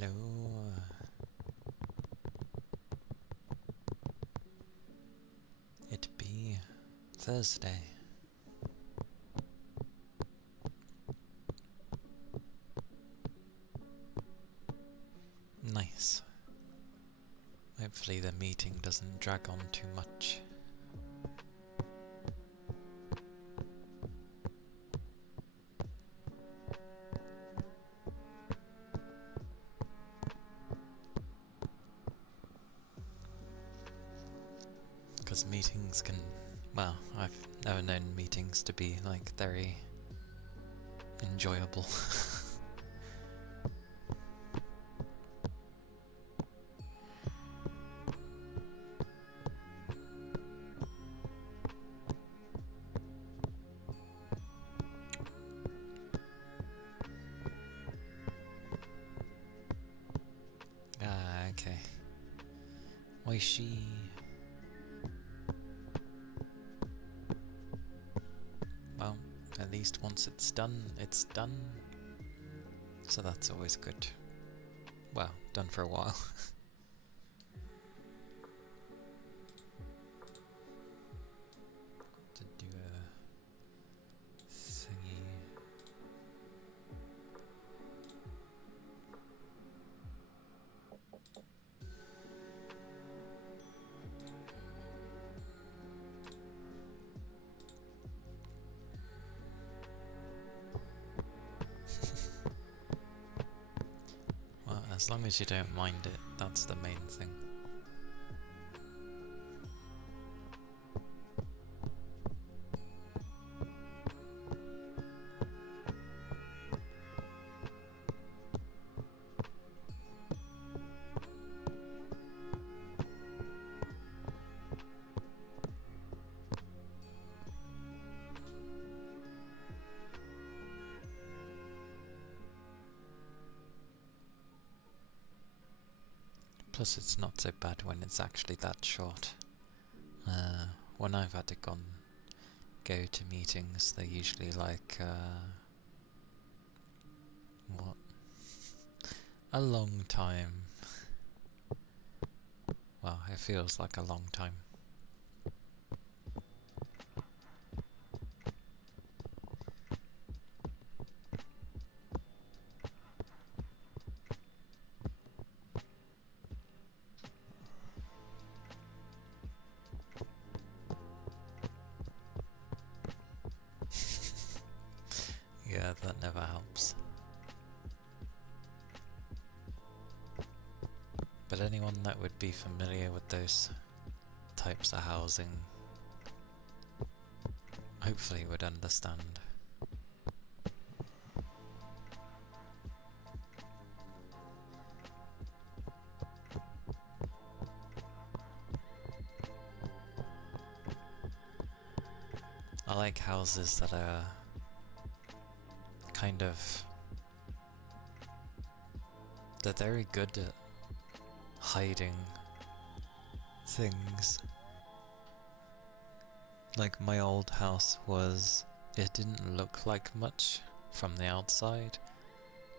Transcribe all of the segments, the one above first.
Hello. It be Thursday. Nice. Hopefully the meeting doesn't drag on too much. Because meetings can, well, I've never known meetings to be like very enjoyable. Ah, okay. Why she? Well, at least once it's done, it's done. So that's always good. Well, done for a while. To do a thingy. Well, as long as you don't mind it, that's the main thing. Plus it's not so bad when it's actually that short. When I've had to go to meetings, they're usually like, what? A long time. Well, it feels like a long time. Yeah, that never helps. But anyone that would be familiar with those types of housing hopefully would understand. I like houses that are kind of... they're very good at hiding things. Like my old house was... it didn't look like much from the outside,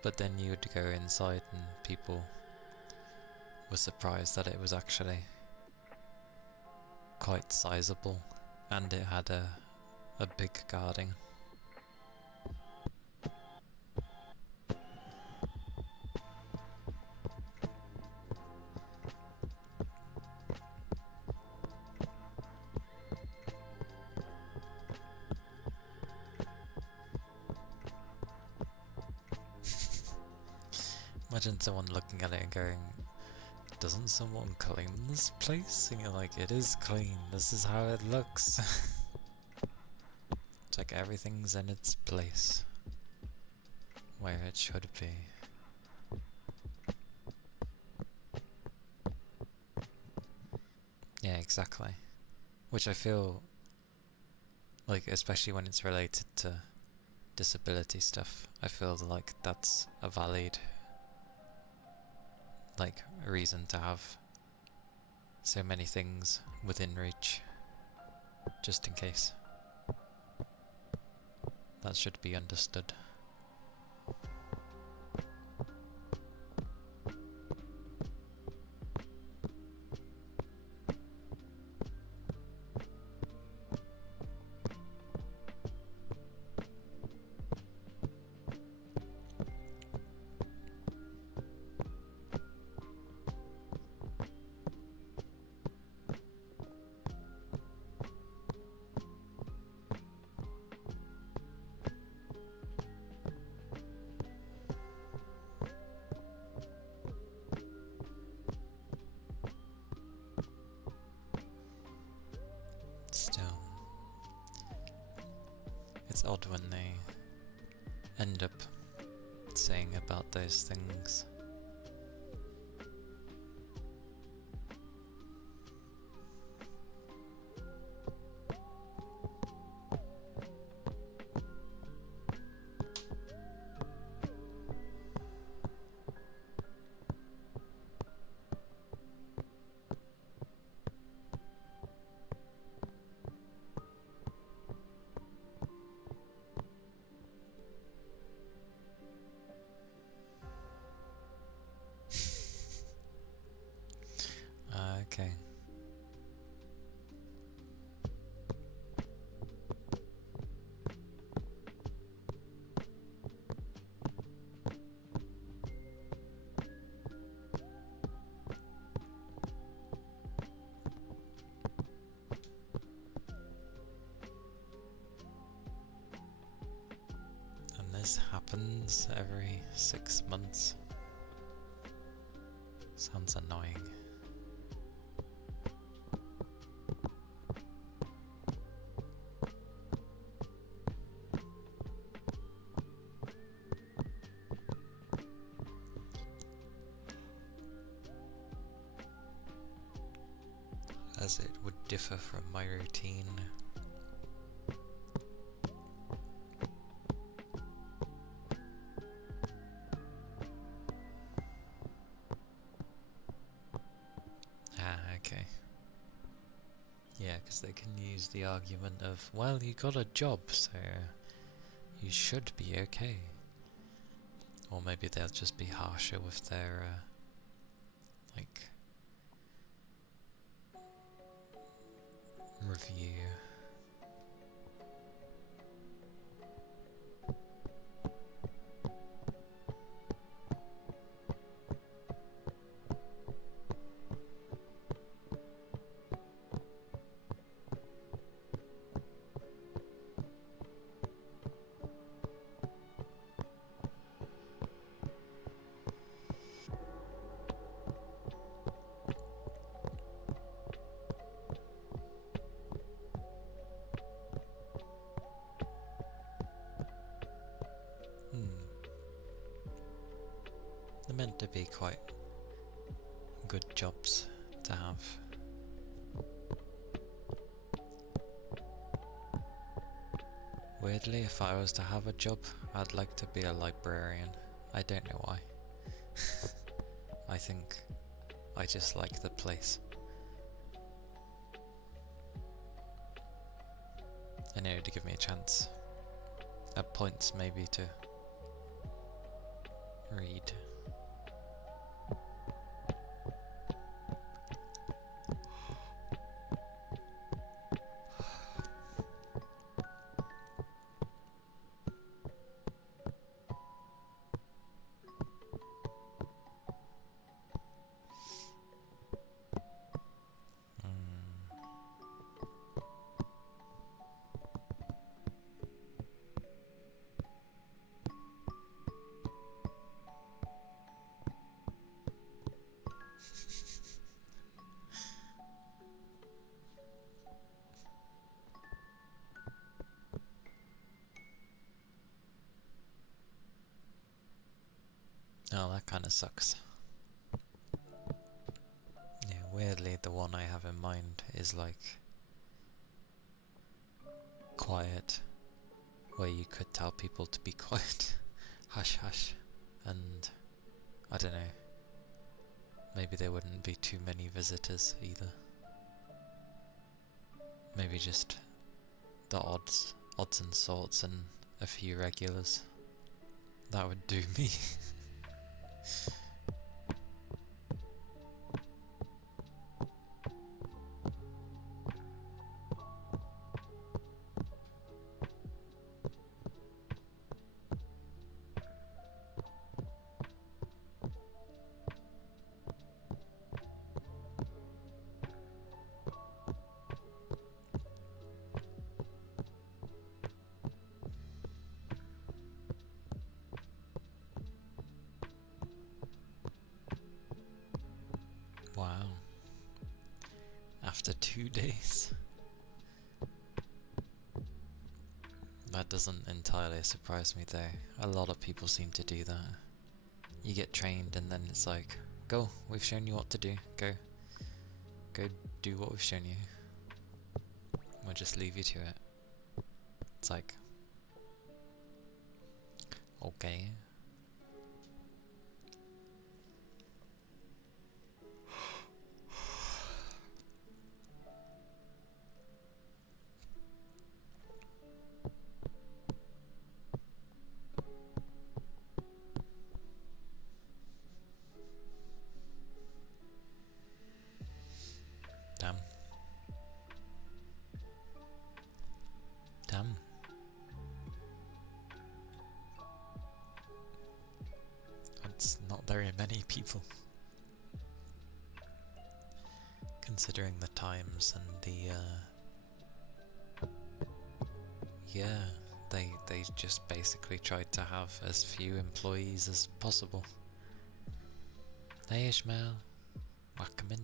but then you would go inside and people were surprised that it was actually quite sizable, and it had a big garden. Imagine someone looking at it and going, doesn't someone clean this place? And you're like, it is clean, this is how it looks. It's like everything's in its place, where it should be. Yeah, exactly. Which I feel like, especially when it's related to disability stuff, I feel like that's a valid reason to have so many things within reach, just in case. That should be understood. It's odd when they end up saying about those things. Okay. And this happens every 6 months. Sounds annoying. As it would differ from my routine. Okay. Yeah, because they can use the argument of, well, you got a job, so you should be okay. Or maybe they'll just be harsher with their, like, review. They're meant to be quite good jobs to have. Weirdly, if I was to have a job, I'd like to be a librarian. I don't know why. I think I just like the place. I know, to give me a chance. At points, maybe to read. Oh, that kind of sucks. Yeah, weirdly, the one I have in mind is like quiet, where you could tell people to be quiet. Hush, hush. And I don't know, maybe there wouldn't be too many visitors either. Maybe just the odds and sorts and a few regulars. That would do me. Wow. After 2 days. That doesn't entirely surprise me though. A lot of people seem to do that. You get trained and then it's like, go, we've shown you what to do, go do what we've shown you. We'll just leave you to it. It's like, okay. Damn. Damn. That's not very many people. Considering the times and the, yeah, they just basically tried to have as few employees as possible. Hey Ishmael, welcome in.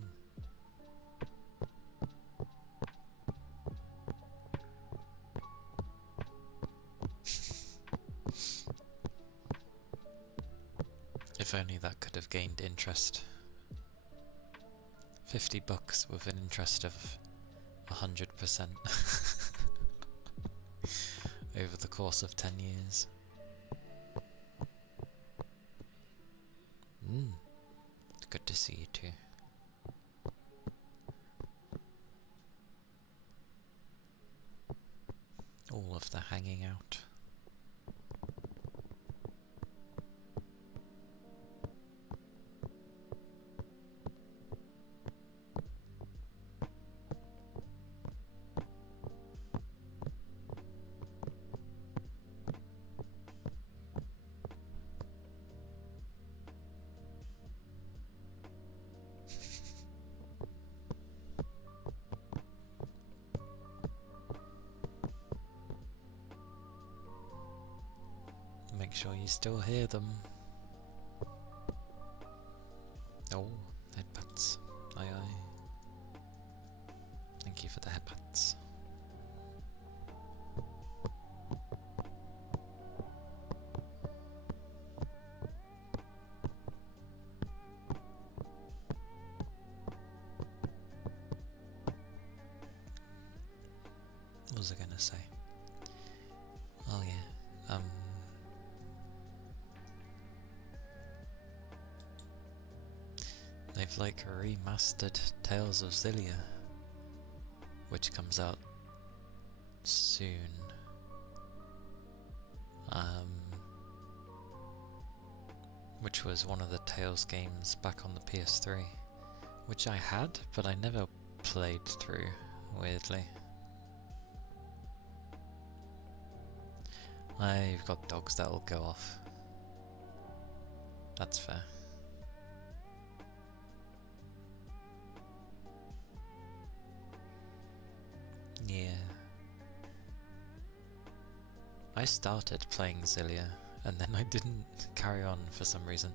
If only that could have gained interest. 50 bucks with an interest of 100% over the course of 10 years. Good to see you too. All of the hanging out. Make sure you still hear them. Oh, headpats. Aye aye. Thank you for the headpats. What was I gonna say? Oh yeah, they've like remastered Tales of Xillia, which comes out soon. Which was one of the Tales games back on the PS3, which I had, but I never played through, weirdly. I've got dogs that'll go off. That's fair. Yeah. I started playing Xillia, and then I didn't carry on for some reason.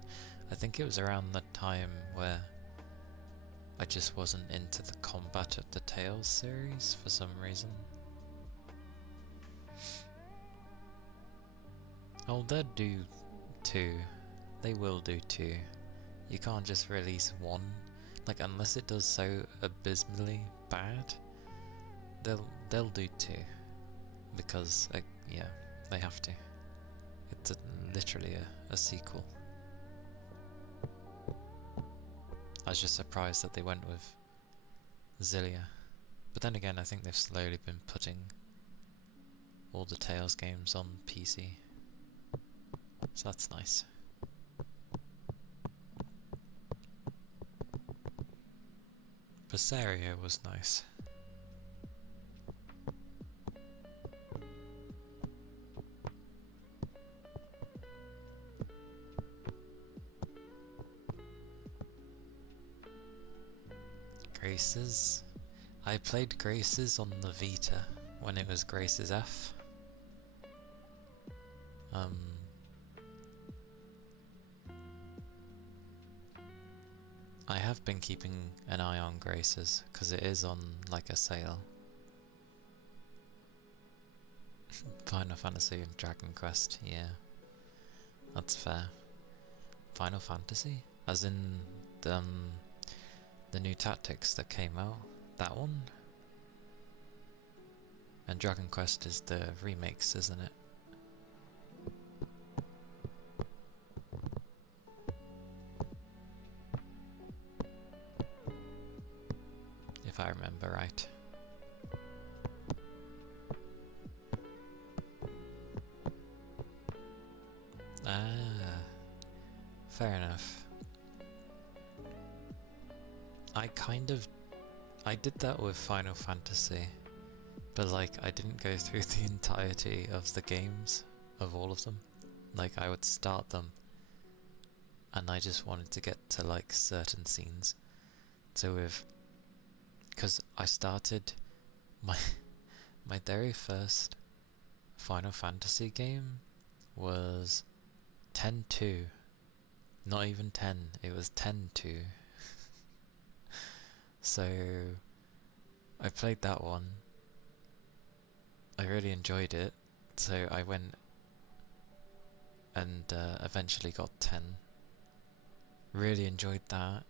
I think it was around the time where I just wasn't into the combat of the Tales series for some reason. Oh, they'll do 2. They will do 2. You can't just release 1. Like, unless it does so abysmally bad, they'll do 2. Because, yeah, they have to. It's literally a sequel. I was just surprised that they went with Xillia. But then again, I think they've slowly been putting all the Tales games on PC. So that's nice. Berseria was nice. Graces? I played Graces on the Vita when it was Graces F. I have been keeping an eye on Graces because it is on like a sale. Final Fantasy and Dragon Quest, yeah. That's fair. Final Fantasy? As in the new tactics that came out? That one? And Dragon Quest is the remakes, isn't it? If I remember right. Ah, fair enough. I did that with Final Fantasy, but like I didn't go through the entirety of the games, of all of them. Like I would start them, and I just wanted to get to like certain scenes. So because I started my my very first Final Fantasy game was 10-2. Not even 10, it was 10-2. So I played that one. I really enjoyed it. So I went and eventually got 10. Really enjoyed that.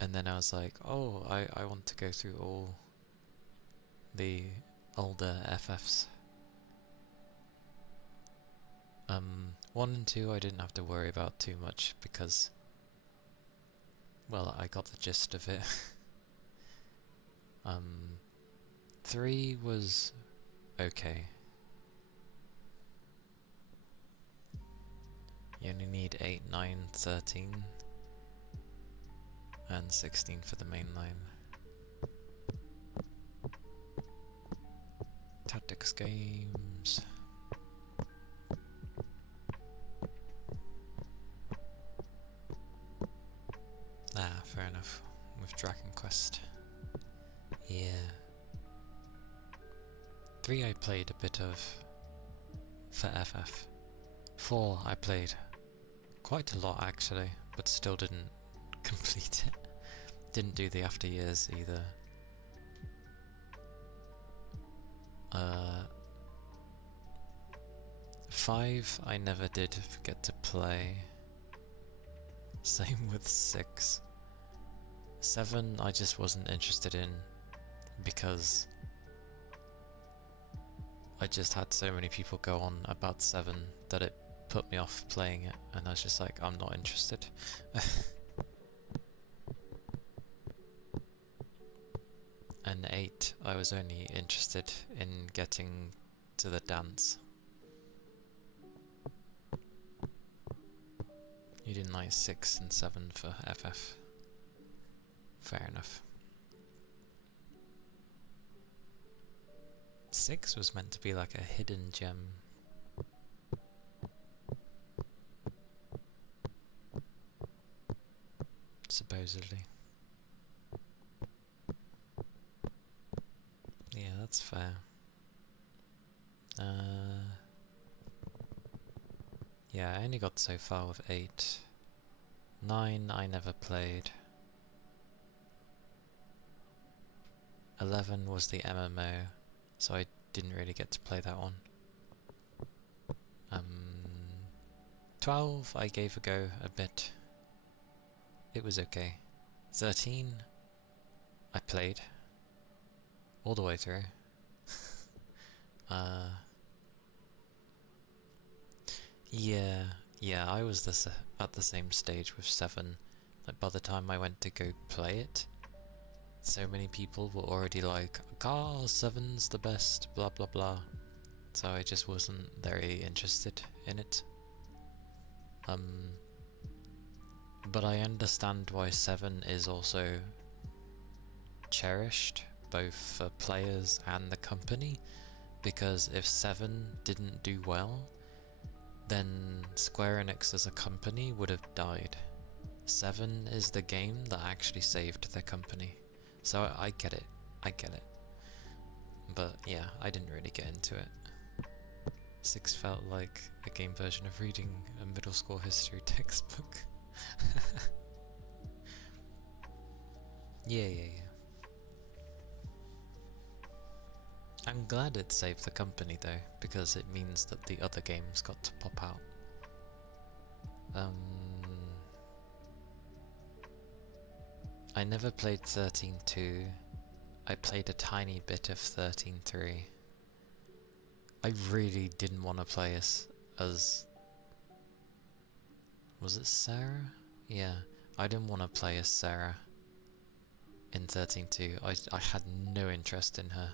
And then I was like, oh, I want to go through all the older FFs. 1 and 2 I didn't have to worry about too much because, well, I got the gist of it. 3 was okay. You only need 8, 9, 13, and 16 for the main line. Tactics games. Ah, fair enough. With Dragon Quest. Yeah. 3 I played a bit of for FF. 4 I played quite a lot actually, but still didn't complete it. Didn't do the after years either. 5 I never did get to play. Same with 6. 7 I just wasn't interested in because I just had so many people go on about 7 that it put me off playing it, and I was just like, I'm not interested. And 8 I was only interested in getting to the dance. You didn't like 6 and 7 for FF. Fair enough. 6 was meant to be like a hidden gem. Supposedly. Yeah, that's fair. Yeah, I only got so far with 8. 9 I never played. 11 was the MMO, so I didn't really get to play that one. 12 I gave a go a bit. It was okay. 13 I played all the way through. Yeah, I was at the same stage with 7. Like by the time I went to go play it, so many people were already like, "Ah, 7's the best," blah blah blah. So I just wasn't very interested in it. But I understand why 7 is also cherished, both for players and the company, because if 7 didn't do well, then Square Enix as a company would have died. 7 is the game that actually saved their company. So I get it. But yeah, I didn't really get into it. 6 felt like a game version of reading a middle school history textbook. Yeah. I'm glad it saved the company though, because it means that the other games got to pop out. I never played 13.2. I played a tiny bit of 13.3. I really didn't want to play as was it Sarah? Yeah, I didn't want to play as Sarah in 13.2. I had no interest in her.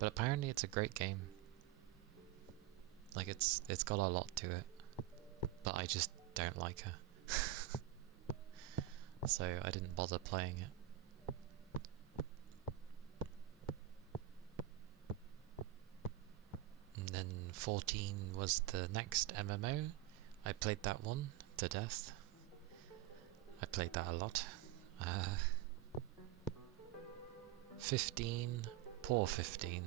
But apparently it's a great game. Like it's got a lot to it. But I just don't like her. So I didn't bother playing it. And then 14 was the next MMO. I played that one to death. I played that a lot. 15, poor 15.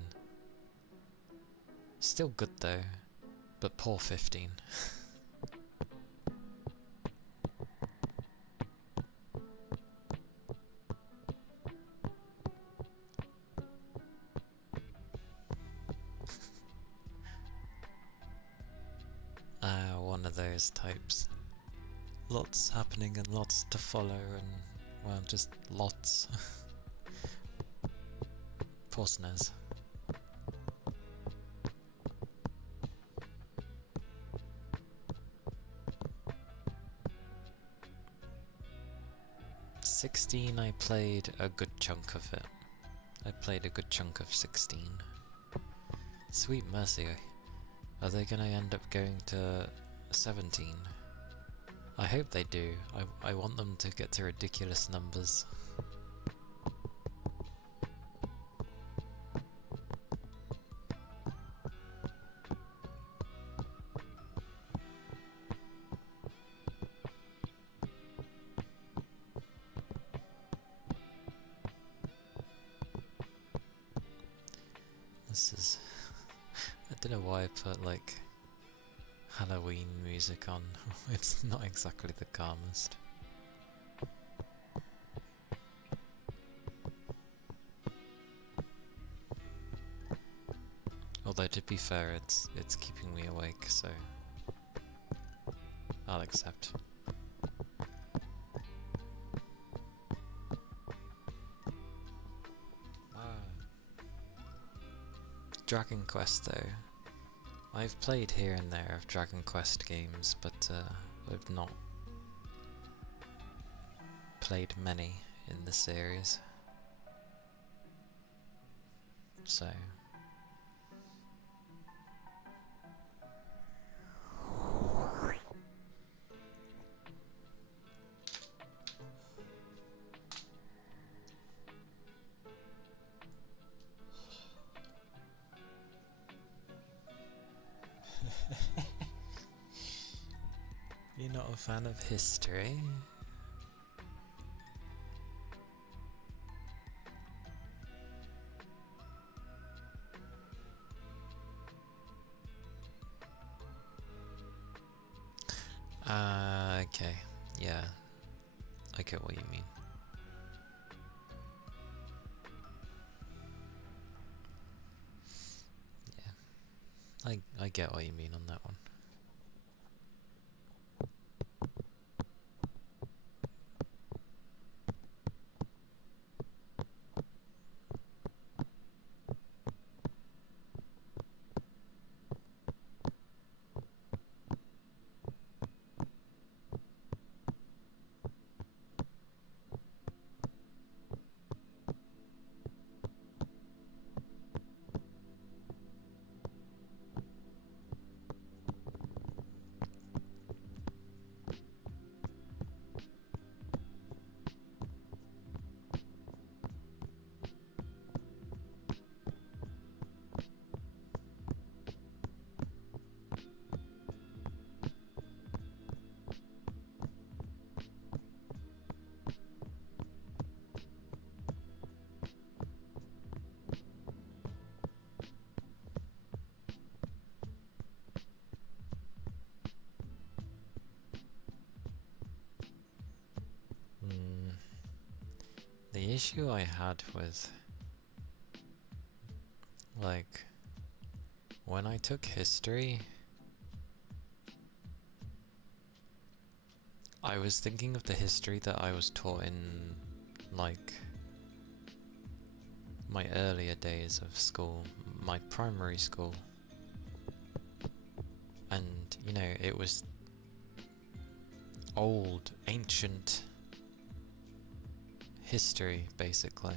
Still good though, but poor 15. One of those types. Lots happening and lots to follow and, well, just lots. Poor SNES. '16 I played a good chunk of it. I played a good chunk of 16. Sweet mercy. Are they gonna end up going to 17? I hope they do. I want them to get to ridiculous numbers. This is... I don't know why I put like Halloween music on. It's not exactly the calmest. Although to be fair, it's keeping me awake, so I'll accept. Dragon Quest though. I've played here and there of Dragon Quest games, but I've not played many in the series. So... You're not a fan of history? Okay. Yeah. I get what you mean. Yeah. I get what you mean on that one. The issue I had with Like, when I took history, I was thinking of the history that I was taught in, like, my earlier days of school, my primary school. And, you know, it was old, ancient history, basically.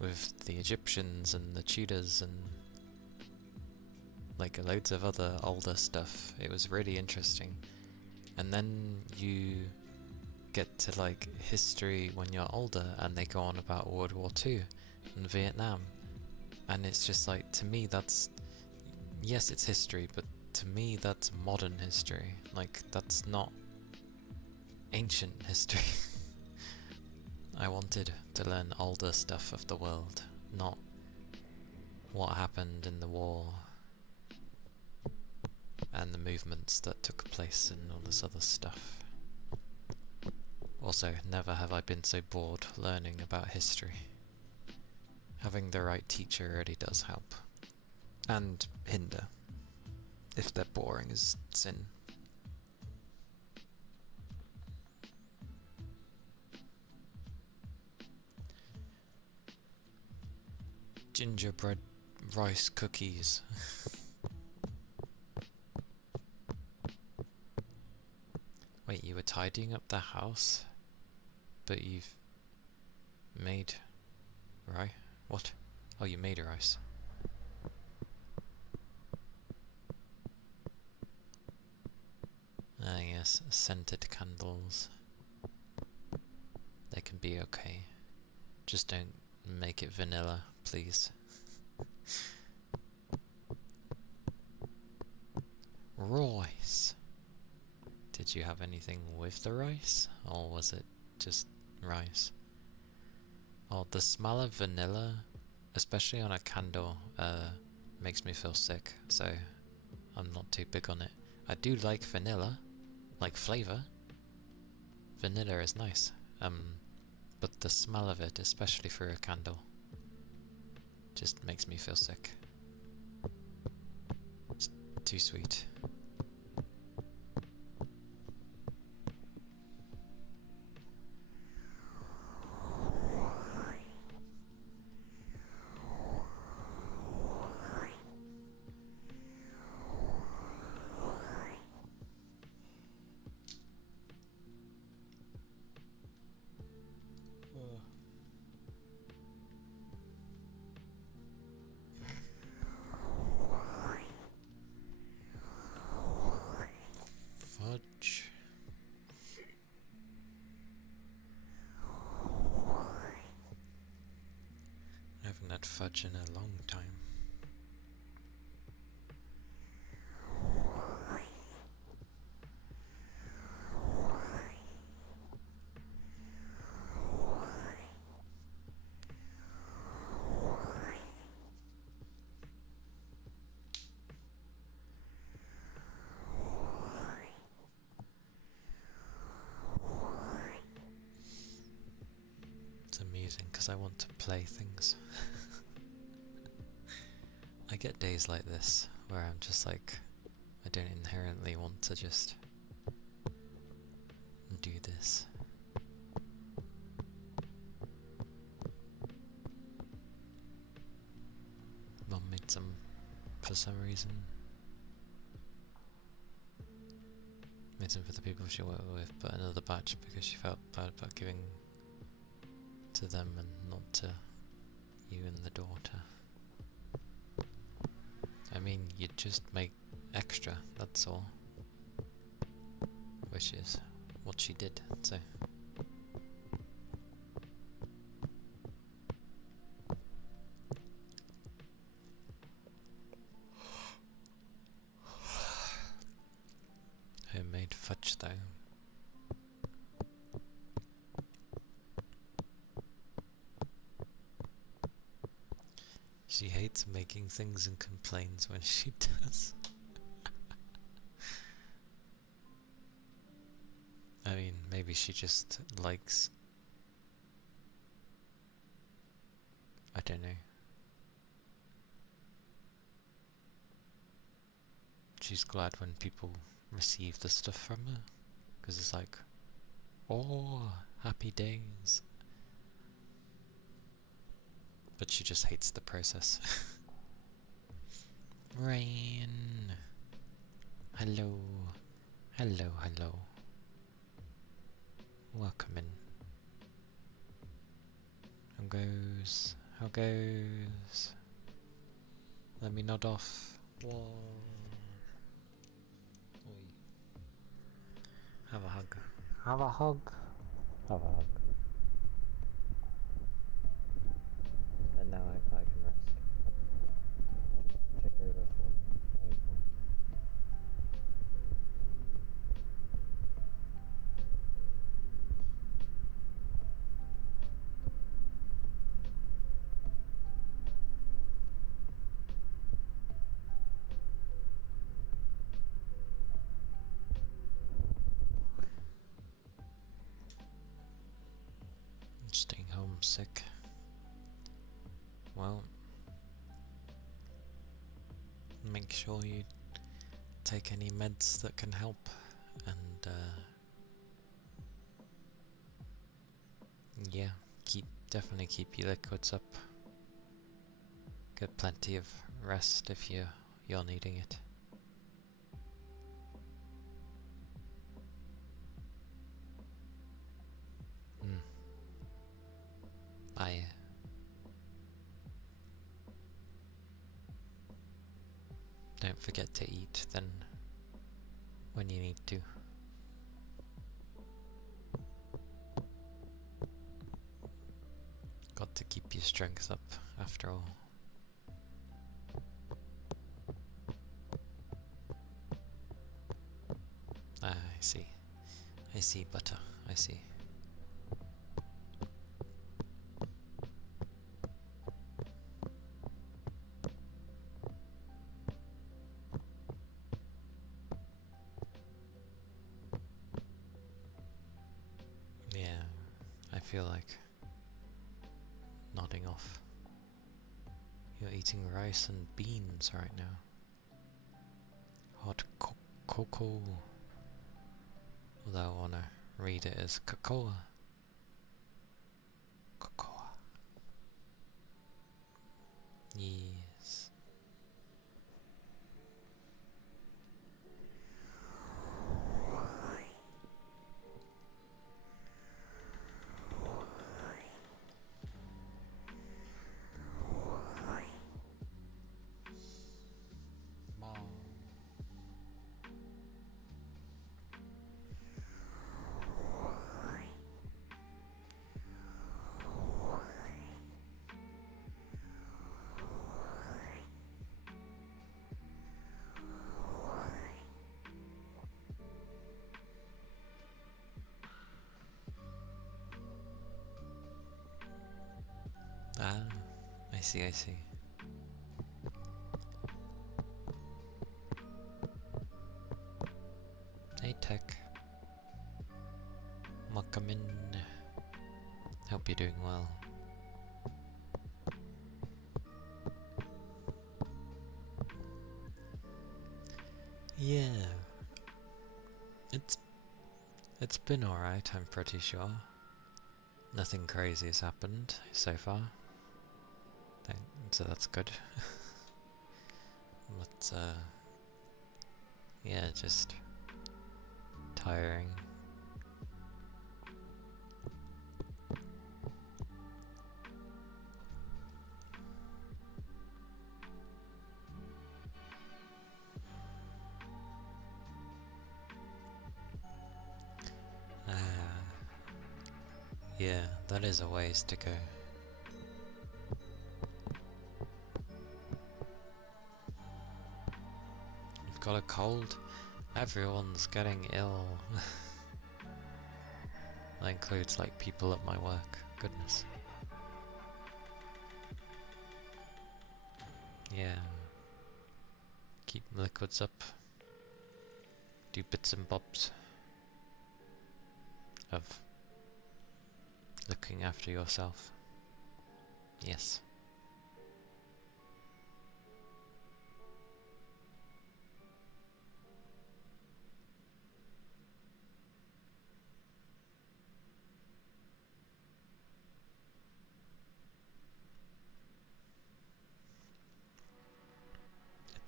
With the Egyptians and the Tudors and like loads of other older stuff. It was really interesting. And then you get to like history when you're older and they go on about World War II and Vietnam. And it's just like, to me that's, yes it's history, but to me that's modern history. Like, that's not ancient history. I wanted to learn older stuff of the world, not what happened in the war and the movements that took place and all this other stuff. Also, never have I been so bored learning about history. Having the right teacher really does help. And hinder, if they're boring as sin. Gingerbread rice cookies. Wait, you were tidying up the house, but you've made rice? What? Oh, you made rice. Ah yes, scented candles. They can be okay. Just don't make it vanilla, please. Rice. Did you have anything with the rice? Or was it just rice? Oh, the smell of vanilla, especially on a candle, makes me feel sick, so I'm not too big on it. I do like vanilla, like flavour. Vanilla is nice, but the smell of it, especially for a candle, just makes me feel sick. It's too sweet. Fudge. I haven't had fudge in a long time. It's amusing because I want to play things. I get days like this where I'm just like, I don't inherently want to just do this. Mum made some for some reason. Made some for the people she worked with, but another batch because she felt bad about giving to them and not to you and the daughter. I mean, you just make extra, that's all. Which is what she did, so. Homemade fudge though. She hates making things and complains when she does. I mean, maybe she just likes, I don't know, she's glad when people receive the stuff from her, because it's like, oh, happy days. But she just hates the process. Rain. Hello. Hello, hello. Welcome in. How goes? How goes? Let me nod off. Whoa. Oi. Have a hug. Have a hug. Have a hug. And now I can rest. Take over for me. There you go. Staying homesick. Well, make sure you take any meds that can help, and yeah, definitely keep your liquids up. Get plenty of rest if you're needing it. I don't forget to eat then when you need to. Got to keep your strength up after all. Ah, I see. I see, butter. I see. Yeah, I feel like nodding off. You're eating rice and beans right now. Hot cocoa. Although I wanna read it as cocoa. Cocoa. Yes. Ah, I see, I see. Hey Tech. Welcome in. Hope you're doing well. Yeah. It's been alright, I'm pretty sure. Nothing crazy has happened so far. So that's good. But yeah, just tiring. Yeah, that is a ways to go. You've got a cold? Everyone's getting ill. That includes like people at my work. Goodness. Yeah. Keep liquids up. Do bits and bobs of looking after yourself. Yes.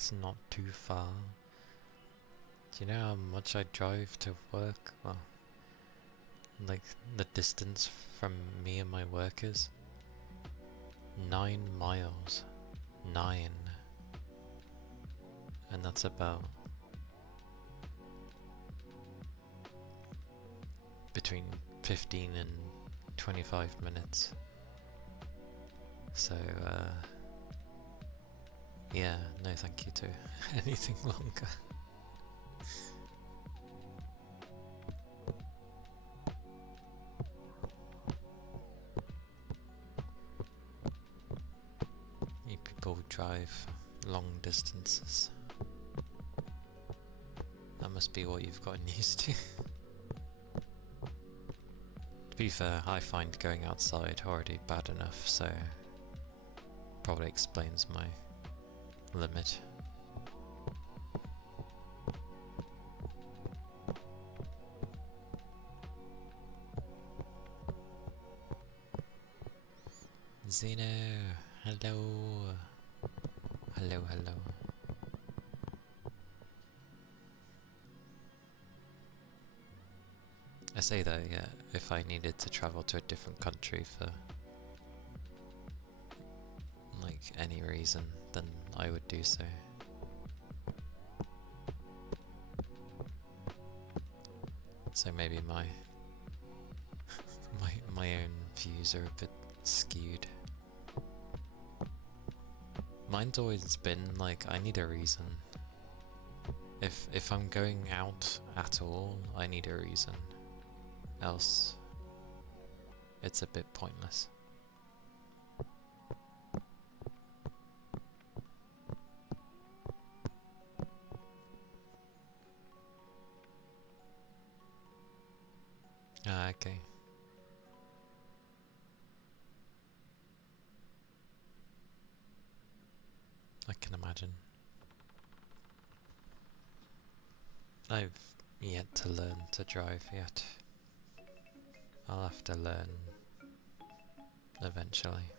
it's not too far. Do you know how much I drive to work? Well, like the distance from me and my work is 9 miles. 9. And that's about between 15 and 25 minutes. So, yeah, no thank you to anything longer. You people drive long distances. That must be what you've gotten used to. To be fair, I find going outside already bad enough, so probably explains my limit. Zeno, hello. Hello, hello. I say that, yeah, if I needed to travel to a different country for like any reason, then I would do so. So maybe my my own views are a bit skewed. Mine's always been like, I need a reason. If I'm going out at all, I need a reason. Else, it's a bit pointless. Ah, okay. I can imagine. I've yet to learn to drive yet. I'll have to learn eventually.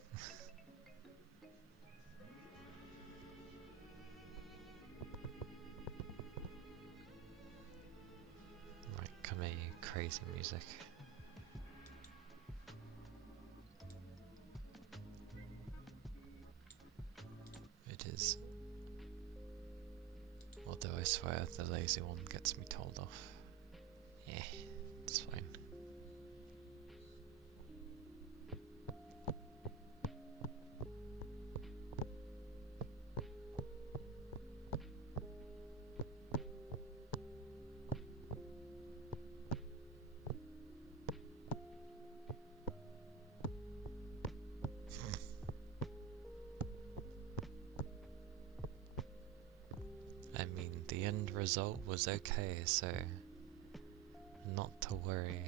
Right, come here, you crazy music. It is. Although I swear the lazy one gets me told off. Yeah, it's fine. I mean, the end result was okay, so not to worry.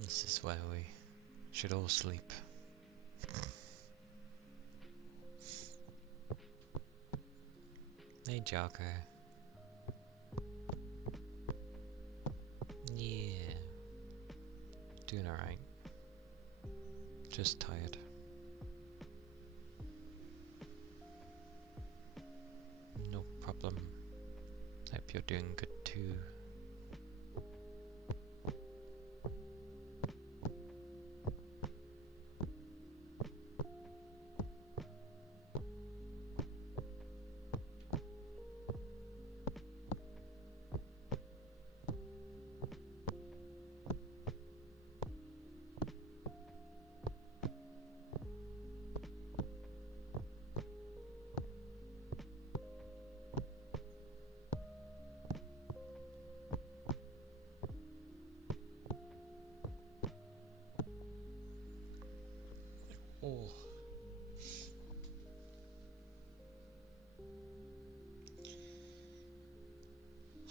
This is where we should all sleep. Hey, Jocko. Yeah. Doing alright. Just tired. No problem. Hope you're doing good too.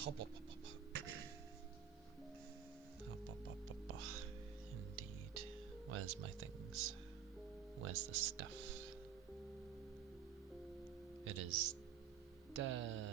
Hop, hop, hop, hop. Hop, hop, hop, hop, hop. Indeed. Where's my things? Where's the stuff? It is there.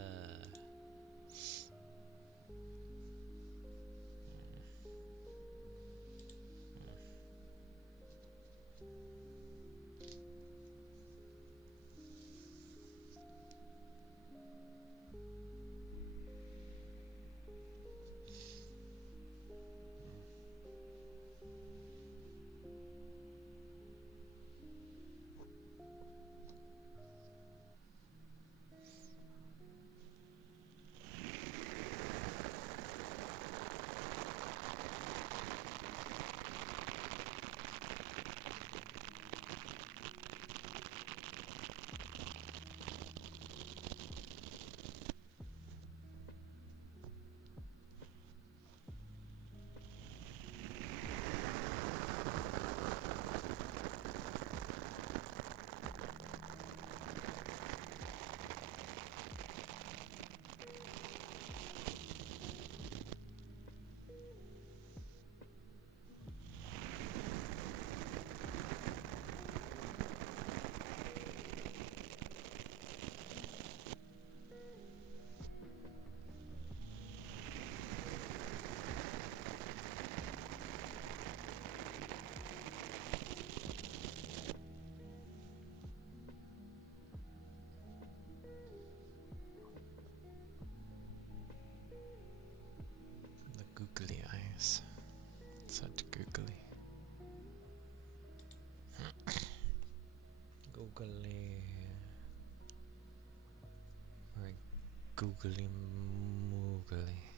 Googly eyes. Such googly. Googly. Very googly moogly.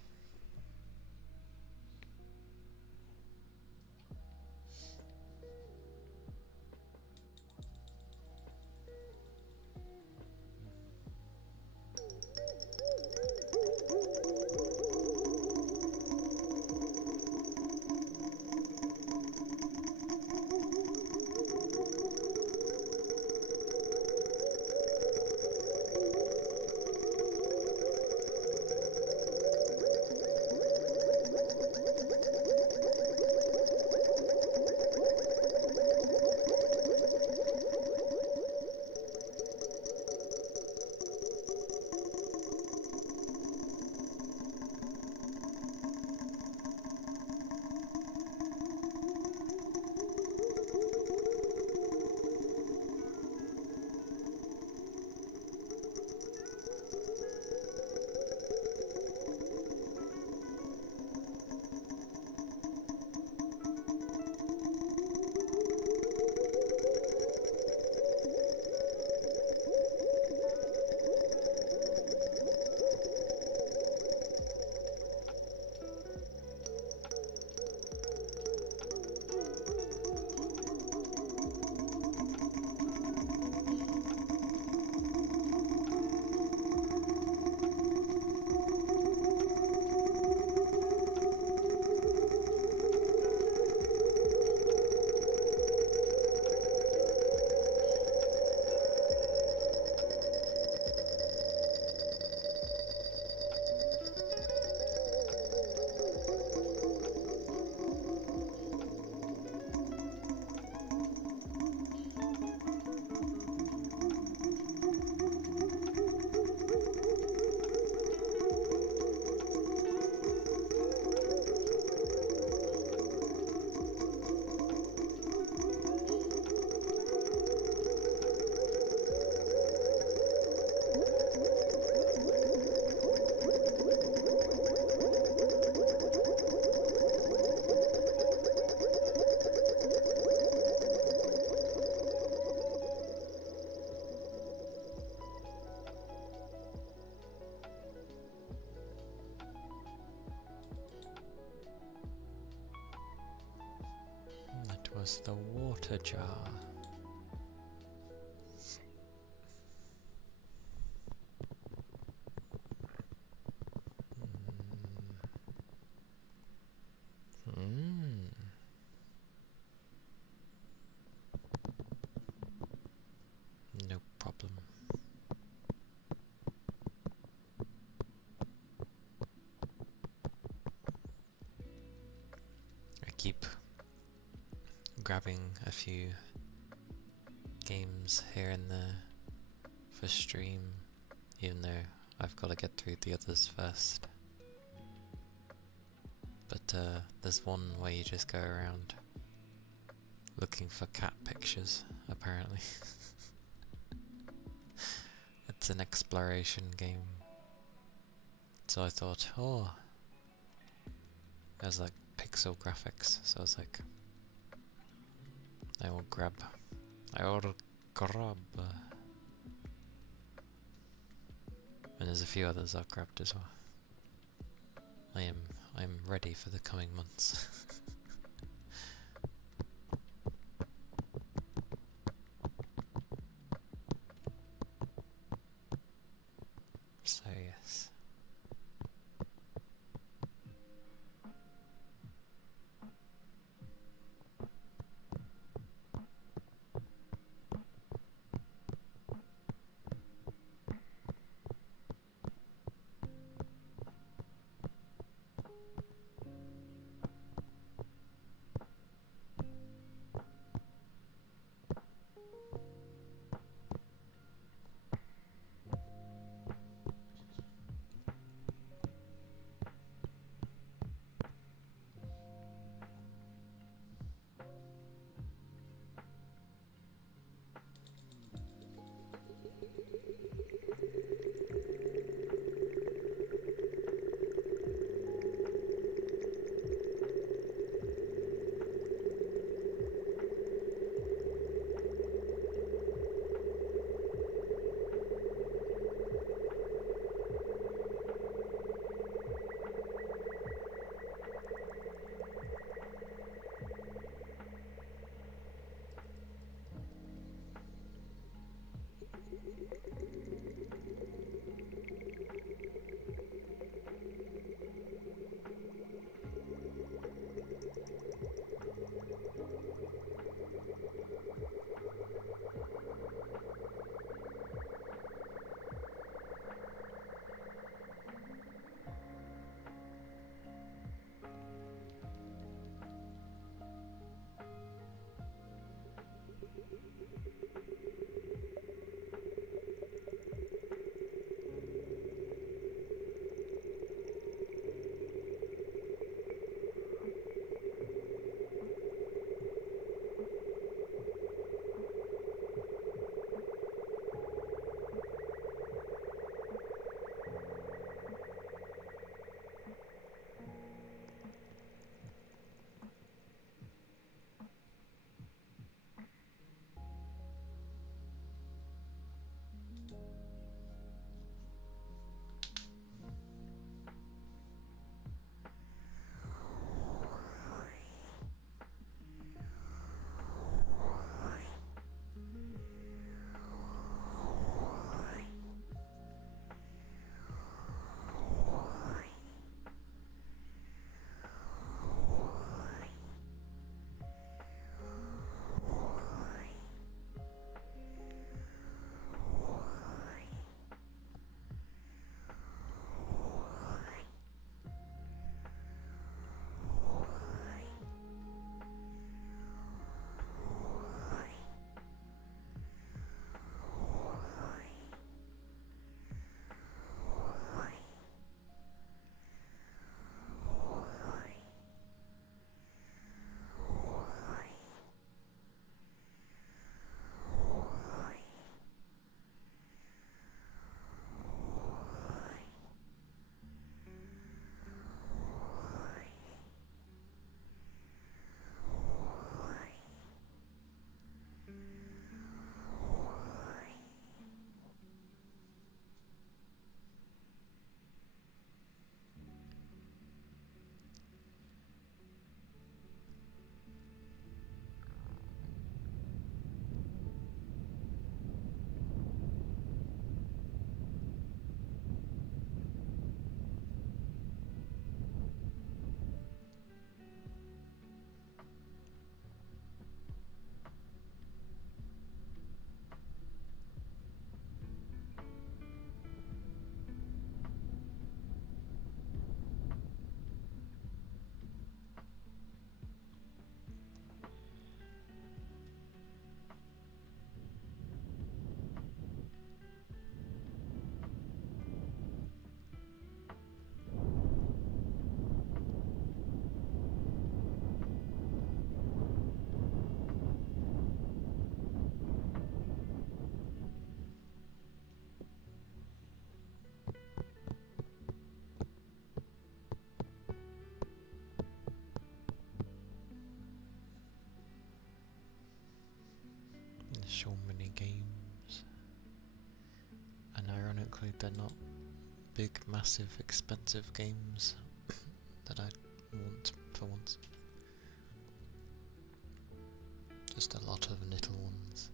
That was the water jar. No problem. keep grabbing a few games here and there for stream, even though I've got to get through the others first. But there's one where you just go around looking for cat pictures, apparently. It's an exploration game. So I thought, oh, there's like pixel graphics, so I was like, I will grab. And there's a few others I've grabbed as well. I'm ready for the coming months. So yes. frankly they're not big, massive, expensive games that I want for once. Just a lot of little ones.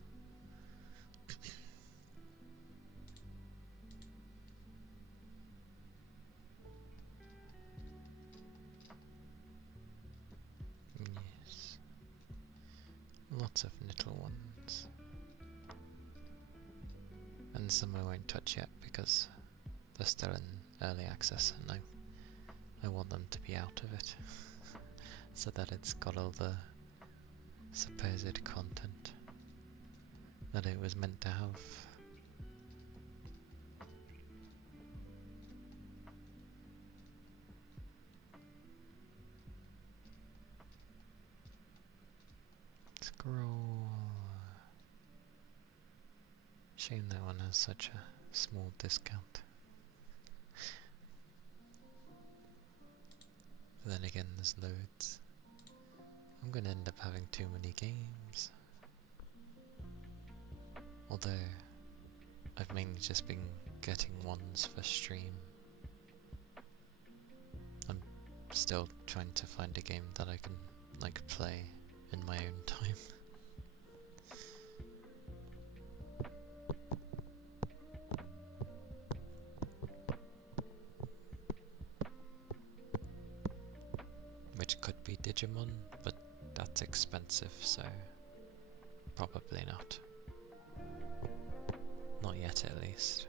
Yes. Lots of little ones. And some I won't touch yet because they're still in early access and I want them to be out of it. So that it's got all the supposed content that it was meant to have. Scroll. Shame that one has such a small discount. But then again, there's loads. I'm gonna end up having too many games. Although, I've mainly just been getting ones for stream. I'm still trying to find a game that I can, like, play in my own time. Which could be Digimon, but that's expensive, so probably not. Not yet, at least.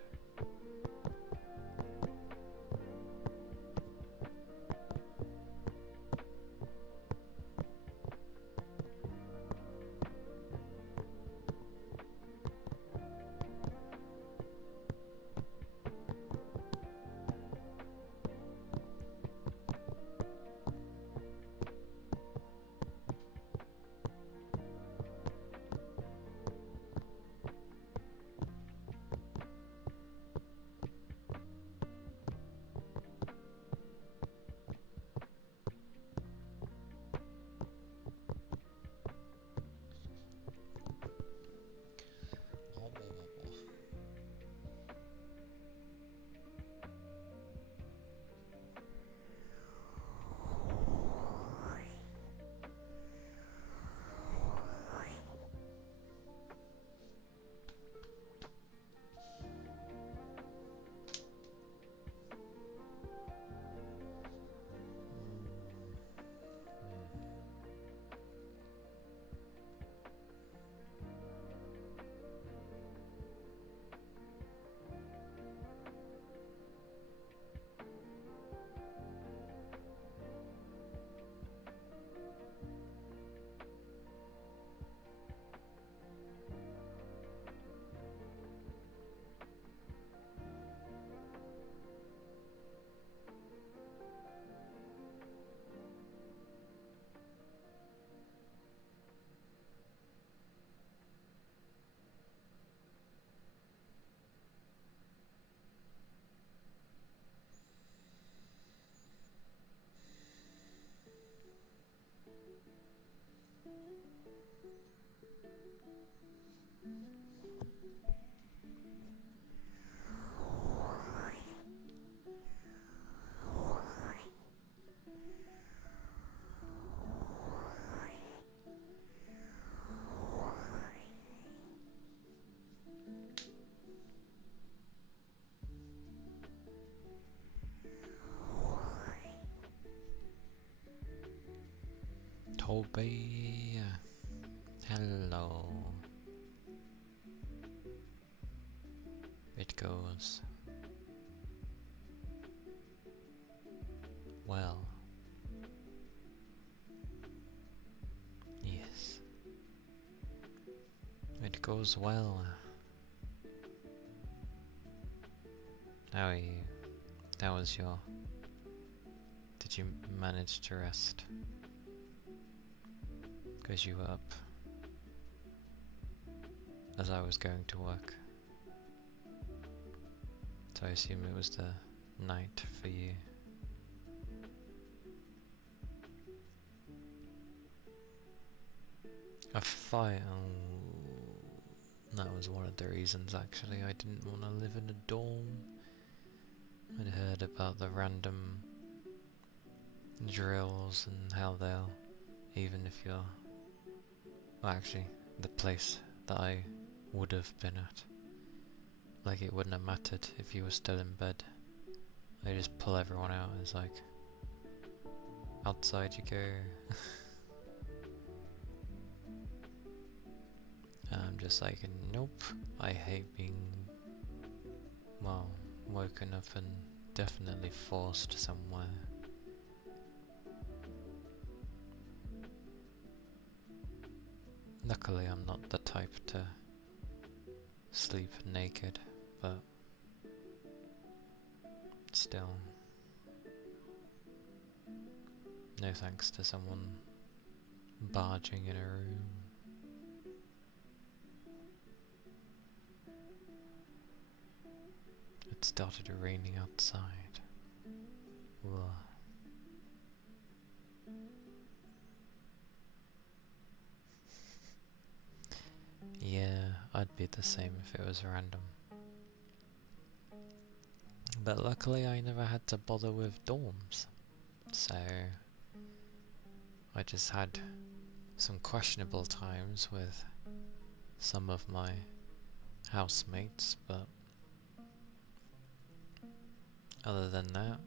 Toby, hello. It goes well. Yes. It goes well. How are you? How was your... Did you manage to rest? Because you were up as I was going to work. So I assume it was the night for you. A fire? Oh, That was one of the reasons actually I didn't want to live in a dorm. I'd heard about the random drills and how they'll, even if you're, well actually, the place that I would have been at, like it wouldn't have mattered if you were still in bed. They just pull everyone out. It's like, outside you go. And I'm just like, nope, I hate being, well, woken up and definitely forced somewhere. Luckily I'm not the type to sleep naked, but still, no thanks to someone barging in a room. It started raining outside. Ugh. Yeah, I'd be the same if it was random. But luckily I never had to bother with dorms, so I just had some questionable times with some of my housemates, but other than that,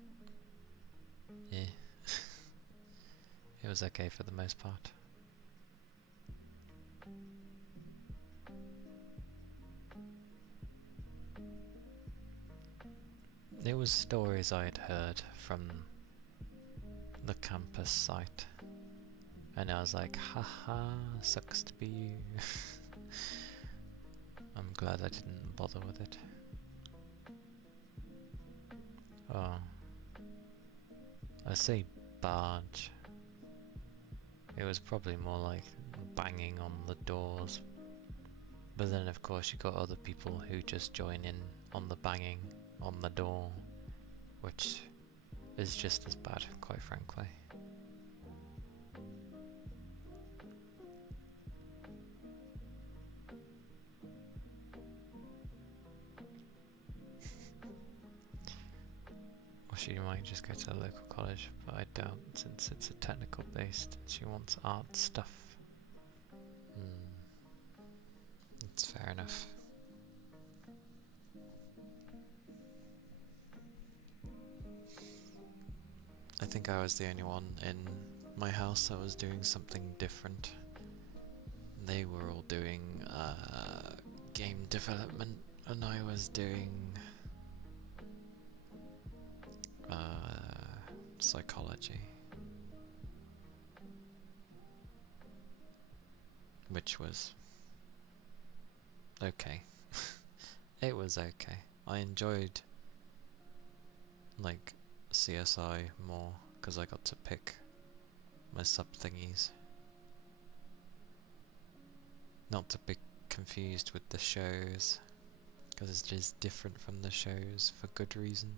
yeah, it was okay for the most part. It was stories I'd heard from the campus site, and I was like, haha, sucks to be you. I'm glad I didn't bother with it. Oh, I say barge. It was probably more like banging on the doors. But then of course you got other people who just join in on the banging on the door, which is just as bad, quite frankly. Or she might just go to the local college, but I doubt, since it's a technical based, she wants art stuff. That's fair enough. I think I was the only one in my house that was doing something different. They were all doing game development, and I was doing psychology, which was okay. It was okay. I enjoyed like CSI more because I got to pick my sub thingies. Not to be confused with the shows, because it is different from the shows for good reason.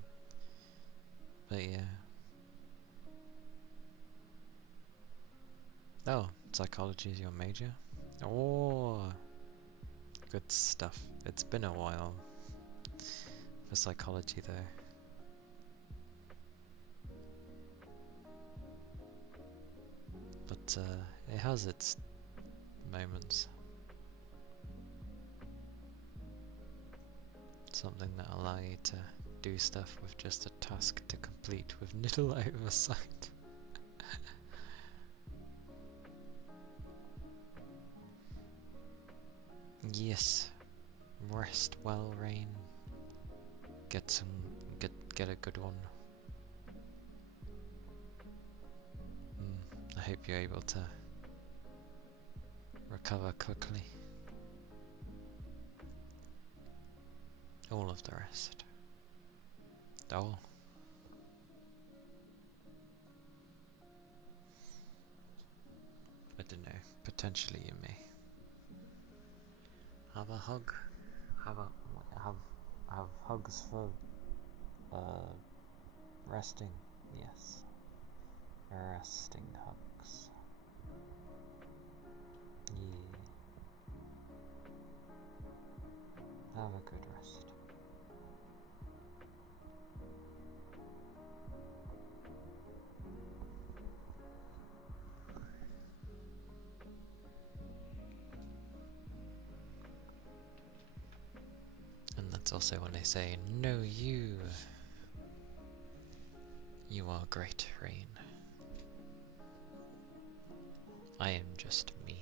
But yeah. Oh, psychology is your major? Oh, good stuff. It's been a while for psychology though. But it has its moments. Something that allow you to do stuff with just a task to complete with little oversight. Yes. Rest well, Rain. Get a good one. I hope you're able to recover quickly. All of the rest. Oh. I don't know. Potentially you may. Have a hug. Have hugs for resting. Yes. Resting hugs. Yeah. Have a good rest. And that's also when they say, "No, you. You are great, Rain. I am just me."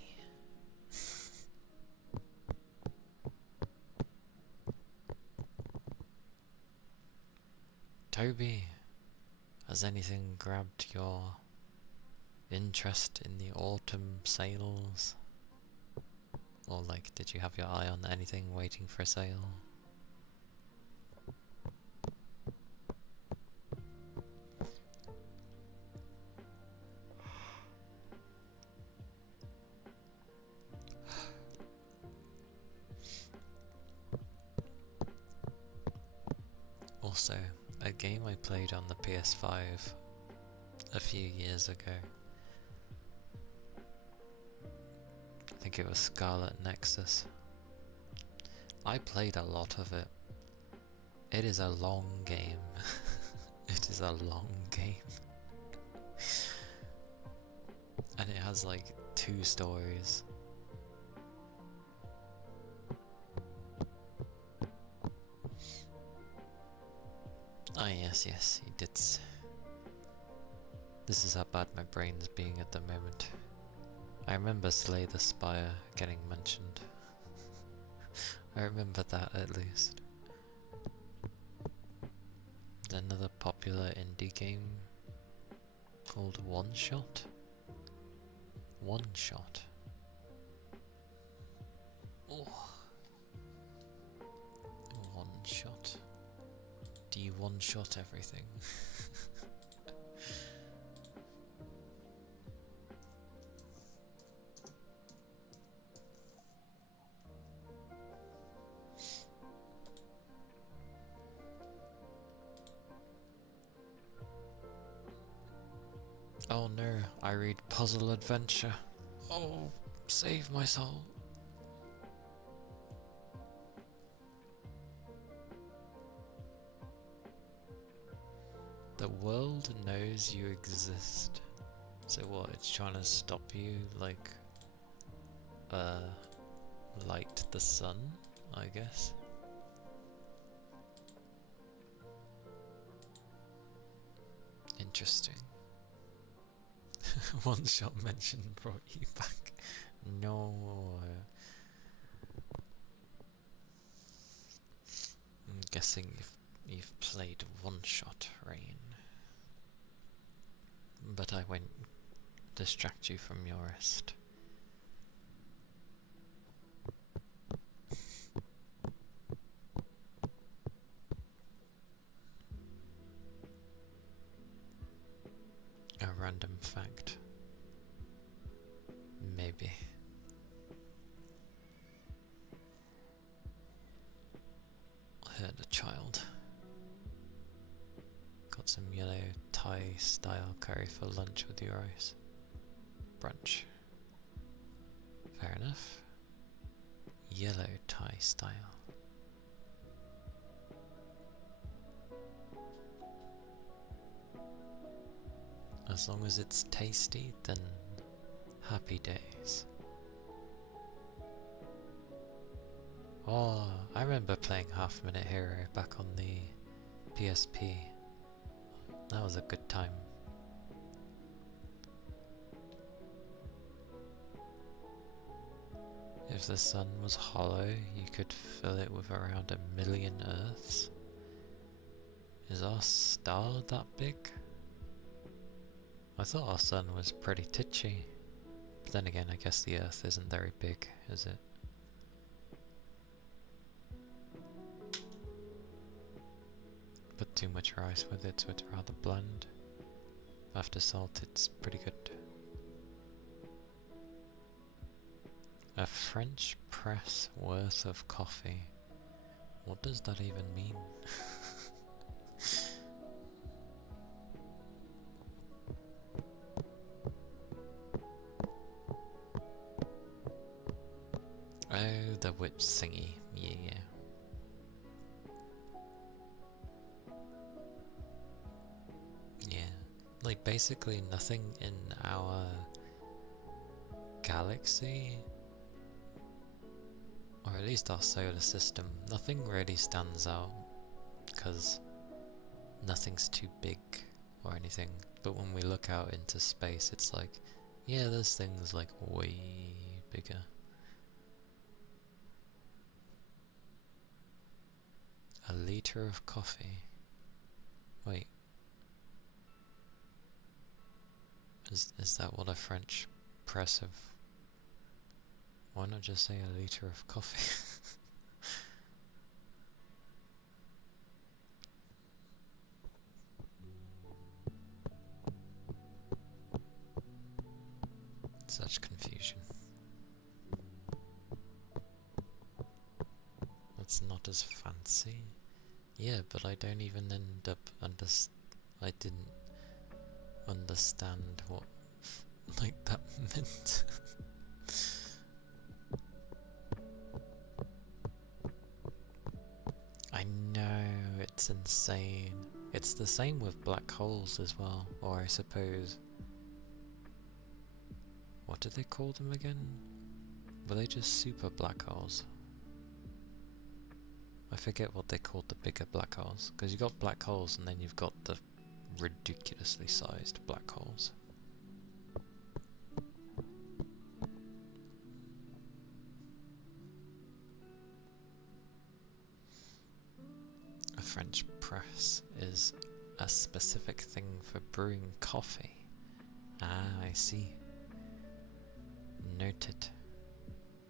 Toby, has anything grabbed your interest in the autumn sales? Or like, did you have your eye on anything waiting for a sale? Also, a game I played on the PS5 a few years ago. I think it was Scarlet Nexus. I played a lot of it. It is a long game. It is a long game. And it has like 2 stories. Ah yes, he did. This is how bad my brain's being at the moment. I remember Slay the Spire getting mentioned. I remember that at least. Another popular indie game called One Shot? One Shot. Oh. One Shot. Do you one-shot everything? Oh no, I read puzzle adventure. Oh, save my soul. The world knows you exist. So what, it's trying to stop you, like, light the sun, I guess? Interesting. One shot mention brought you back. No. I'm guessing you've played One Shot, Rain. But I won't distract you from your rest. A random fact. Maybe. Hurt a child. Got some yellow Thai style curry for lunch with your rice. Brunch. Fair enough. Yellow Thai style. As long as it's tasty, then happy days. Oh, I remember playing Half Minute Hero back on the PSP. That was a good time. If the sun was hollow, you could fill it with around 1,000,000 Earths. Is our star that big? I thought our sun was pretty titchy. But then again, I guess the Earth isn't very big, is it? Put too much rice with it, so it's rather bland. After salt, it's pretty good. A French press worth of coffee. What does that even mean? Oh, the witch thingy. Yeah. Like, basically nothing in our galaxy, or at least our solar system, nothing really stands out, because nothing's too big or anything. But when we look out into space, it's like, yeah, there's things like way bigger. A liter of coffee. Wait. Is that what a French press of... Why not just say a liter of coffee? Such confusion. That's not as fancy. Yeah, but I don't even end up I didn't understand what like that meant. I know, it's insane. It's the same with black holes as well, or I suppose... What did they call them again? Were they just super black holes? I forget what they called the bigger black holes, because you've got black holes and then you've got the ridiculously sized black holes. A French press is a specific thing for brewing coffee. Ah, I see. Noted.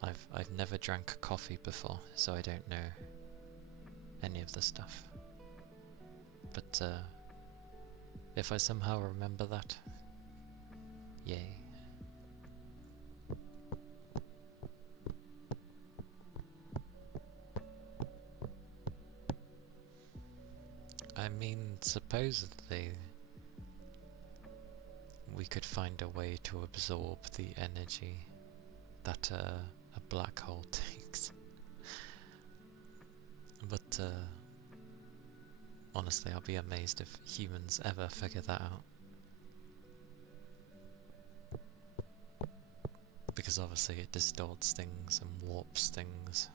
I've never drank coffee before, so I don't know any of the stuff. But if I somehow remember that, yay. I mean, supposedly we could find a way to absorb the energy that a black hole takes. But honestly, I'll be amazed if humans ever figure that out. Because obviously it distorts things and warps things.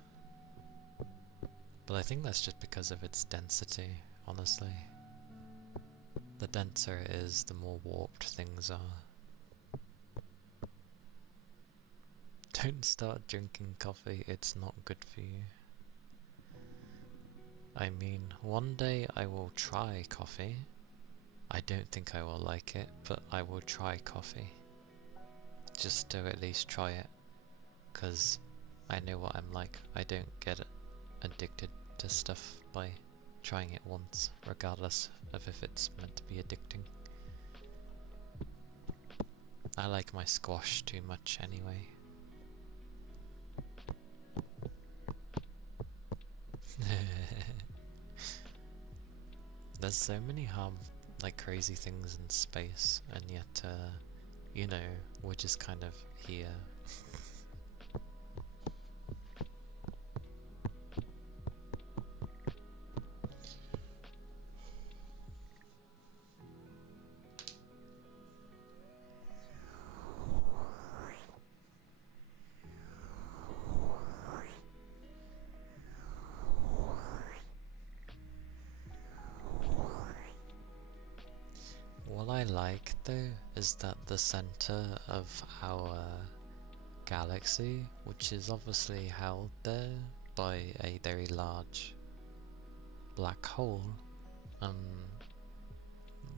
But I think that's just because of its density, honestly. The denser it is, the more warped things are. Don't start drinking coffee, it's not good for you. I mean, one day I will try coffee. I don't think I will like it, but I will try coffee. Just to at least try it, because I know what I'm like. I don't get addicted to stuff by trying it once, regardless of if it's meant to be addicting. I like my squash too much anyway. There's so many like crazy things in space, and yet, you know, we're just kind of here. What I like though is that the center of our galaxy, which is obviously held there by a very large black hole,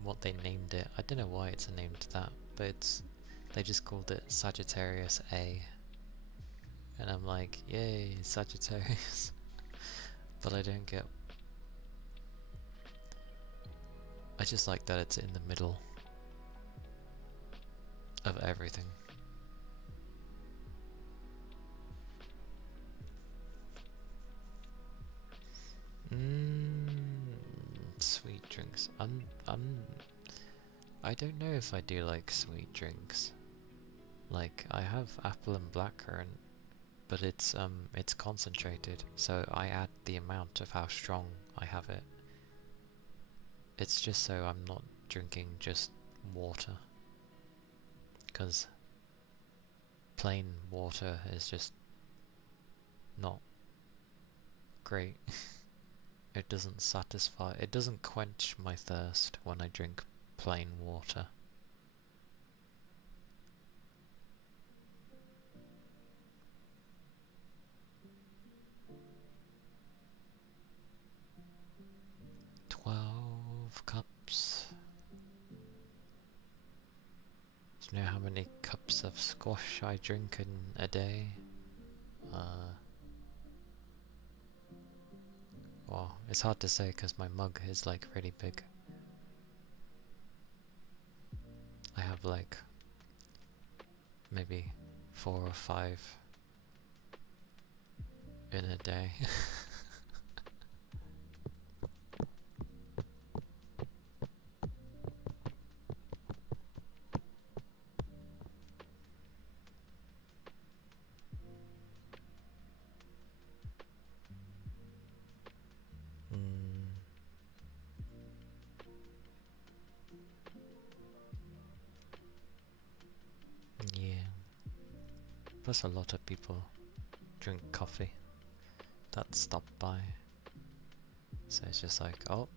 what they named it, I don't know why it's named that, but they just called it Sagittarius A, and I'm like, yay, Sagittarius. But I don't get... I just like that it's in the middle of everything. Sweet drinks. I don't know if I do like sweet drinks. Like, I have apple and blackcurrant, but it's concentrated, so I add the amount of how strong I have it. It's just so I'm not drinking just water, because plain water is just not great. It doesn't satisfy, it doesn't quench my thirst when I drink plain water. Cups. Do you know how many cups of squash I drink in a day? Well, it's hard to say because my mug is like really big. I have like maybe 4 or 5 in a day. Yeah. Plus a lot of people drink coffee that stop by. So it's just like, oh,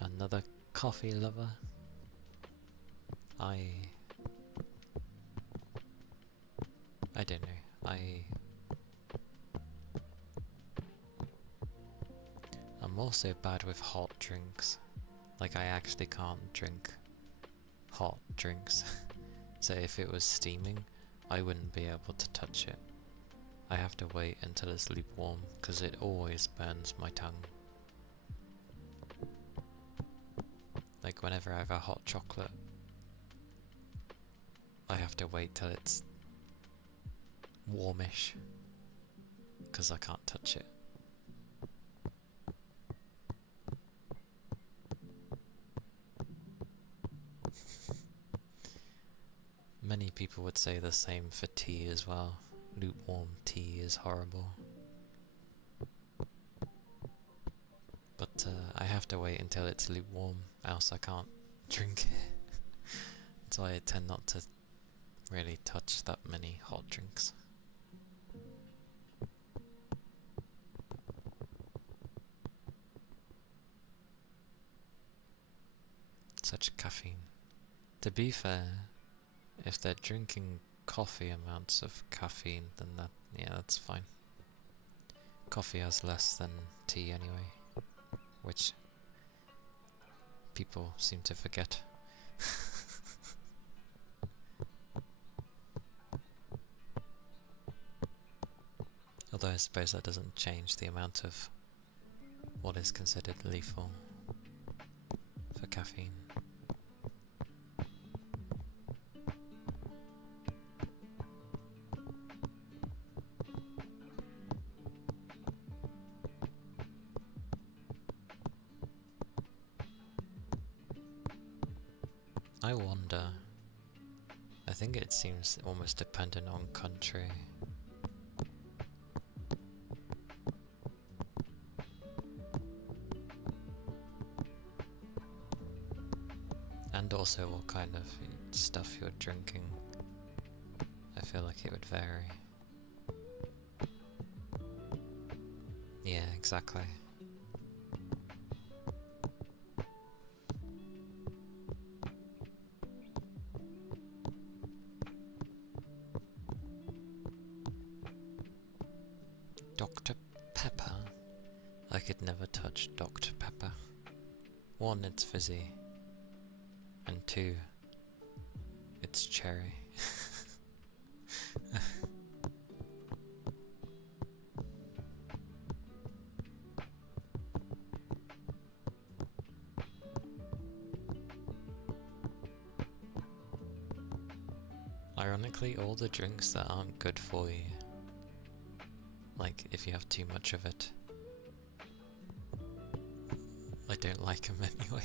another coffee lover. I don't know. I'm also bad with hot drinks. Like I actually can't drink hot drinks. So if it was steaming, I wouldn't be able to touch it. I have to wait until it's lukewarm because it always burns my tongue. Like whenever I have a hot chocolate, I have to wait till it's warmish because I can't touch it. Many people would say the same for tea as well. Lukewarm tea is horrible. But I have to wait until it's lukewarm, else I can't drink it. That's why I tend not to really touch that many hot drinks. Such caffeine. To be fair, if they're drinking coffee amounts of caffeine, then that's fine. Coffee has less than tea anyway, which people seem to forget. Although I suppose that doesn't change the amount of what is considered lethal for caffeine. I wonder, I think it seems almost dependent on country. And also what kind of stuff you're drinking. I feel like it would vary. Yeah, exactly. Dr. Pepper? I could never touch Dr. Pepper. 1, it's fizzy. And 2, it's cherry. Ironically, all the drinks that aren't good for you, like if you have too much of it, I don't like them anyway.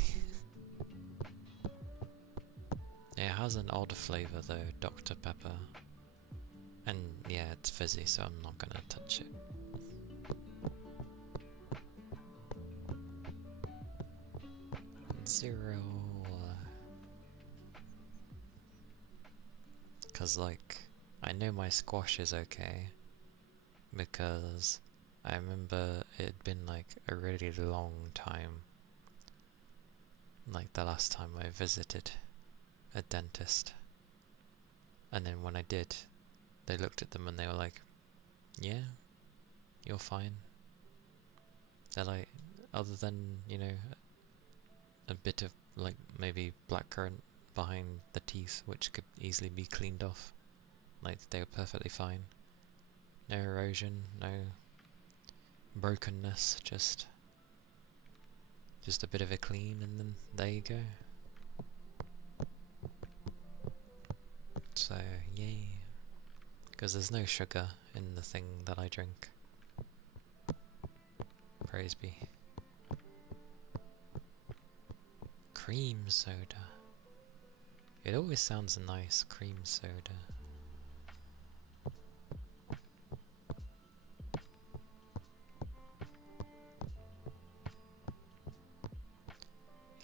It has an odd flavour though, Dr. Pepper. And yeah, it's fizzy, so I'm not gonna touch it. Zero. Because, like, I know my squash is okay, because I remember it had been, like, a really long time, like, the last time I visited a dentist. And then when I did, they looked at them and they were like, yeah, you're fine. They're like, other than, you know, a bit of, like, maybe blackcurrant behind the teeth, which could easily be cleaned off. Like, they were perfectly fine. No erosion, no brokenness, just a bit of a clean, and then there you go. So, yay. Because there's no sugar in the thing that I drink. Praise be. Cream soda. It always sounds nice, cream soda.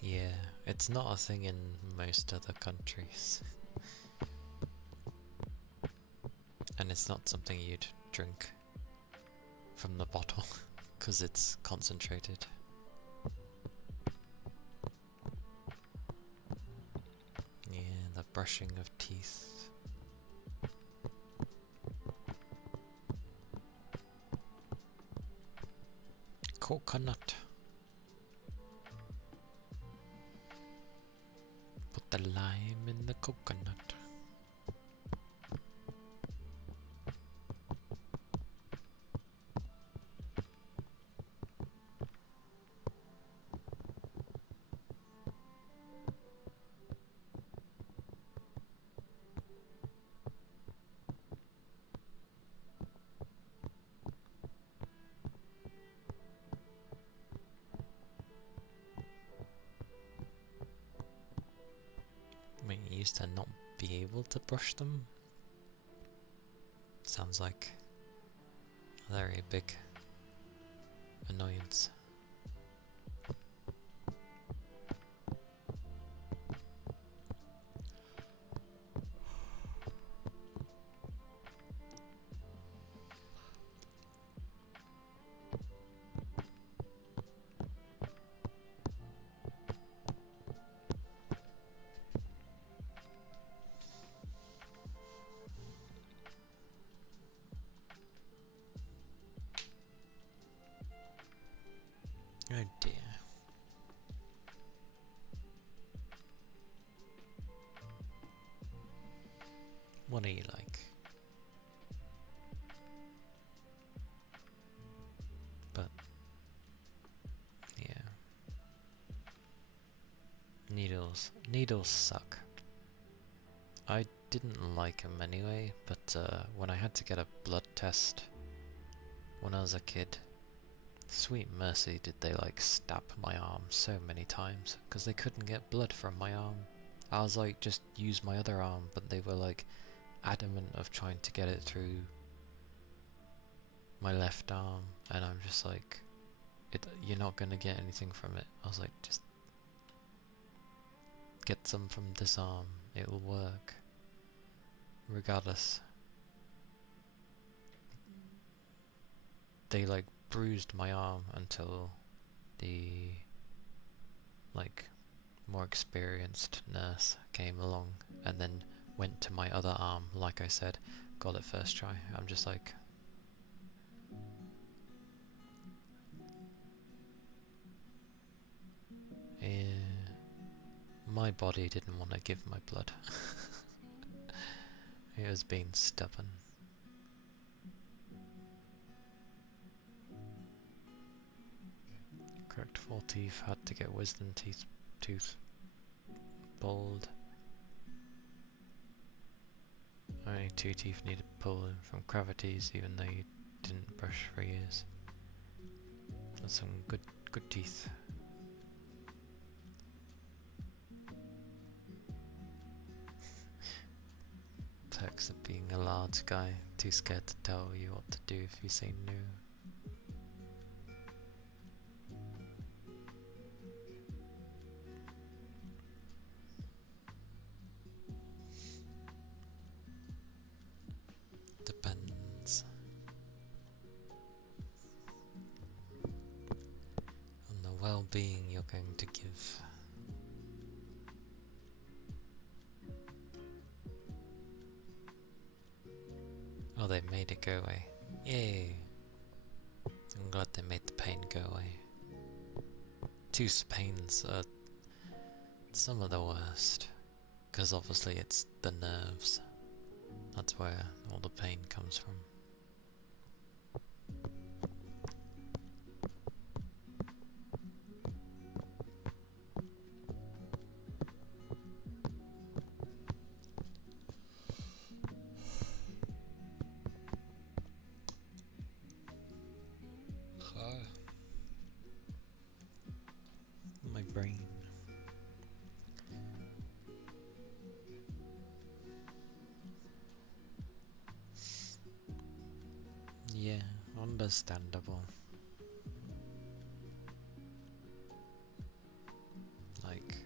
Yeah, it's not a thing in most other countries. And it's not something you'd drink from the bottle, because it's concentrated. Yeah, the brushing of teeth. Coconut. Put the lime in the coconut. I mean, you used to not be able to brush them? Sounds like a very big annoyance. Oh dear. What are you like? But, yeah. Needles. Needles suck. I didn't like them anyway, but when I had to get a blood test when I was a kid, sweet mercy did they like stab my arm so many times, because they couldn't get blood from my arm. I was like, just use my other arm, but they were like adamant of trying to get it through my left arm, and I'm just like, you're not gonna get anything from it. I was like, just get some from this arm, it'll work. Regardless. They like bruised my arm until the like more experienced nurse came along and then went to my other arm, like I said, got it first try. I'm just like, yeah, my body didn't want to give my blood. It was being stubborn. Correct 4 teeth, had to get wisdom tooth pulled. Only 2 teeth needed pulling from cavities, even though you didn't brush for years. That's some good teeth. Perks of being a large guy, too scared to tell you what to do if you say no. well-being you're going to give. Oh, they made it go away. Yay! I'm glad they made the pain go away. Tooth pains are some of the worst, because obviously it's the nerves. That's where all the pain comes from. My brain. Yeah, understandable. Like,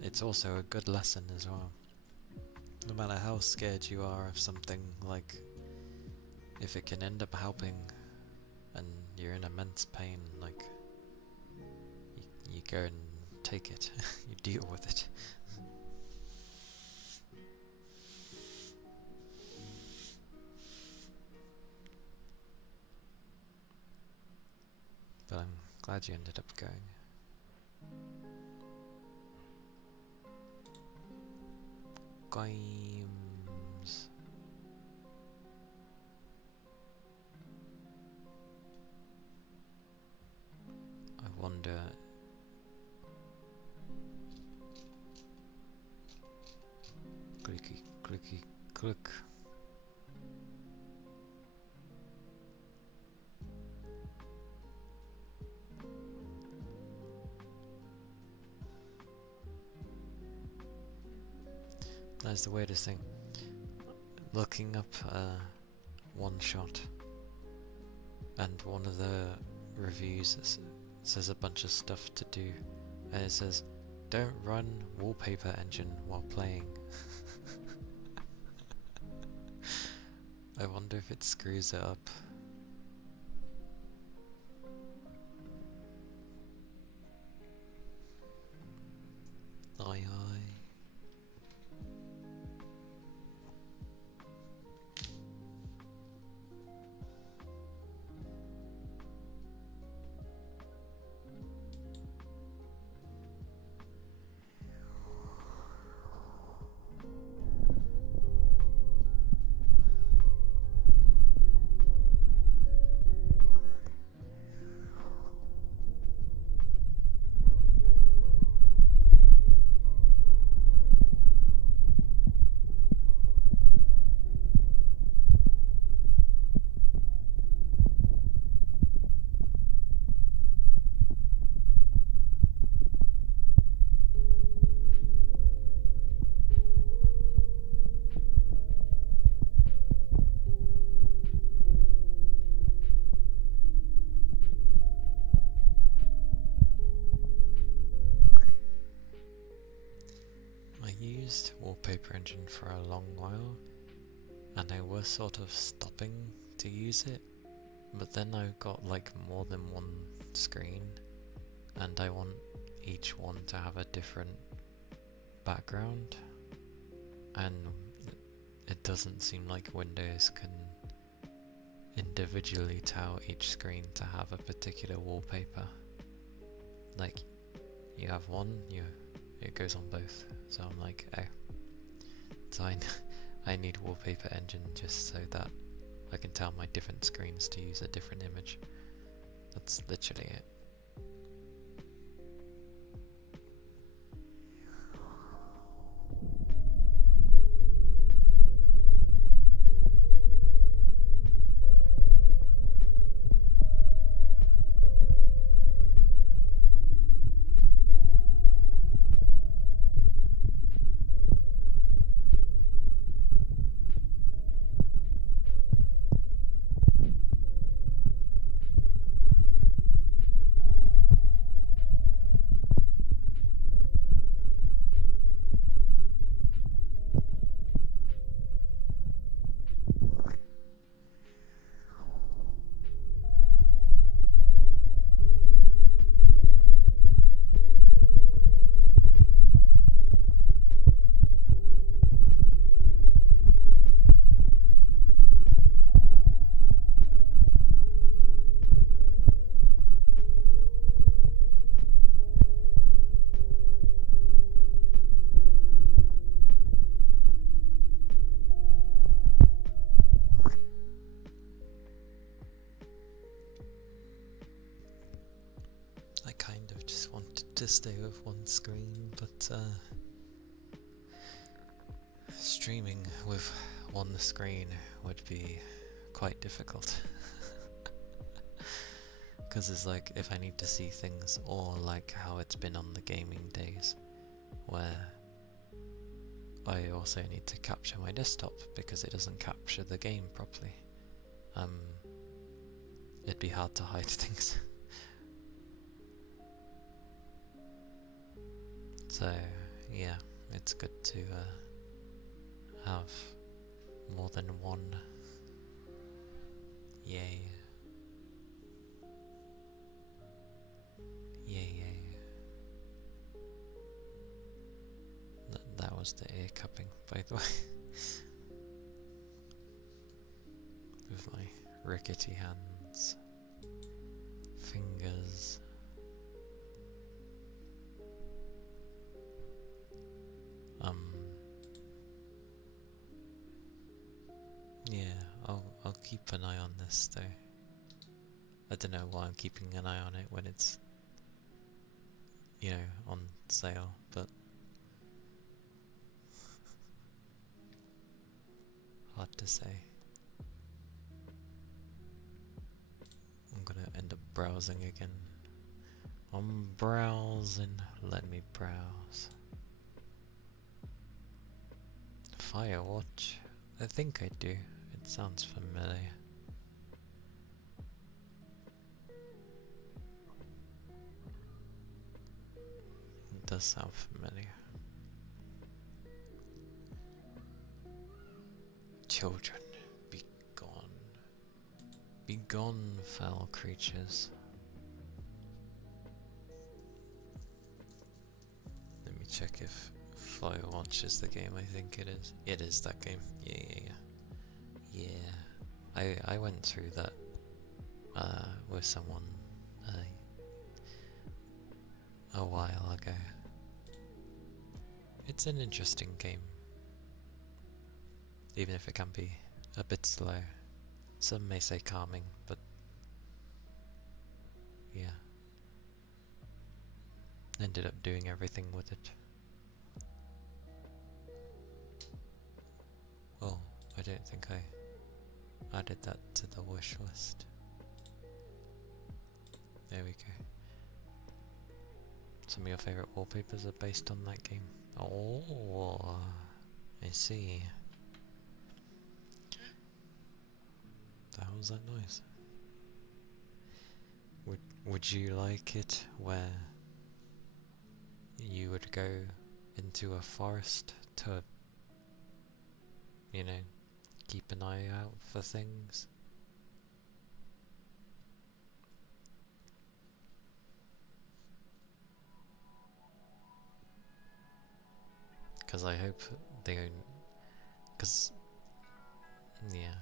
it's also a good lesson as well. No matter how scared you are of something, like, if it can end up helping and you're in immense pain, like, you go and take it. You deal with it. But I'm glad you ended up going. Games. I wonder. Clicky, clicky, click. That's the weirdest thing. Looking up one shot, and one of the reviews says a bunch of stuff to do, and it says, "Don't run wallpaper engine while playing." I wonder if it screws it up. Aye aye. I used Wallpaper Engine for a long while, and I was sort of stopping to use it, but then I got like more than one screen, and I want each one to have a different background, and it doesn't seem like Windows can individually tell each screen to have a particular wallpaper. Like, you have one, it goes on both. So I'm like, oh, so I need Wallpaper Engine just so that I can tell my different screens to use a different image. That's literally it. to stay with one screen, but streaming with one screen would be quite difficult. Because it's like, if I need to see things, or like how it's been on the gaming days, where I also need to capture my desktop because it doesn't capture the game properly. It'd be hard to hide things. So yeah, it's good to have more than one. Yay. Yay. That was the ear cupping, by the way. With my rickety hands, fingers. Yeah, I'll keep an eye on this though. I don't know why I'm keeping an eye on it when it's, you know, on sale, but hard to say. I'm gonna end up browsing again. I'm browsing, let me browse. Firewatch? I think I do, it sounds familiar. It does sound familiar. Children, be gone. Be gone, foul creatures. Let me check if Firewatch is the game. I think it is. It is that game. Yeah. I went through that with someone a while ago. It's an interesting game, even if it can be a bit slow. Some may say calming, but yeah. Ended up doing everything with it. Oh, I don't think I added that to the wish list. There we go. Some of your favourite wallpapers are based on that game. Oh, I see. The hell's that noise? Would you like it where you would go into a forest to, you know, keep an eye out for things? Because I hope they don't. Because, yeah.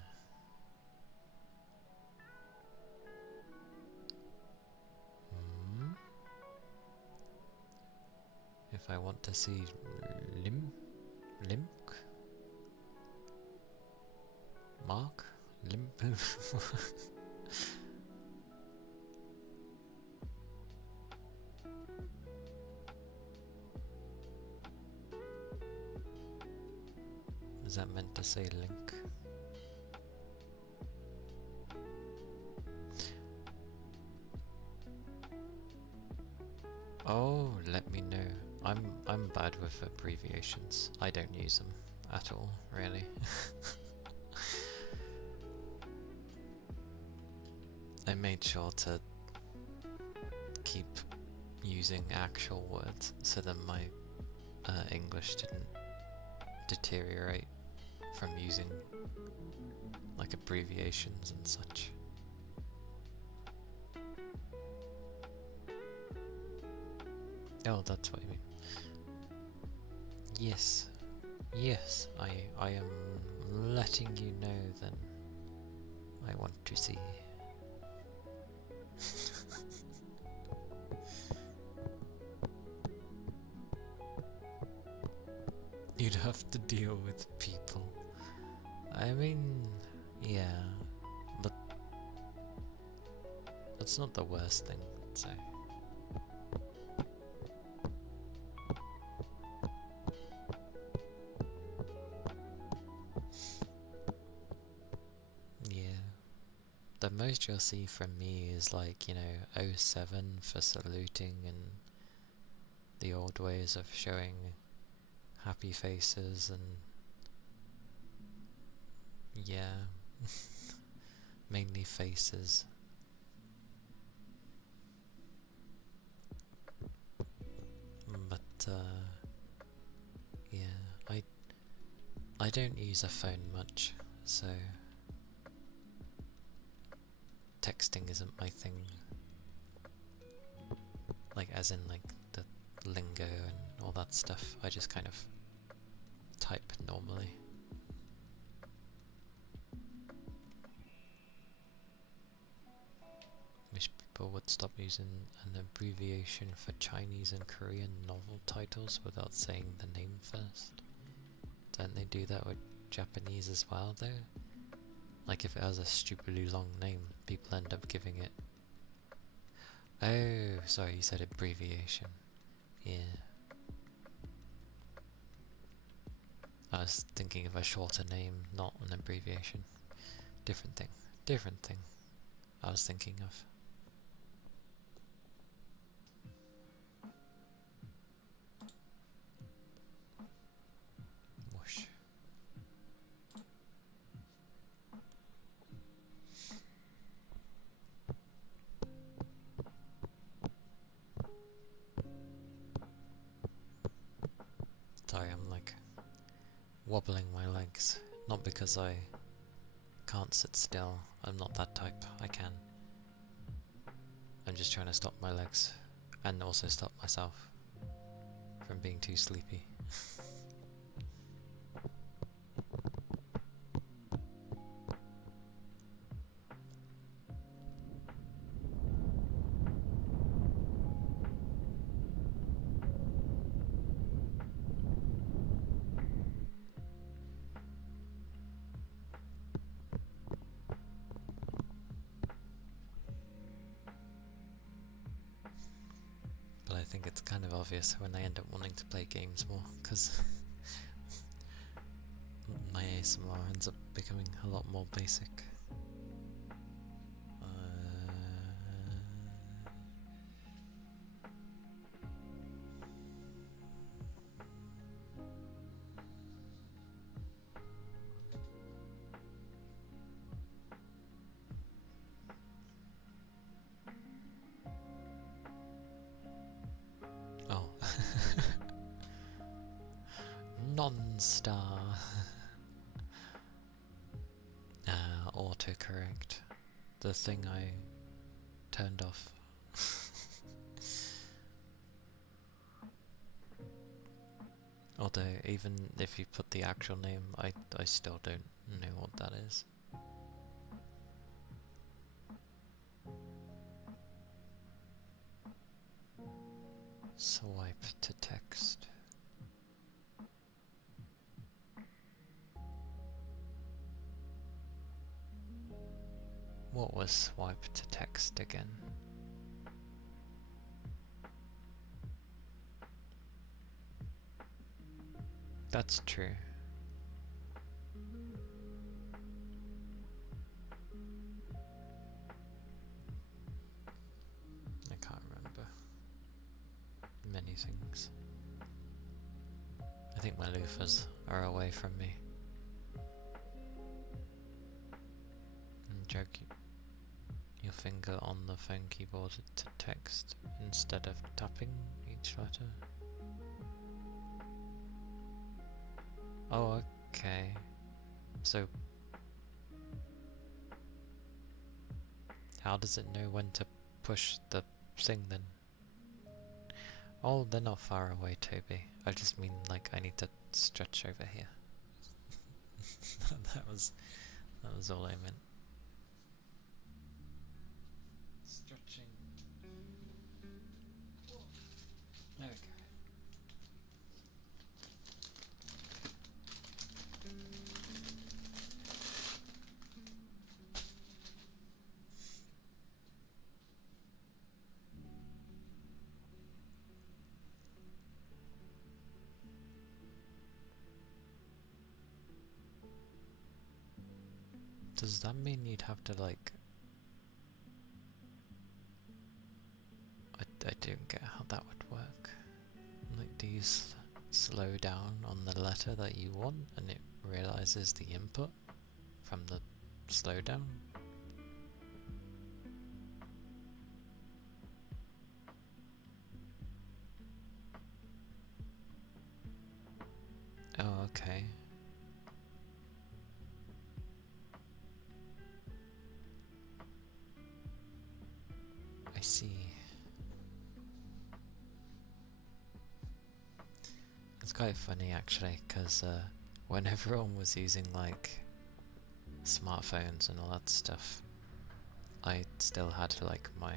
If I want to see Limk? Mark? Limp? Is that meant to say Link? Oh, let me know. I'm bad with abbreviations. I don't use them at all, really. I made sure to keep using actual words so that my English didn't deteriorate from using like abbreviations and such. Oh, that's what you mean. Yes, I am letting you know then. I want to see. You'd have to deal with people. I mean, yeah, but that's not the worst thing, I'd say. most you'll see from me is like, you know, '07 for saluting and the old ways of showing happy faces and yeah, mainly faces. But yeah, I don't use a phone much, so texting isn't my thing. Like as in like the lingo and all that stuff. I just kind of type normally. Wish people would stop using an abbreviation for Chinese and Korean novel titles without saying the name first. Don't they do that with Japanese as well though? Like if it has a stupidly long name, people end up giving it... Oh, sorry, you said abbreviation. Yeah. I was thinking of a shorter name, not an abbreviation. Different thing. Different thing I was thinking of. Whoosh. Sorry, I'm like wobbling my legs. Not because I can't sit still. I'm not that type. I can. I'm just trying to stop my legs. And also stop myself from being too sleepy. But I think it's kind of obvious when I end up wanting to play games more, because my ASMR ends up becoming a lot more basic. Oh. Non-star. Autocorrect. The thing I turned off. Although, even if you put the actual name, I still don't know what that is. Swipe to text. What was swipe to text again? That's true. I can't remember many things. I think my loofahs are away from me. And drag your finger on the phone keyboard to text instead of tapping each letter. Oh, okay. So, how does it know when to push the thing then? Oh, they're not far away, Toby. I just mean like I need to stretch over here. that was all I meant. Stretching. There we go. Does that mean you'd have to like I don't get how that would work. Like, do you slow down on the letter that you want and it realizes the input from the slowdown? Oh, okay. I see. It's quite funny actually, because when everyone was using like smartphones and all that stuff, I still had like my,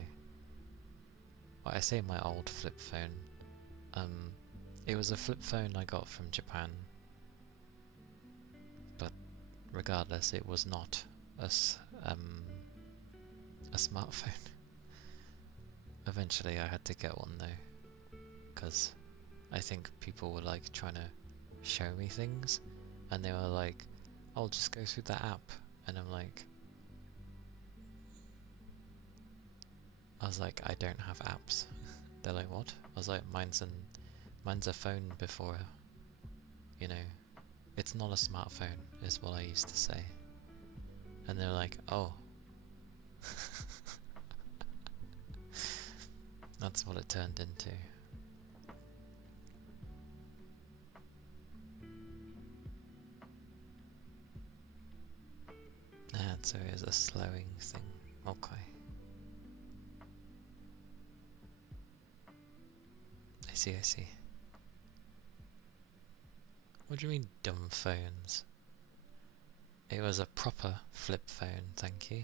well, I say my old flip phone. It was a flip phone I got from Japan, but regardless, it was not a smartphone. Eventually, I had to get one though, because I think people were like trying to show me things, and they were like, "I'll just go through the app," and I was like, I don't have apps. They're like, what? I was like, mine's a phone before, you know, it's not a smartphone, is what I used to say. And they're like, oh. That's what it turned into. And so it is a slowing thing. Okay. I see. What do you mean, dumb phones? It was a proper flip phone, thank you.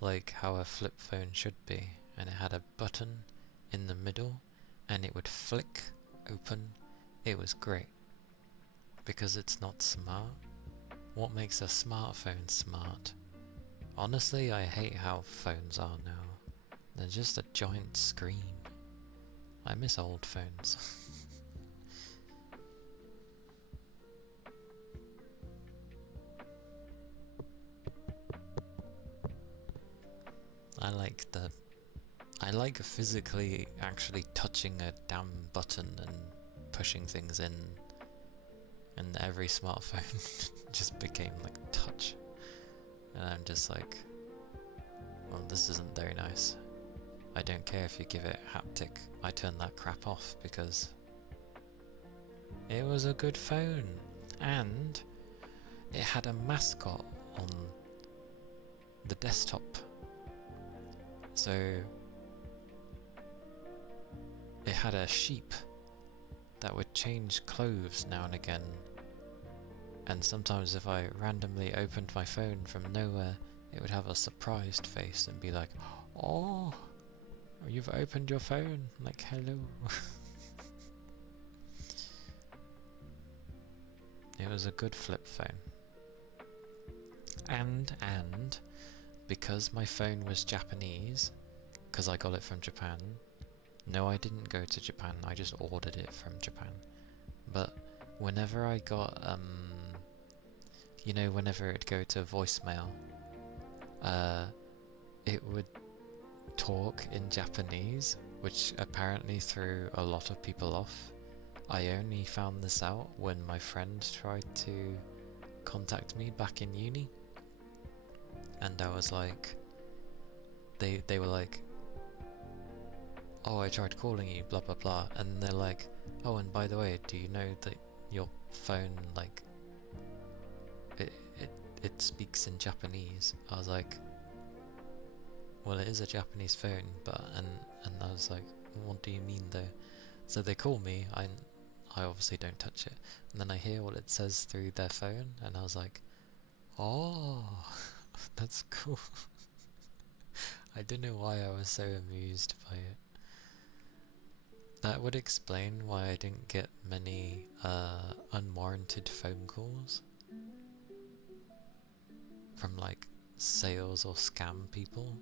Like how a flip phone should be, and it had a button in the middle, and it would flick open. It was great. Because it's not smart. What makes a smartphone smart? Honestly, I hate how phones are now. They're just a giant screen. I miss old phones. I like physically actually touching a damn button and pushing things in, and every smartphone just became like touch. And I'm just like, well, this isn't very nice. I don't care if you give it haptic. I turn that crap off because it was a good phone, and it had a mascot on the desktop. So it had a sheep that would change clothes now and again, and sometimes if I randomly opened my phone from nowhere, it would have a surprised face and be like, oh, you've opened your phone, like, hello. It was a good flip phone. And because my phone was Japanese, because I got it from Japan. No, I didn't go to Japan, I just ordered it from Japan. But whenever I got, you know, whenever it'd go to voicemail, it would talk in Japanese, which apparently threw a lot of people off. I only found this out when my friend tried to contact me back in uni, and I was like, they were like, oh, I tried calling you, blah blah blah, and they're like, oh, and by the way, do you know that your phone, like, it speaks in Japanese? I was like, well, it is a Japanese phone, but, and I was like, what do you mean though? So they call me, I obviously don't touch it, and then I hear what it says through their phone, and I was like, oh, that's cool. I don't know why I was so amused by it. That would explain why I didn't get many unwarranted phone calls from like sales or scam people,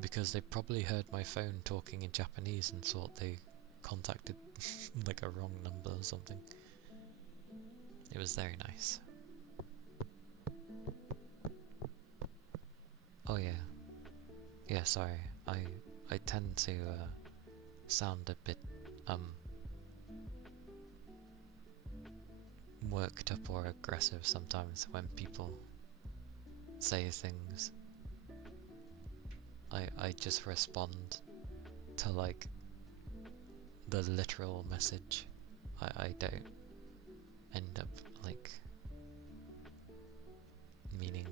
because they probably heard my phone talking in Japanese and thought they contacted like a wrong number or something. It was very nice. Oh yeah. Yeah, sorry. I I tend to sound a bit worked up or aggressive sometimes when people say things. I just respond to like the literal message. I don't end up like meaning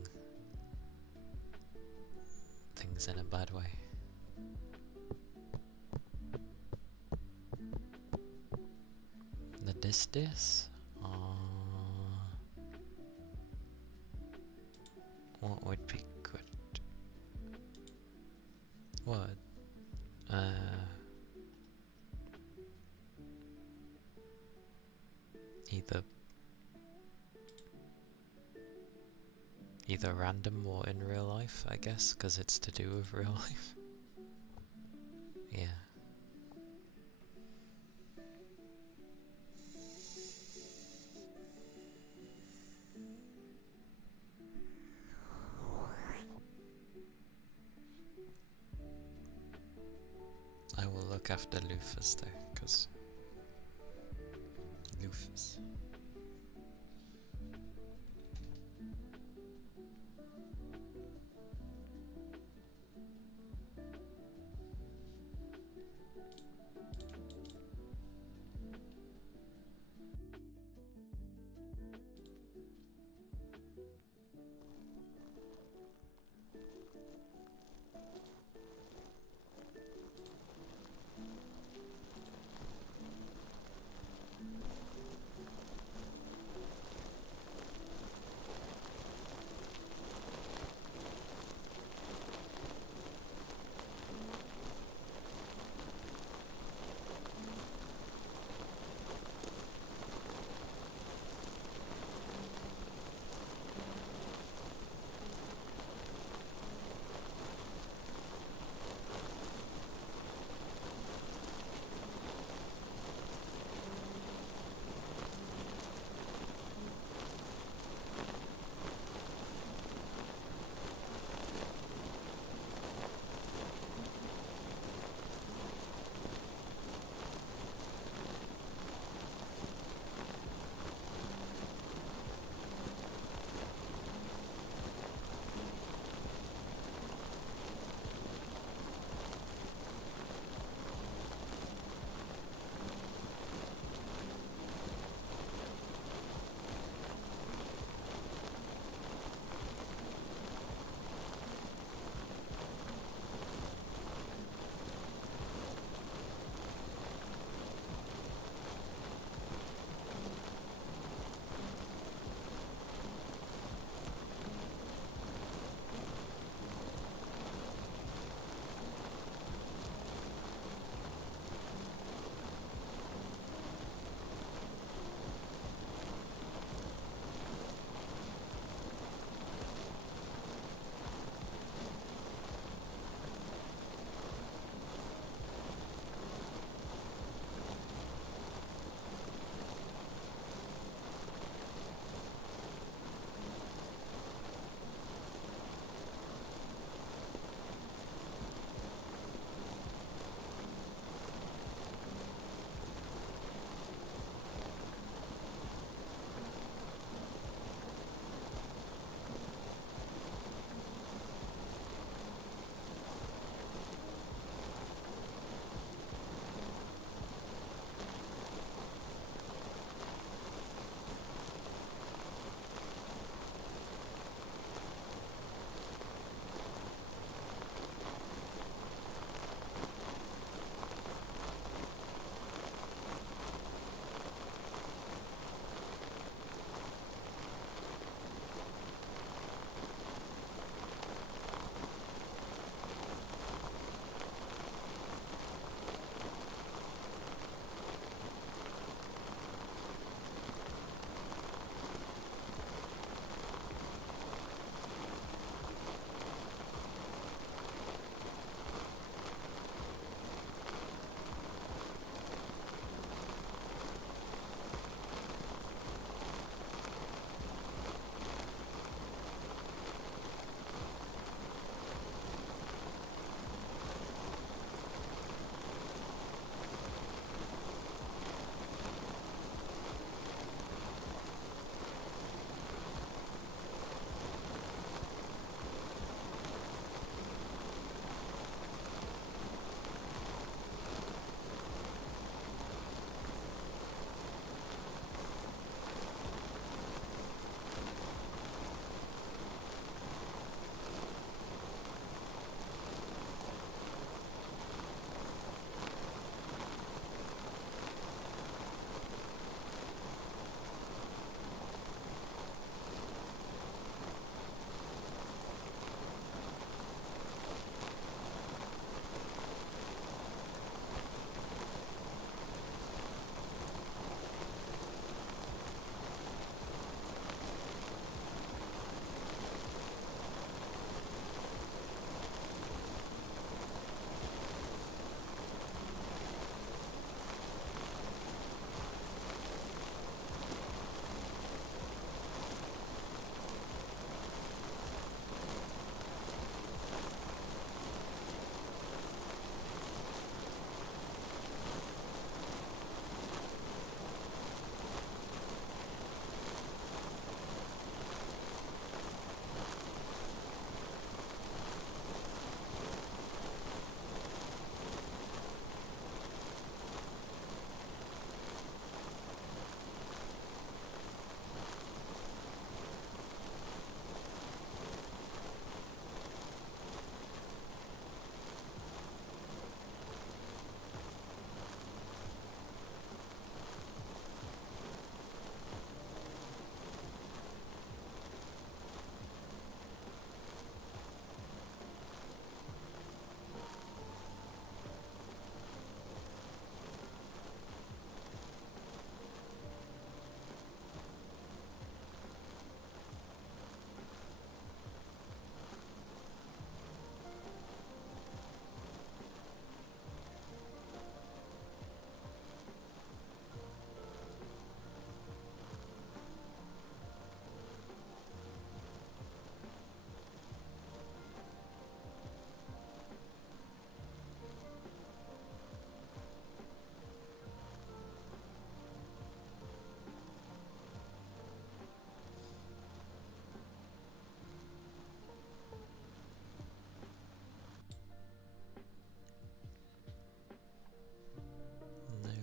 things in a bad way. The this? What would be good? What? Either random or in real life, I guess, because it's to do with real life. Yeah. I will look after Lufus though, because Lufus.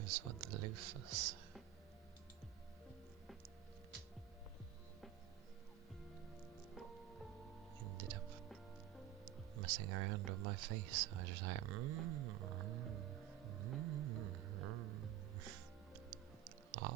goes with the loofahs. Ended up messing around with my face. I was just like, ah.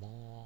More.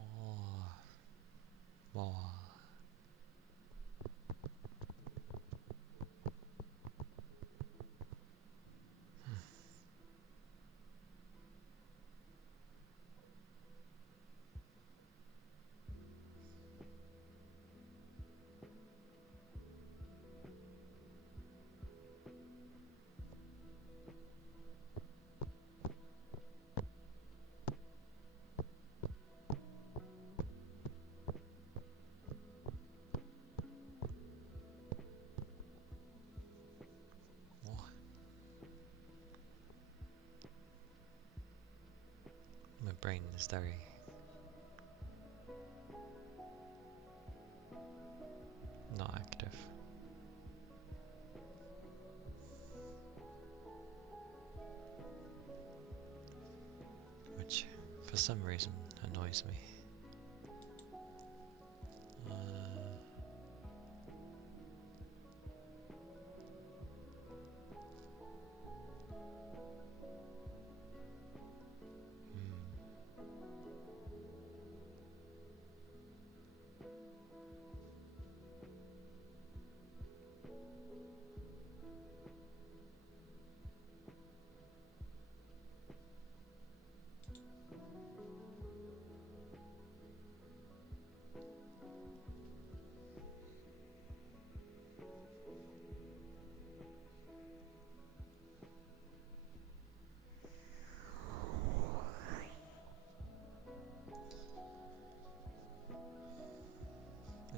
My brain is very not active. Which, for some reason, annoys me.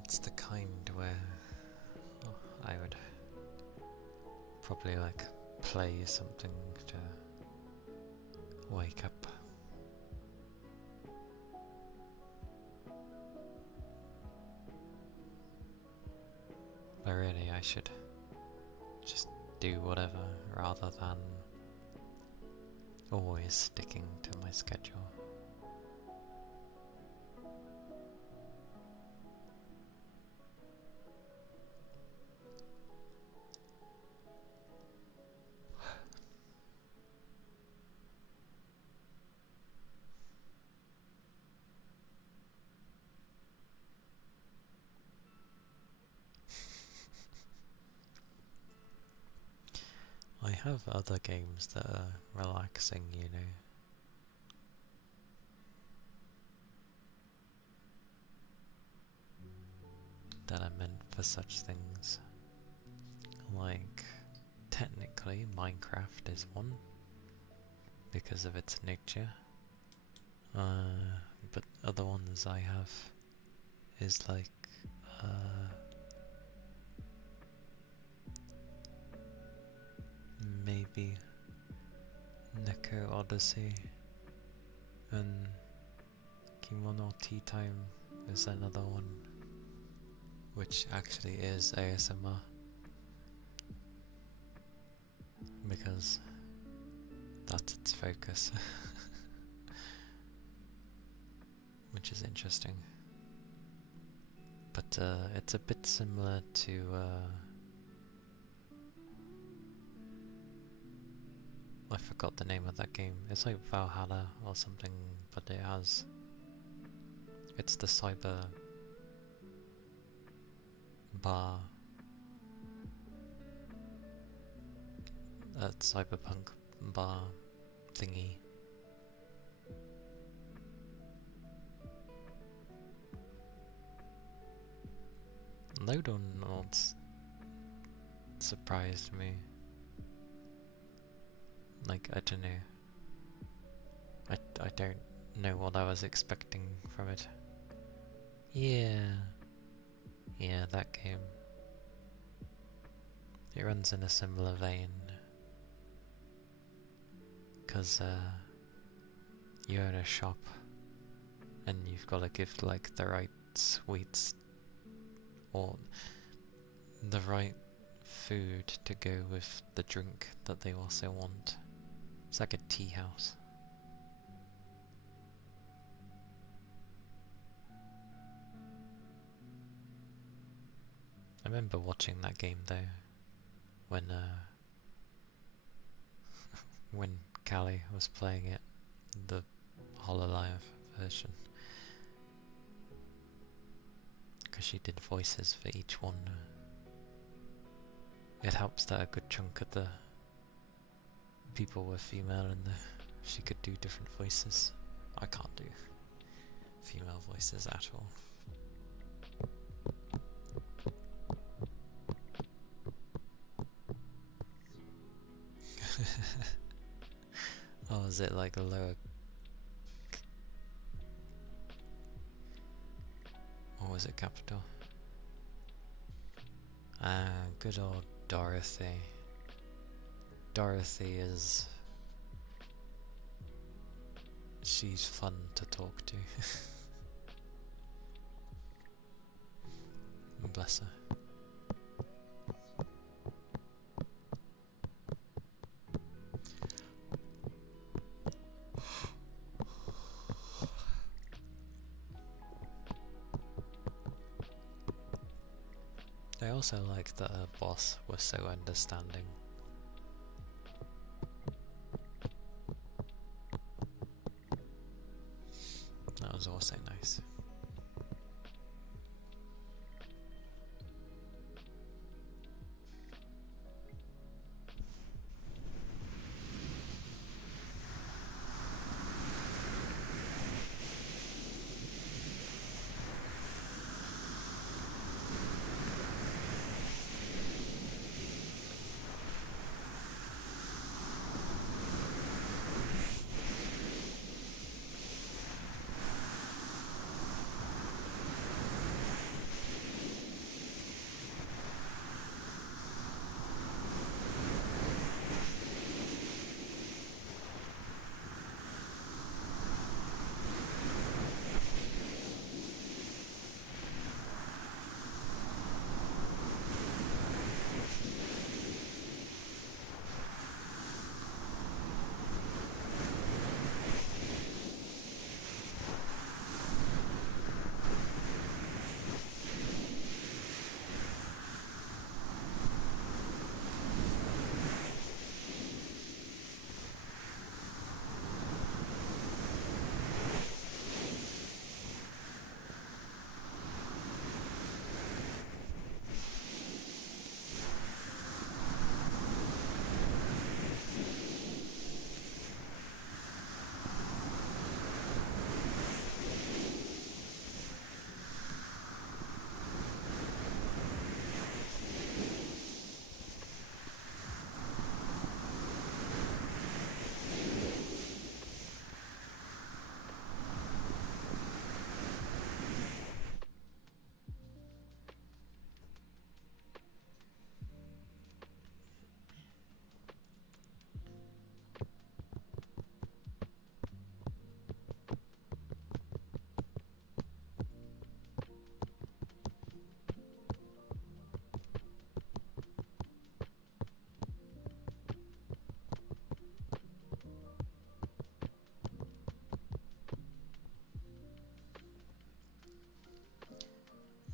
It's the kind where I would probably like play something to wake up. But really I should just do whatever rather than always sticking to my schedule. I have other games that are relaxing, you know. That are meant for such things. Like, technically, Minecraft is one because of its nature. But other ones I have is like, maybe Neko Odyssey and Kimono Tea Time is another one, which actually is ASMR because that's its focus, which is interesting. But it's a bit similar to I forgot the name of that game. It's like Valhalla or something, but it's the cyber bar a cyberpunk bar thingy. Load on mods surprised me. Like, I don't know. I don't know what I was expecting from it. Yeah. Yeah, that game. It runs in a similar vein. Because you own a shop and you've got to give like the right sweets or the right food to go with the drink that they also want. It's like a tea house. I remember watching that game though, when when Callie was playing it, the HoloLive version, because she did voices for each one. It helps that a good chunk of the people were female and she could do different voices. I can't do female voices at all. Oh, is it like a lower... or was it capital? Ah, good old Dorothy. Dorothy is... she's fun to talk to. Bless her. I also like that her boss was so understanding. That was also nice.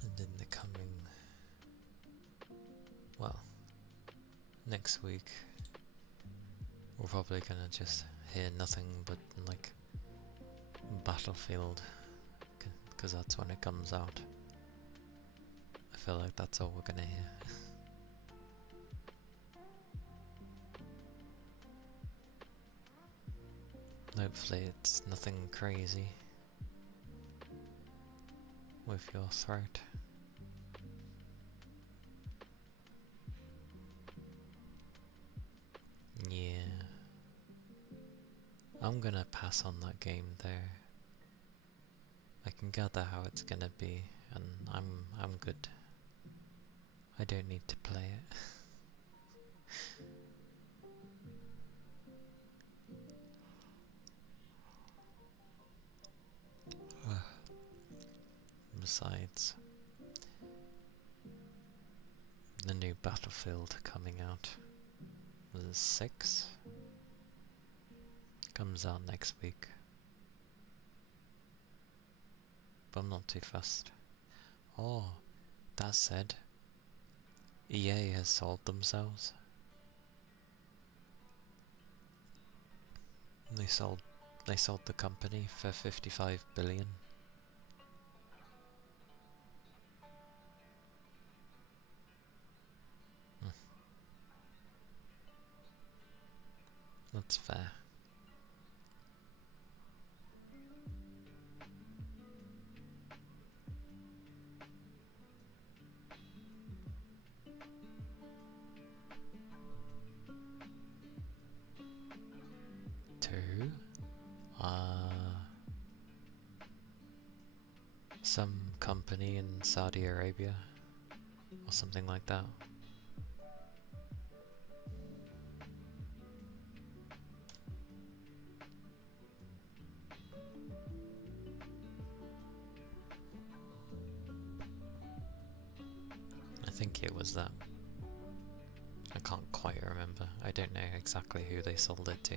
And in the coming... well, next week we're probably gonna just hear nothing but like Battlefield, because that's when it comes out. I feel like that's all we're gonna hear. Hopefully it's nothing crazy with your throat. Yeah. I'm gonna pass on that game there. I can gather how it's gonna be, and I'm good. I don't need to play it. Besides, the new Battlefield coming out. Was it 6? Comes out next week. But I'm not too fussed. Oh, that said, EA has sold themselves. They sold the company for 55 billion. That's fair. Two? Some company in Saudi Arabia or something like that. I think it was that. I can't quite remember. I don't know exactly who they sold it to.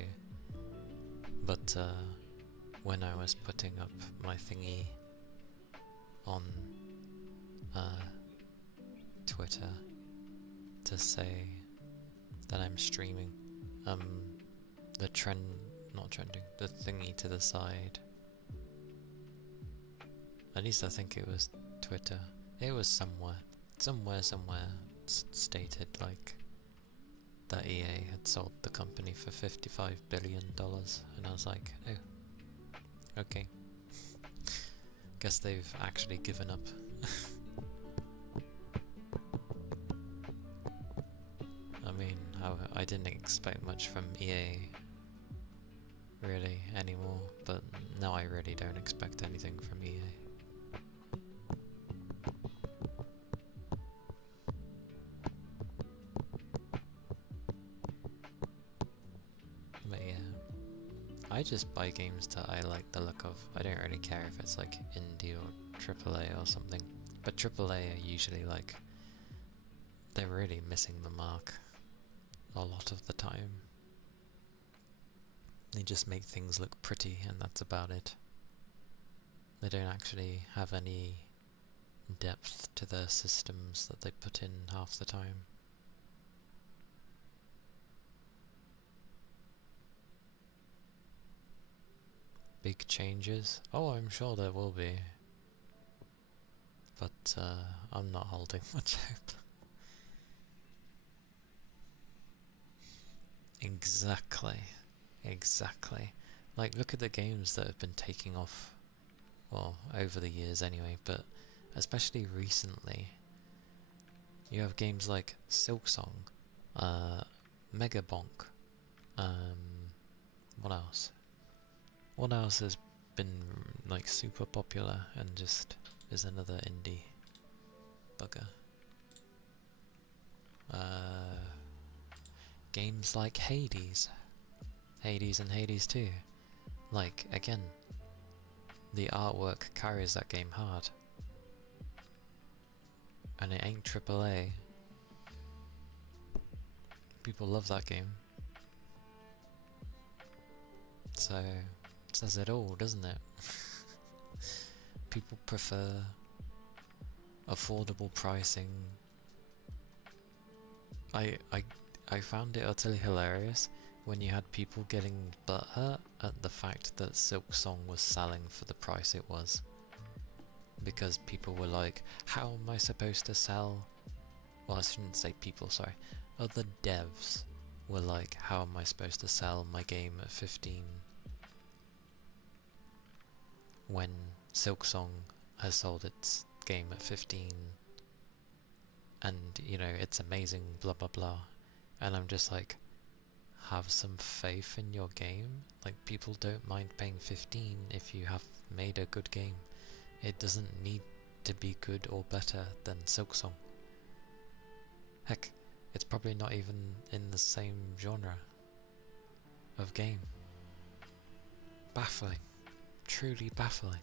But when I was putting up my thingy on Twitter to say that I'm streaming, the the thingy to the side, at least I think it was Twitter, it was somewhere stated like that EA had sold the company for $55 billion, and I was like, oh, okay, guess they've actually given up. I mean, I didn't expect much from EA really anymore, but now I really don't expect anything from EA. But yeah, I just buy games that I like the look of. I don't really care if it's like indie or AAA or something, but AAA are usually like, they're really missing the mark a lot of the time. They just make things look pretty and that's about it. They don't actually have any depth to their systems that they put in half the time. Big changes? Oh, I'm sure there will be. But I'm not holding much hope. Exactly. Like, look at the games that have been taking off, well, over the years anyway, but especially recently. You have games like Silksong, Megabonk, what else? What else has been like super popular and just is another indie bugger? Games like Hades and Hades 2. Like, again, the artwork carries that game hard. And it ain't AAA. People love that game. So, it says it all, doesn't it? People prefer affordable pricing. I found it utterly hilarious when you had people getting butthurt at the fact that Silksong was selling for the price it was. Because people were like, how am I supposed to sell? Well, I shouldn't say people, sorry. Other devs were like, how am I supposed to sell my game at $15 when Silksong has sold its game at 15 and, you know, it's amazing, blah blah blah. And I'm just like, have some faith in your game. Like, people don't mind paying 15 if you have made a good game. It doesn't need to be good or better than Silksong. Heck, it's probably not even in the same genre of game. Baffling. Truly baffling.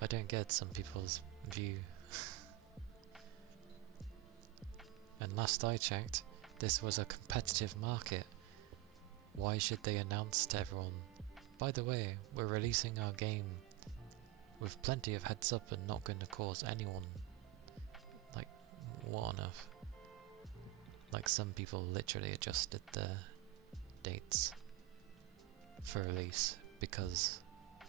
I don't get some people's view. And last I checked, this was a competitive market. Why should they announce to everyone, by the way, we're releasing our game with plenty of heads up and not going to cause anyone, like, what on earth? Like, some people literally adjusted the dates for release because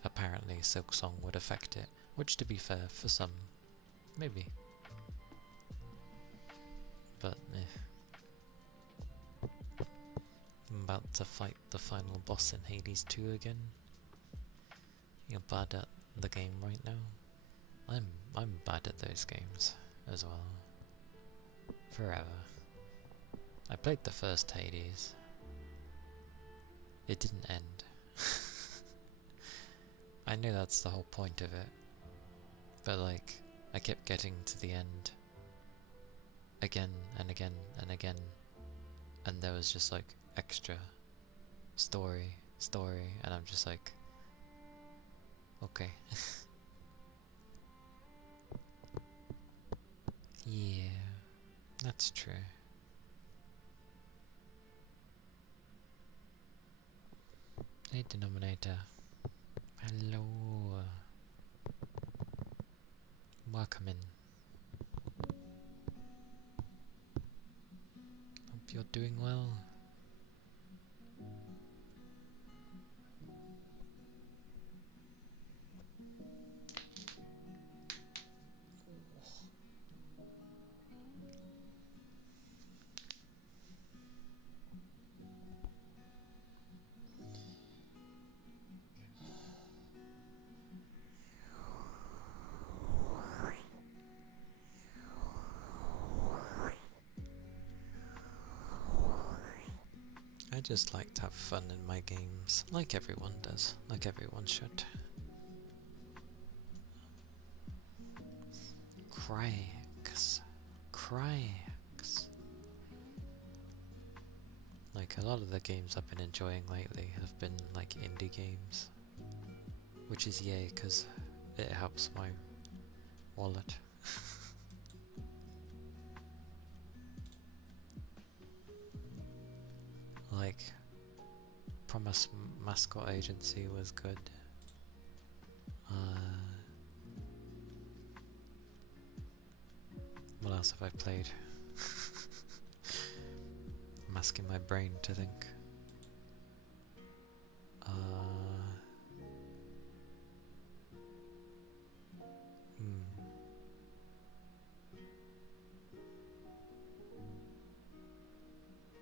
apparently Silksong would affect it, which, to be fair, for some, maybe. But I'm about to fight the final boss in Hades 2 again. You're bad at the game right now. I'm bad at those games as well. Forever. I played the first Hades. It didn't end. I know that's the whole point of it. But like, I kept getting to the end again and again and again, and there was just like extra story, and I'm just like, okay. Yeah, that's true. Hey, Denominator. Hello. Welcome in. Hope you're doing well. I just like to have fun in my games, like everyone does, like everyone should. Cracks. Like, a lot of the games I've been enjoying lately have been like indie games, which is yay, because it helps my wallet. Like, Promise Mascot Agency was good. What else have I played? I'm asking my brain to think.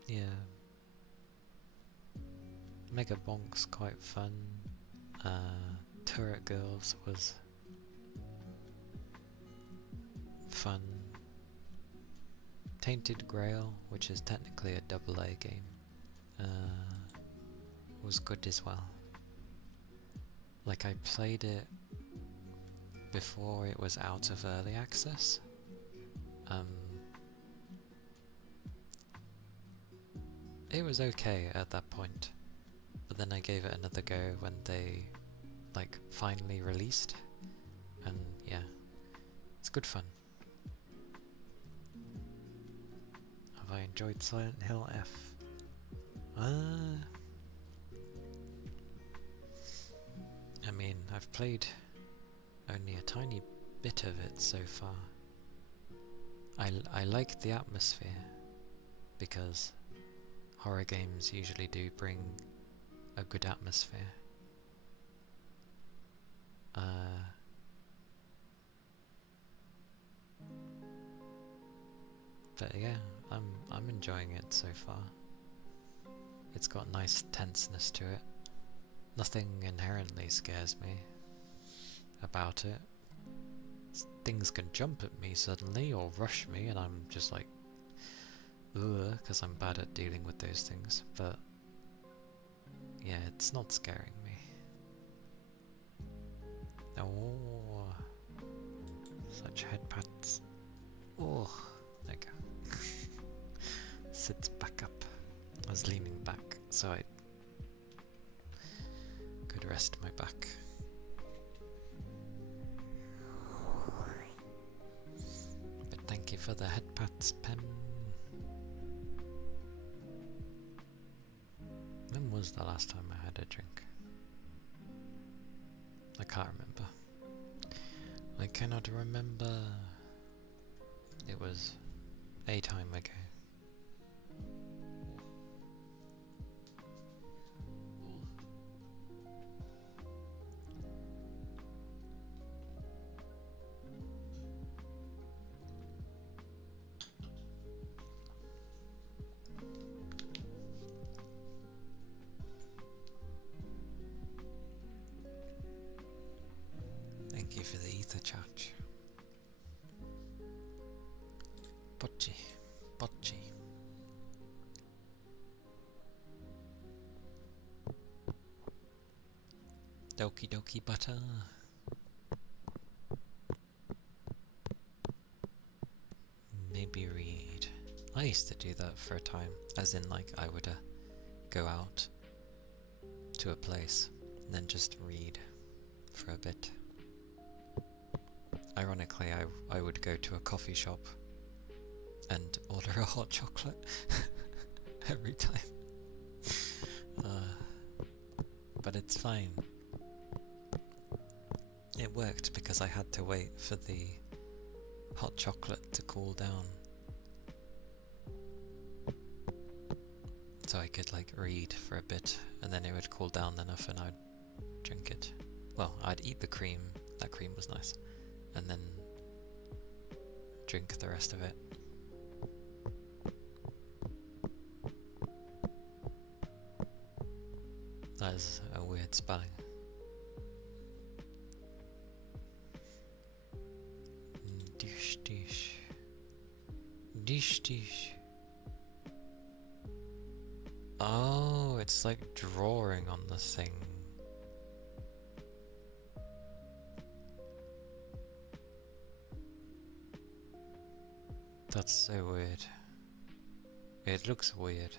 Yeah. Mega Bonk's quite fun. Turret Girls was fun. Tainted Grail, which is technically a AA game, was good as well. Like, I played it before it was out of early access. It was okay at that point, but then I gave it another go when they like finally released, and yeah, it's good fun. Have I enjoyed Silent Hill F? I mean, I've played only a tiny bit of it so far. I like the atmosphere, because horror games usually do bring a good atmosphere. But yeah, I'm enjoying it so far. It's got nice tenseness to it. Nothing inherently scares me about it. Things can jump at me suddenly or rush me and I'm just like, ugh, because I'm bad at dealing with those things, but yeah, it's not scaring me. Oh, such head pats. Oh, there you go. Sits back up. I was leaning back so I could rest my back. But thank you for the head pats, Pen. When was the last time I had a drink? I can't remember. I cannot remember. It was a time ago. Thank you for the ether charge. Bocce, bocce. Doki doki butter. Maybe read. I used to do that for a time, as in like I would go out to a place and then just read for a bit. Ironically, I would go to a coffee shop and order a hot chocolate every time. But it's fine. It worked because I had to wait for the hot chocolate to cool down. So I could like read for a bit and then it would cool down enough and I'd drink it. Well, I'd eat the cream, that cream was nice, and then drink the rest of it. That is a weird spelling. Dish dish. Dish dish. Oh, it's like drawing on the thing. That's so weird. It looks weird.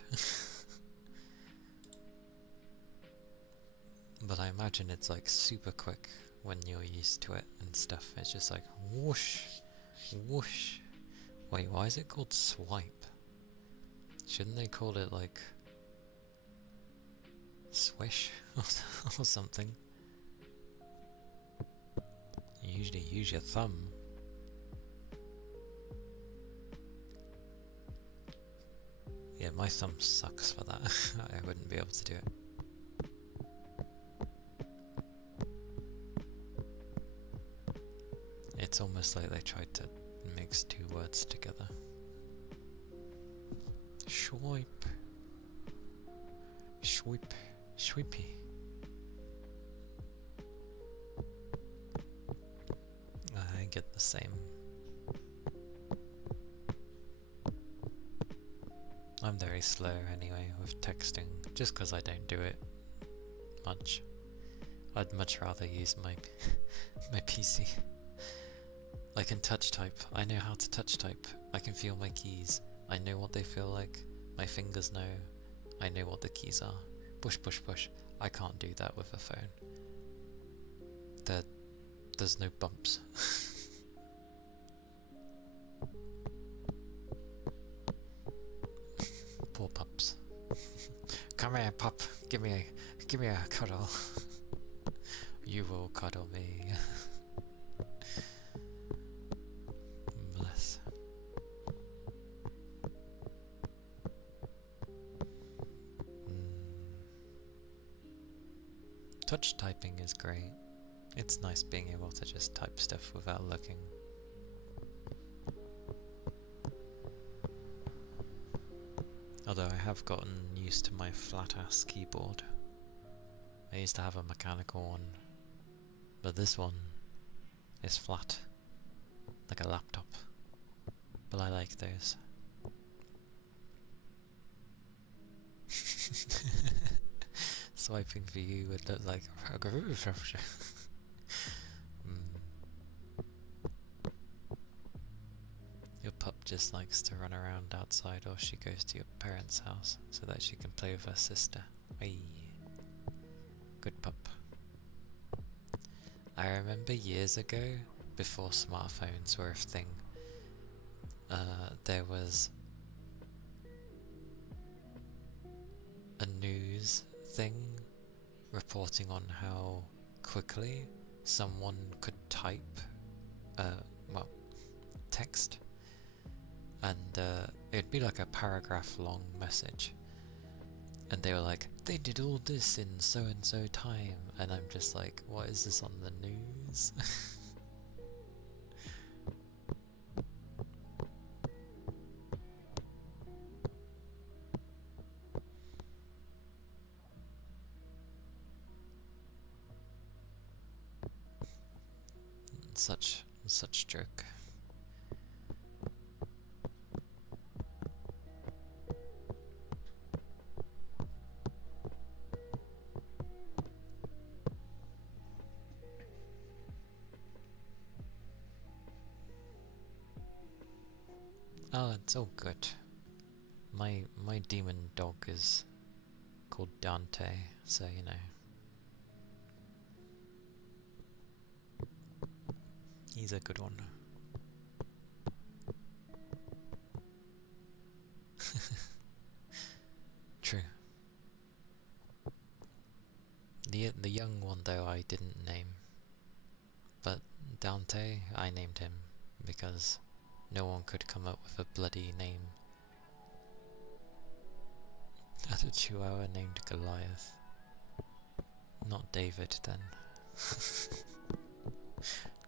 But I imagine it's like super quick when you're used to it and stuff. It's just like whoosh, whoosh. Wait, why is it called swipe? Shouldn't they call it like swish or something? You usually use your thumb. Yeah, my thumb sucks for that. I wouldn't be able to do it. It's almost like they tried to mix two words together. Swipe. Swipe. Sweepy. I get the same. I'm very slow anyway with texting, just because I don't do it much. I'd much rather use my my PC. I can touch type. I know how to touch type. I can feel my keys. I know what they feel like. My fingers know. I know what the keys are. Push, push, push. I can't do that with a phone. There's no bumps. Poor pups. Come here, pup. Give me a cuddle. You will cuddle me. Bless. Touch typing is great. It's nice being able to just type stuff without looking. Although I have gotten used to my flat-ass keyboard. I used to have a mechanical one, but this one is flat, like a laptop. But I like those. Swiping for you would look like a groove. Your pup just likes to run around outside, or she goes to your parents' house so that she can play with her sister. Hey, good pup. I remember years ago, before smartphones were a thing, there was a news thing reporting on how quickly someone could type, well, text, and it'd be like a paragraph long message, and they were like, they did all this in so and so time, and I'm just like, what is this on the news? such joke. Oh, it's all good. My demon dog is called Dante, so you know. He's a good one. True. The young one though I didn't name, but Dante I named him because no one could come up with a bloody name. I had a chihuahua named Goliath. Not David then.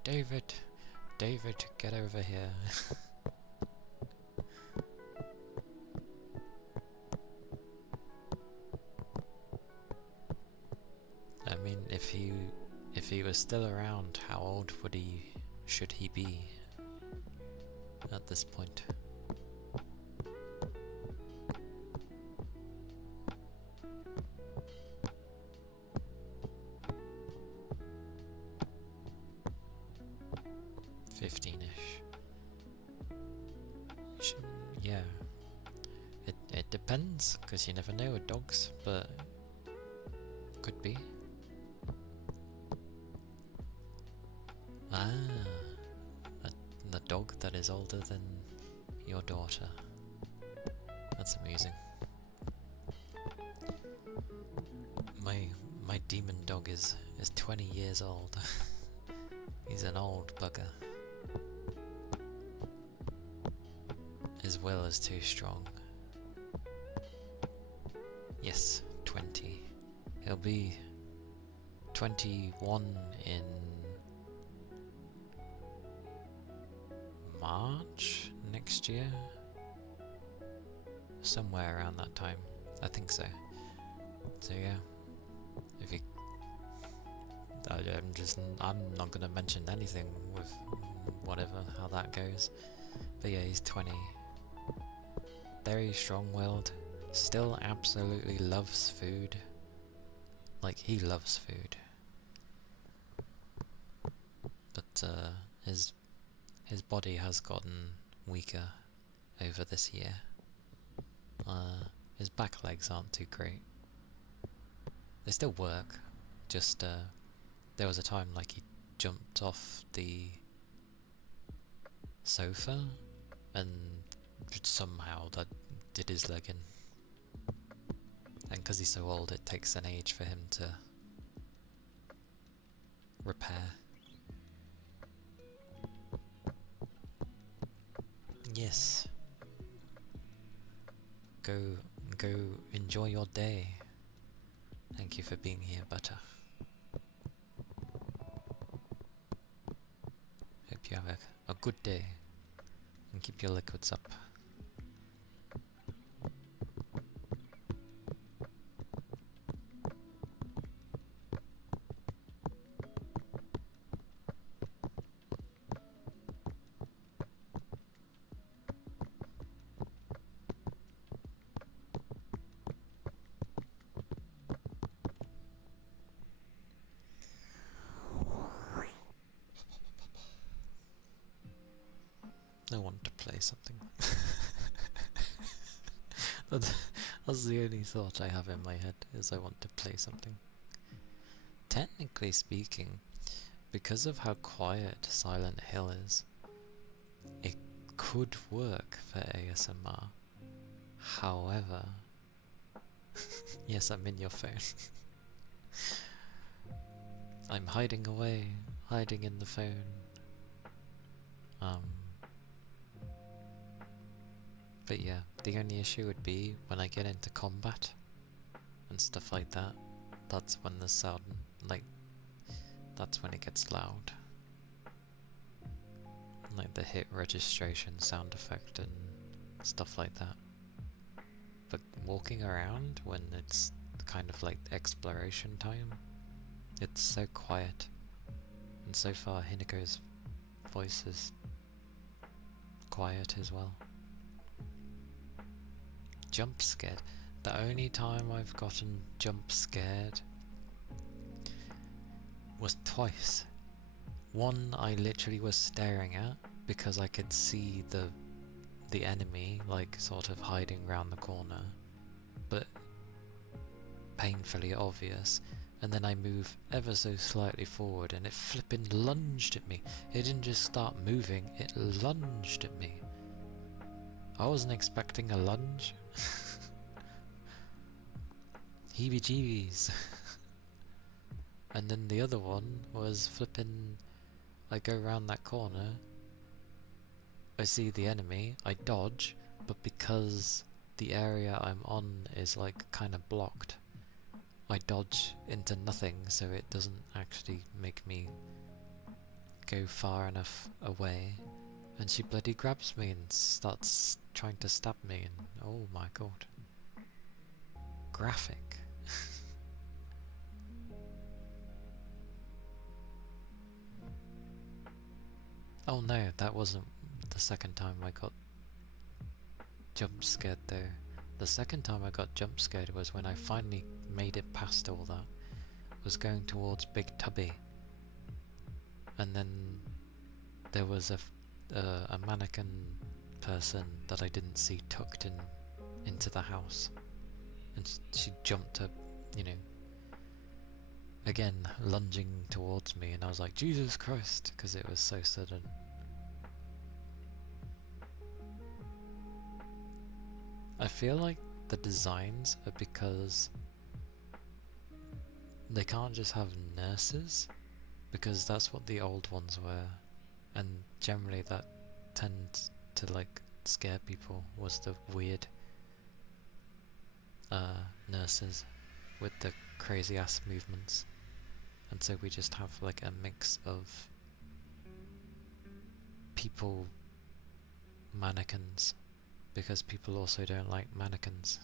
David, get over here. I mean, if he was still around, how old should he be at this point? Yeah. It depends, because you never know with dogs, but could be. Ah, the dog that is older than your daughter. That's amusing. My demon dog is 20 years old. He's an old bugger. His will is too strong. Yes, 20. He'll be 21 in March next year? Somewhere around that time. I think so. So yeah. If you... I'm not gonna mention anything with whatever, how that goes. But yeah, he's 20. Very strong-willed. Still absolutely loves food. Like, he loves food. But his body has gotten weaker over this year. His back legs aren't too great. They still work, just there was a time like he jumped off the sofa and somehow that did his leg in. And because he's so old, it takes an age for him to repair. Yes. Go enjoy your day. Thank you for being here, Butter. Hope you have a good day and keep your liquids up. play something. That's the only thought I have in my head, is I want to play something. Technically speaking, because of how quiet Silent Hill is, it could work for ASMR. However, yes, I'm in your phone. I'm hiding away, hiding in the phone. But yeah, the only issue would be when I get into combat and stuff like that. That's when the sound, like, that's when it gets loud. Like the hit registration sound effect and stuff like that. But walking around when it's kind of like exploration time, it's so quiet. And so far Hinako's voice is quiet as well. Jump scared. The only time I've gotten jump scared was twice. One I literally was staring at because I could see the enemy like sort of hiding around the corner, but painfully obvious, and then I move ever so slightly forward and it flippin' lunged at me. It didn't just start moving, it lunged at me. I wasn't expecting a lunge. Heebie-jeebies. And then the other one was flippin', I go around that corner, I see the enemy, I dodge, but because the area I'm on is like kind of blocked, I dodge into nothing, so it doesn't actually make me go far enough away, and she bloody grabs me and starts trying to stab me, and oh my god. Graphic. Oh no, that wasn't the second time I got jump scared though. The second time I got jump scared was when I finally made it past all that. Was going towards Big Tubby, and then there was a mannequin person that I didn't see tucked into the house, and she jumped up, you know, again lunging towards me, and I was like, Jesus Christ, because it was so sudden. I feel like the designs are because they can't just have nurses, because that's what the old ones were, and generally that tends to like scare people, was the weird nurses with the crazy ass movements. And so we just have like a mix of people mannequins, because people also don't like mannequins.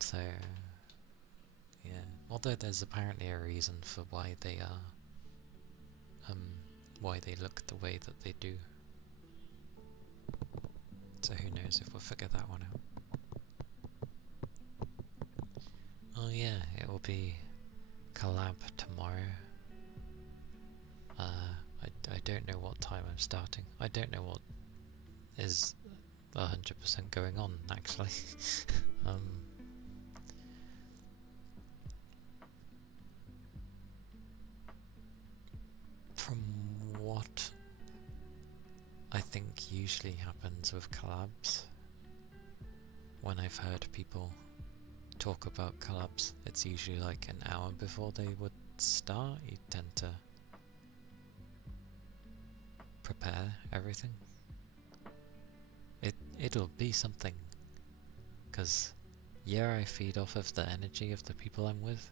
So yeah, although there's apparently a reason for why they are why they look the way that they do. So who knows if we'll figure that one out. Oh yeah, it will be collab tomorrow. I don't know what time I'm starting. I don't know what is 100% going on actually. From what I think usually happens with collabs, when I've heard people talk about collabs, it's usually like an hour before they would start. You tend to prepare everything. It'll be something, because yeah, I feed off of the energy of the people I'm with,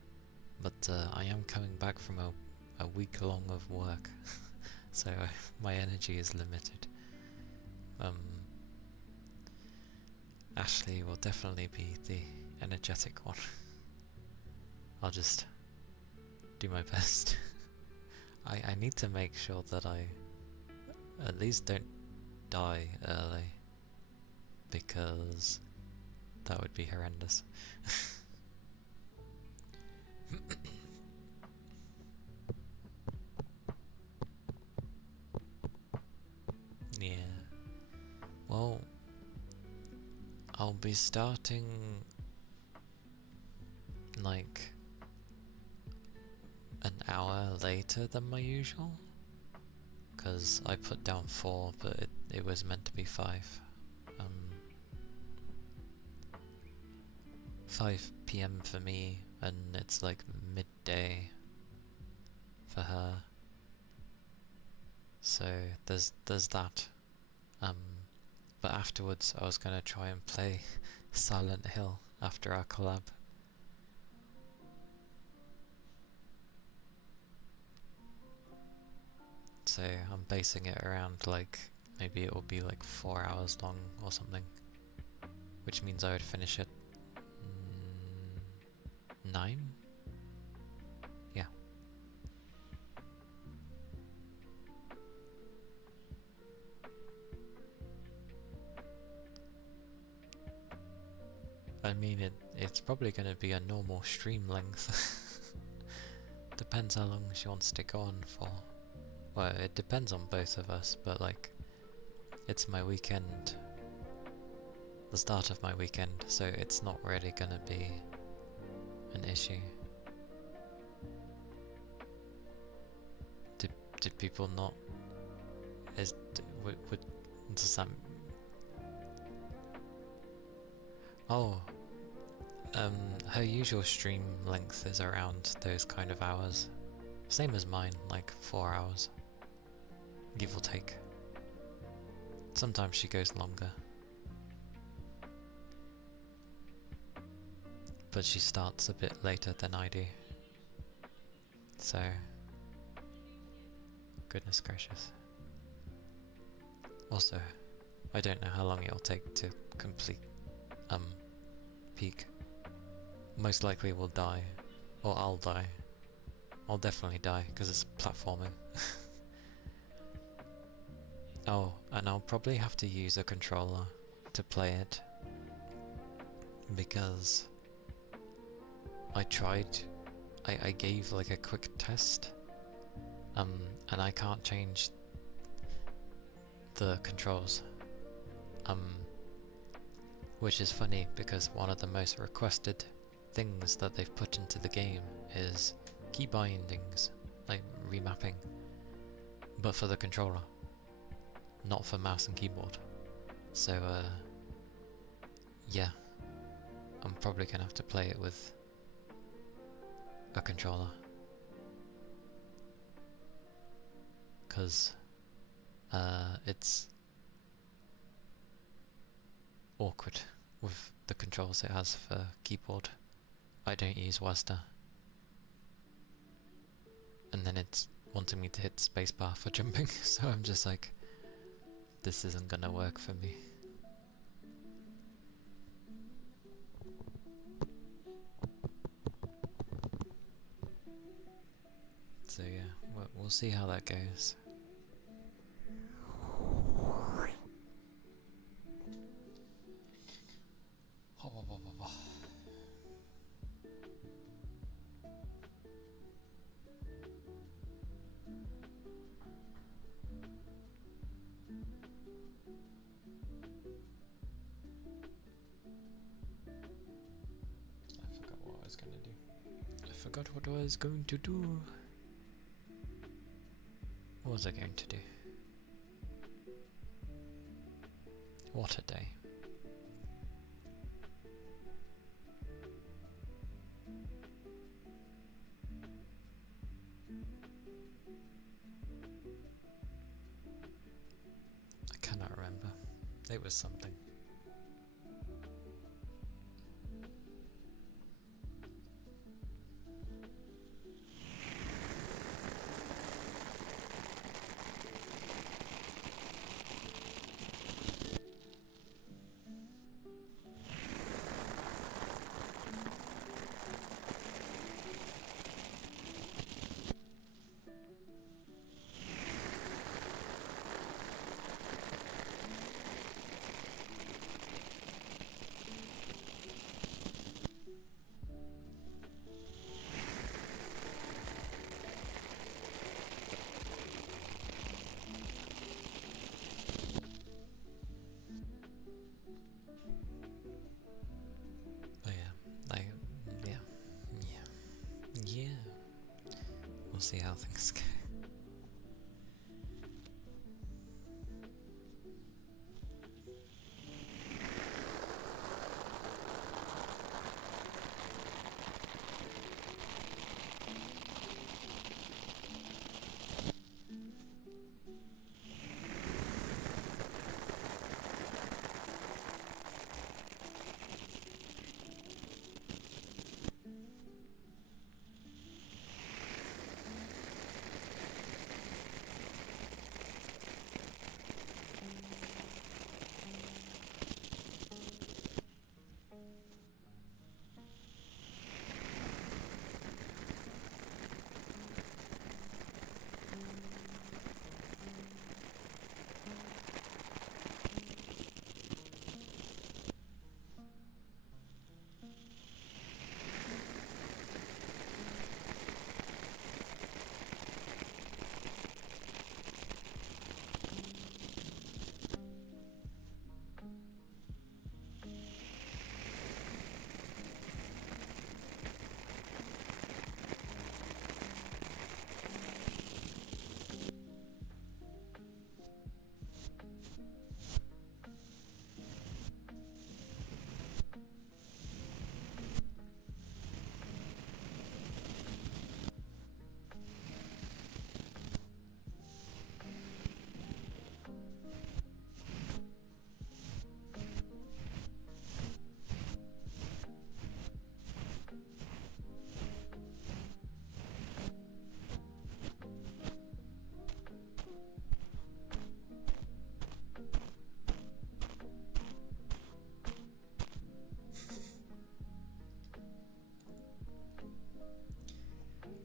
but I am coming back from a week long of work, so my energy is limited. Ashley will definitely be the energetic one. I'll just do my best. I need to make sure that I at least don't die early, because that would be horrendous. Well, I'll be starting like an hour later than my usual, because I put down 4 but it was meant to be 5. 5 PM for me, and it's like midday for her, so there's that. But afterwards I was gonna try and play Silent Hill after our collab. So I'm basing it around like maybe it will be like 4 hours long or something, which means I would finish at 9? Yeah. I mean, it's probably going to be a normal stream length. Depends how long she wants to go on for. Well, it depends on both of us, but like, it's my weekend, the start of my weekend, so it's not really going to be an issue. Did people not... does that... Oh, her usual stream length is around those kind of hours. Same as mine, like 4 hours. Give or take. Sometimes she goes longer. But she starts a bit later than I do. So... goodness gracious. Also, I don't know how long it'll take to complete peak. Most likely we'll die. Or I'll die. I'll definitely die, because it's platforming. Oh, and I'll probably have to use a controller to play it. Because I tried... I gave like a quick test. And I can't change the controls. Which is funny, because one of the most requested things that they've put into the game is key bindings, like remapping, but for the controller, not for mouse and keyboard. So yeah, I'm probably gonna have to play it with a controller, because it's awkward with the controls it has for keyboard. I don't use WASD, and then it's wanting me to hit spacebar for jumping, so I'm just like, this isn't gonna work for me. So yeah, we'll see how that goes. I forgot what I was going to do. What was I going to do? What a day. I cannot remember. It was something. see how things go.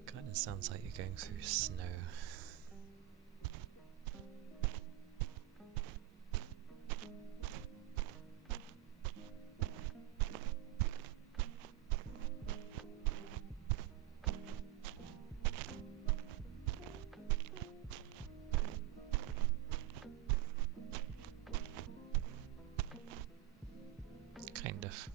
Kinda sounds like you're going through snow. Kind of.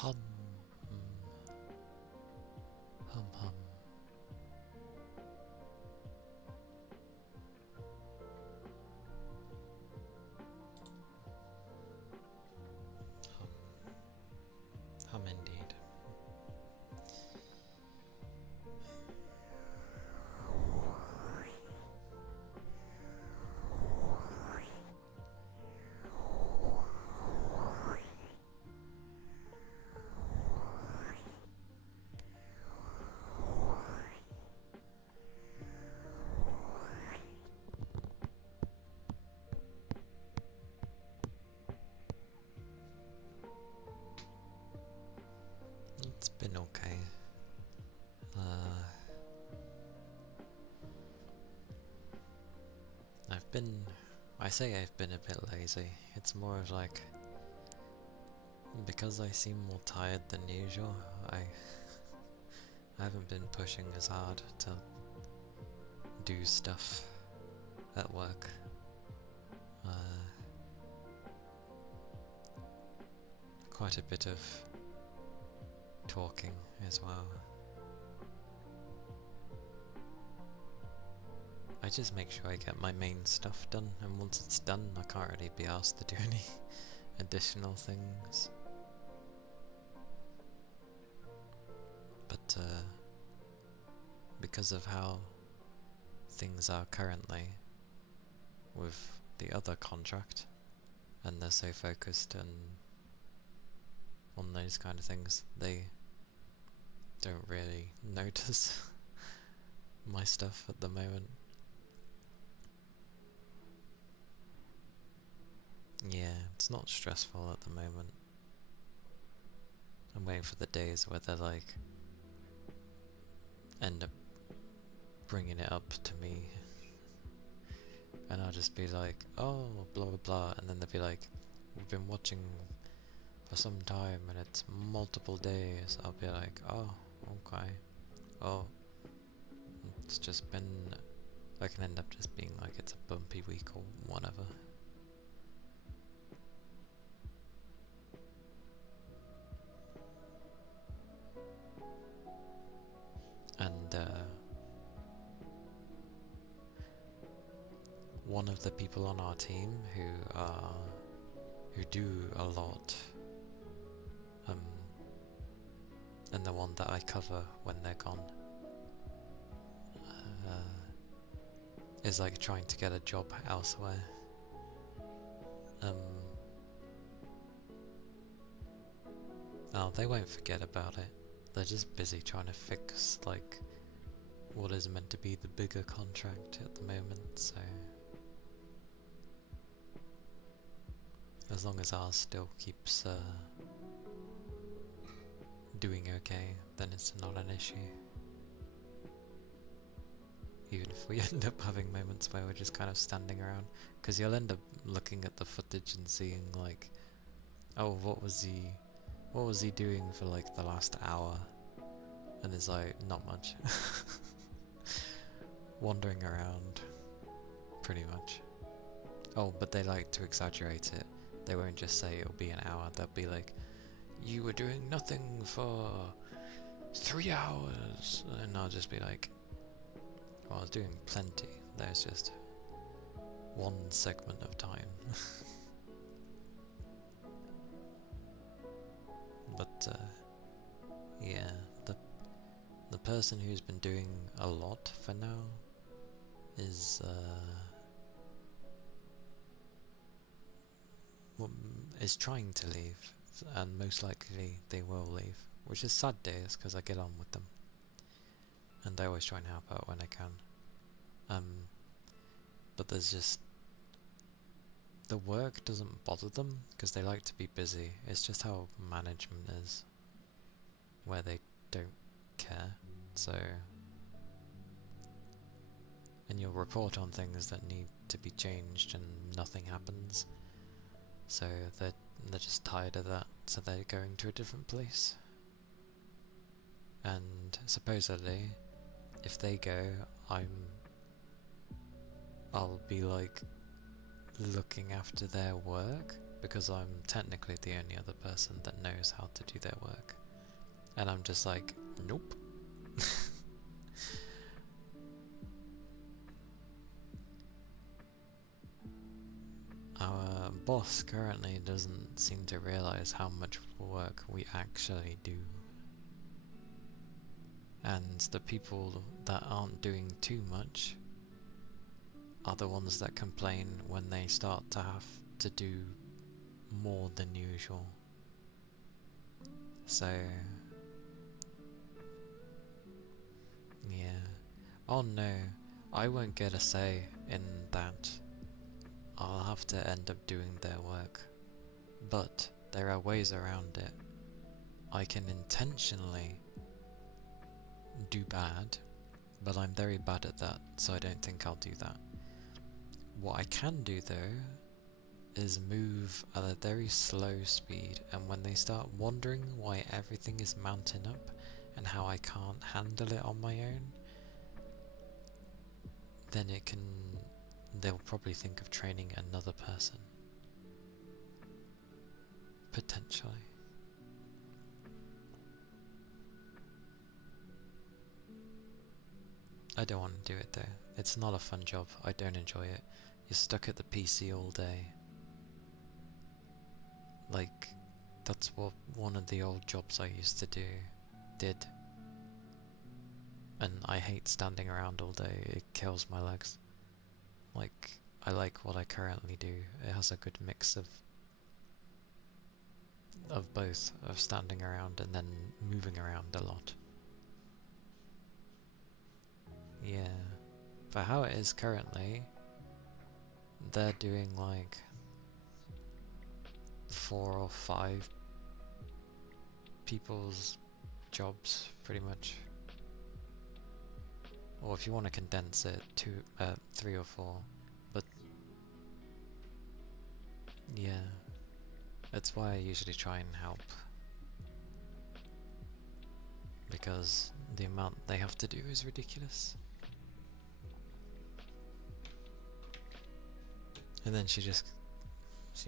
Hum. Hum hum. Hum. Hum indeed. It's been okay. I say I've been a bit lazy. It's more of like, because I seem more tired than usual, I haven't been pushing as hard to do stuff at work. Quite a bit of talking as well. I just make sure I get my main stuff done, and once it's done I can't really be asked to do any additional things. But because of how things are currently with the other contract, and they're so focused on those kind of things, they don't really notice my stuff at the moment. Yeah, it's not stressful at the moment. I'm waiting for the days where they like end up bringing it up to me, and I'll just be like, oh, blah blah blah, and then they'll be like, we've been watching for some time and it's multiple days. I'll be like, oh, okay. Oh, it's just been, I can end up just being like, it's a bumpy week or whatever. And one of the people on our team who do a lot, and the one that I cover when they're gone, is like trying to get a job elsewhere. Oh, they won't forget about it. They're just busy trying to fix like what is meant to be the bigger contract at the moment, so as long as ours still keeps doing okay, then it's not an issue. Even if we end up having moments where we're just kind of standing around, because you'll end up looking at the footage and seeing like, oh, what was he doing for like the last hour? And it's like, not much. Wandering around, pretty much. Oh, but they like to exaggerate it. They won't just say it'll be an hour, they'll be like, you were doing nothing for 3 hours, and I'll just be like, well, I was doing plenty, that was just one segment of time. But yeah, the person who's been doing a lot for now is trying to leave, and most likely they will leave, which is sad days because I get on with them and I always try and help out when I can. But there's just, the work doesn't bother them because they like to be busy. It's just how management is, where they don't care. So, and you'll report on things that need to be changed and nothing happens. So they're just tired of that, so they're going to a different place. And supposedly, if they go, I'll be like looking after their work, because I'm technically the only other person that knows how to do their work. And I'm just like, nope. Our boss currently doesn't seem to realize how much work we actually do. And the people that aren't doing too much are the ones that complain when they start to have to do more than usual. So, yeah. Oh no, I won't get a say in that. I'll have to end up doing their work. But there are ways around it. I can intentionally do bad, but I'm very bad at that, so I don't think I'll do that. What I can do though is move at a very slow speed, and when they start wondering why everything is mounting up and how I can't handle it on my own, then they'll probably think of training another person. Potentially. I don't want to do it though. It's not a fun job. I don't enjoy it. You're stuck at the PC all day. Like, that's what one of the old jobs I used to do did. And I hate standing around all day. It kills my legs. Like, I like what I currently do. It has a good mix of both, of standing around and then moving around a lot. Yeah. For how it is currently, they're doing like 4 or 5 people's jobs, pretty much. Or if you want to condense it, 3 or 4. But yeah, that's why I usually try and help, because the amount they have to do is ridiculous. And then she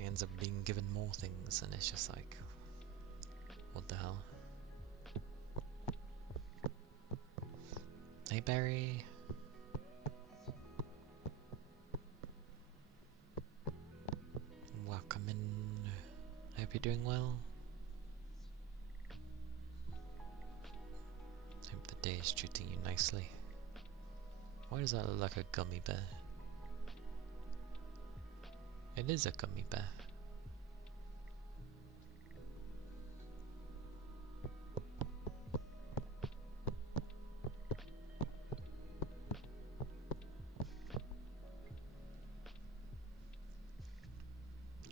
ends up being given more things, and it's just like, what the hell? Hey Barry. Welcome in. I hope you're doing well. Hope the day is treating you nicely. Why does that look like a gummy bear? It is a gummy bear.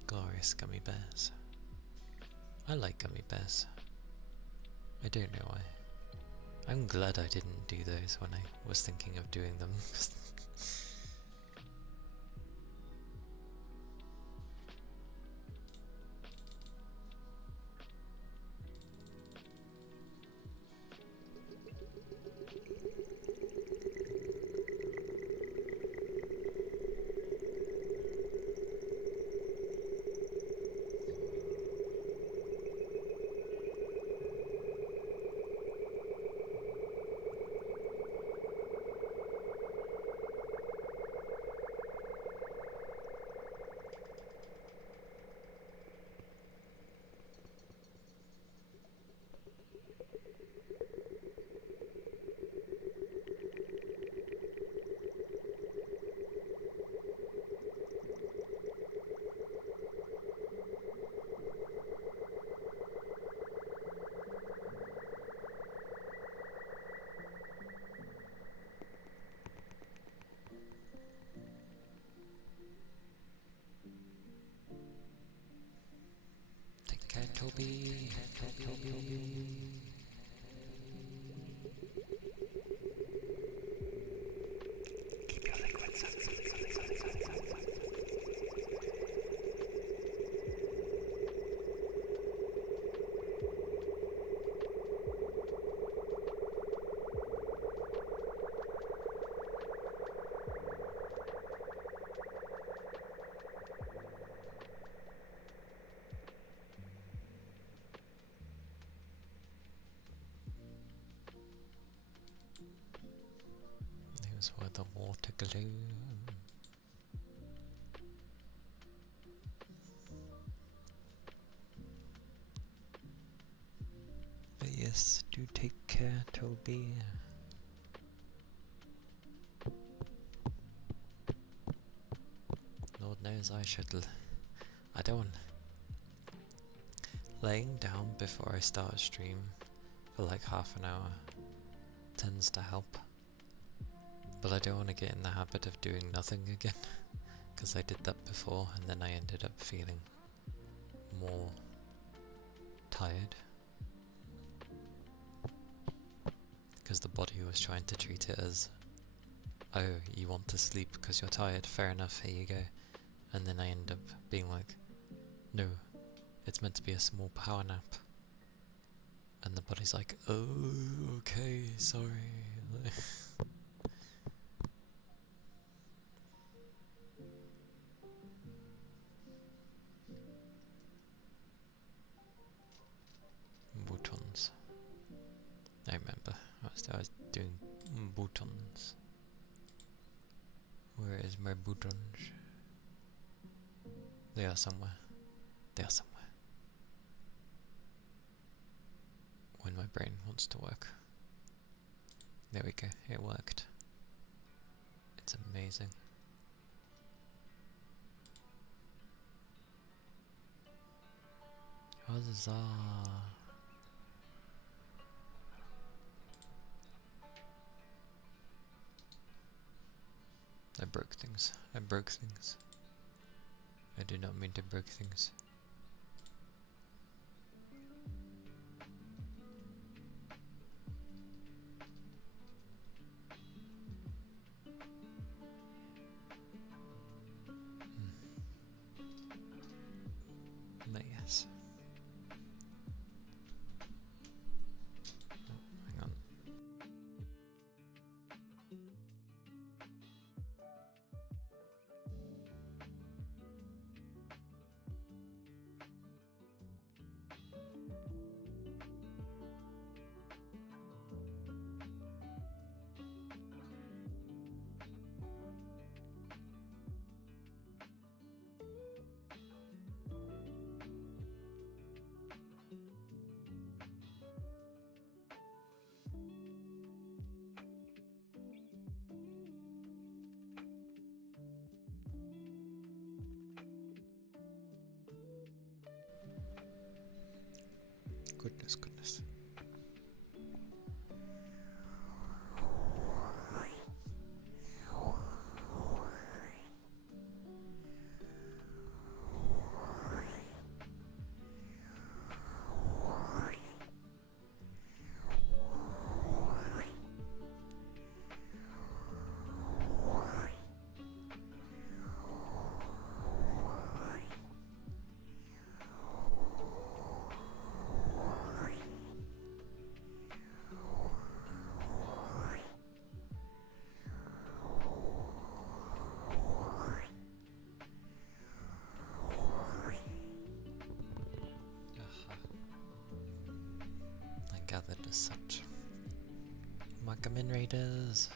Glorious gummy bears. I like gummy bears. I don't know why. I'm glad I didn't do those when I was thinking of doing them. Toby. Keep your liquids up. knows where the water glows. But yes, do take care, Toby. Lord knows I don't. Laying down before I start a stream for like half an hour tends to help. But I don't want to get in the habit of doing nothing again, because I did that before and then I ended up feeling more tired. Because the body was trying to treat it as, oh, you want to sleep because you're tired, fair enough, here you go. And then I end up being like, no, it's meant to be a small power nap. And the body's like, oh, okay, sorry. Boutons. I remember, I was doing boutons. Where is my boutons? They are somewhere. They are somewhere. When my brain wants to work. There we go, it worked. It's amazing. Huzzah! I broke things. I broke things. I did not mean to break things. But yes. Oh, hang on. Goodness, goodness. I gathered as such. Welcome in, Raiders.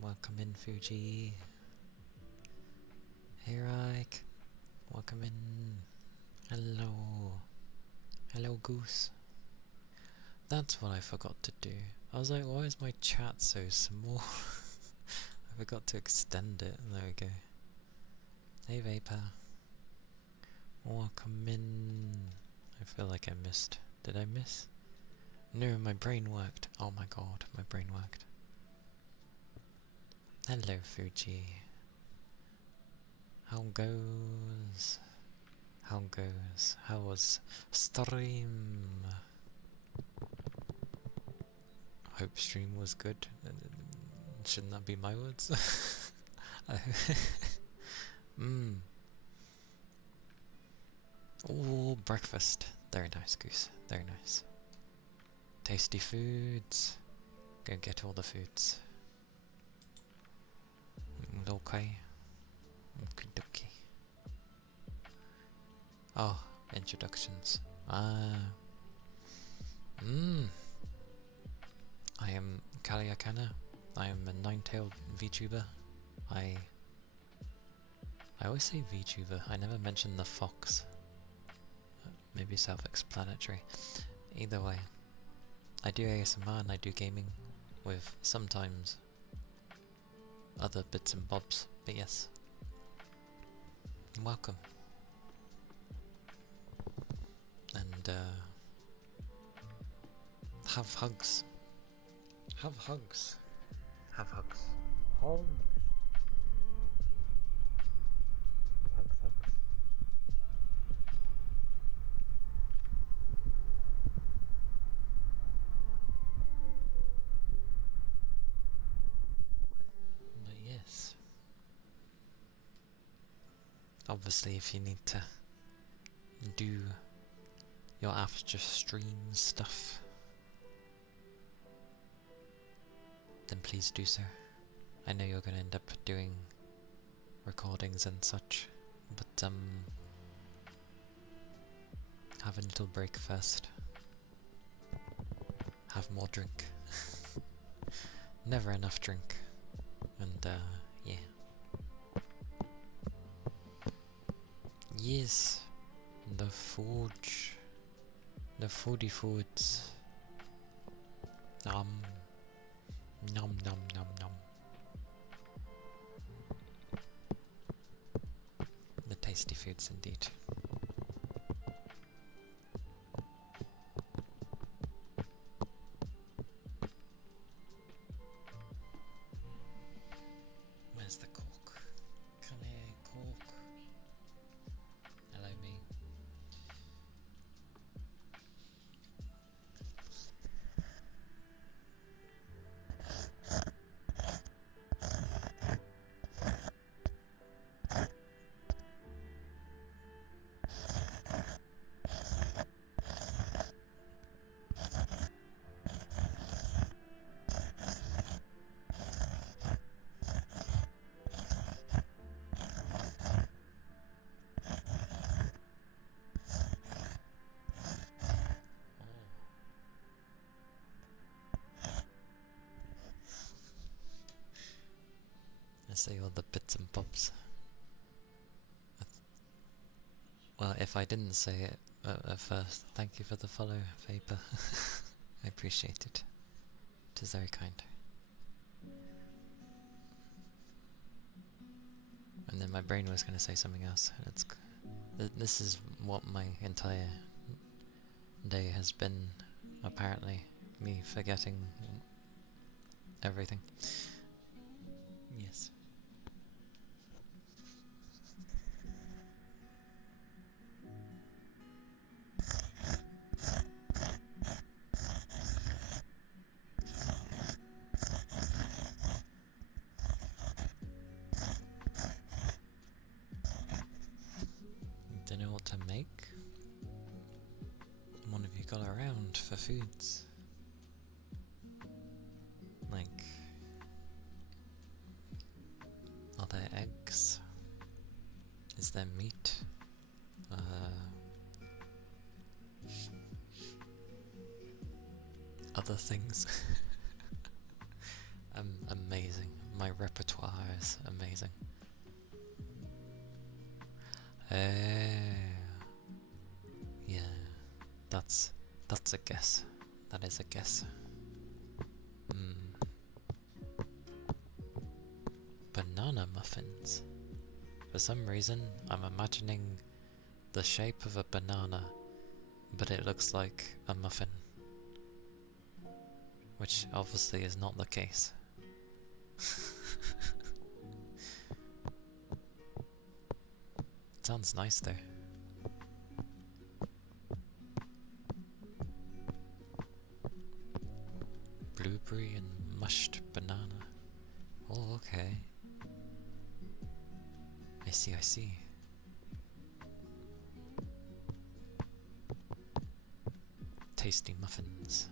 Welcome in, Fuji. Hey, Ike. Welcome in. Hello. Hello, Goose. That's what I forgot to do. I was like, why is my chat so small? I forgot to extend it. There we go. Hey, Vapor. Welcome in. I feel like I missed. Did I miss? No, my brain worked. Oh my god, my brain worked. Hello, Fuji. How goes? How goes? How was stream? Hope stream was good. Shouldn't that be my words? Oh, breakfast. Very nice, Goose. Very nice. Tasty foods. Go get all the foods. Okay. Okie dokie. Oh, introductions. I am Kaliakana. I'm a nine-tailed VTuber. I always say VTuber, I never mention the fox. Maybe self-explanatory. Either way, I do ASMR and I do gaming, with sometimes other bits and bobs, but yes. Welcome. And have hugs. Have hugs. Have hugs. Hugs. Hugs, hugs. But yes. Obviously, if you need to do your after stream stuff, then please do so. I know you're gonna end up doing recordings and such, but have a little break first. Have more drink. Never enough drink. And yeah. Yes, the forge. The foodie foods. Nom nom nom nom. The tasty foods indeed. Where's the cork? Come here, cork. Hello, me. I say all the bits and bobs. Well, if I didn't say it at first, thank you for the follow, Vapor. I appreciate it. It is very kind. And then my brain was going to say something else. This is what my entire day has been, apparently. Me forgetting everything. Yes. Don't know what to make? What have you got around for foods? Like, are there eggs? Is there meat? Other things? Amazing. My repertoire is amazing. Yeah, that's a guess. That is a guess. Banana muffins. For some reason, I'm imagining the shape of a banana, but it looks like a muffin. Which obviously is not the case. Sounds nice though. Blueberry and mushed banana. Oh, okay. I see, I see. Tasty muffins.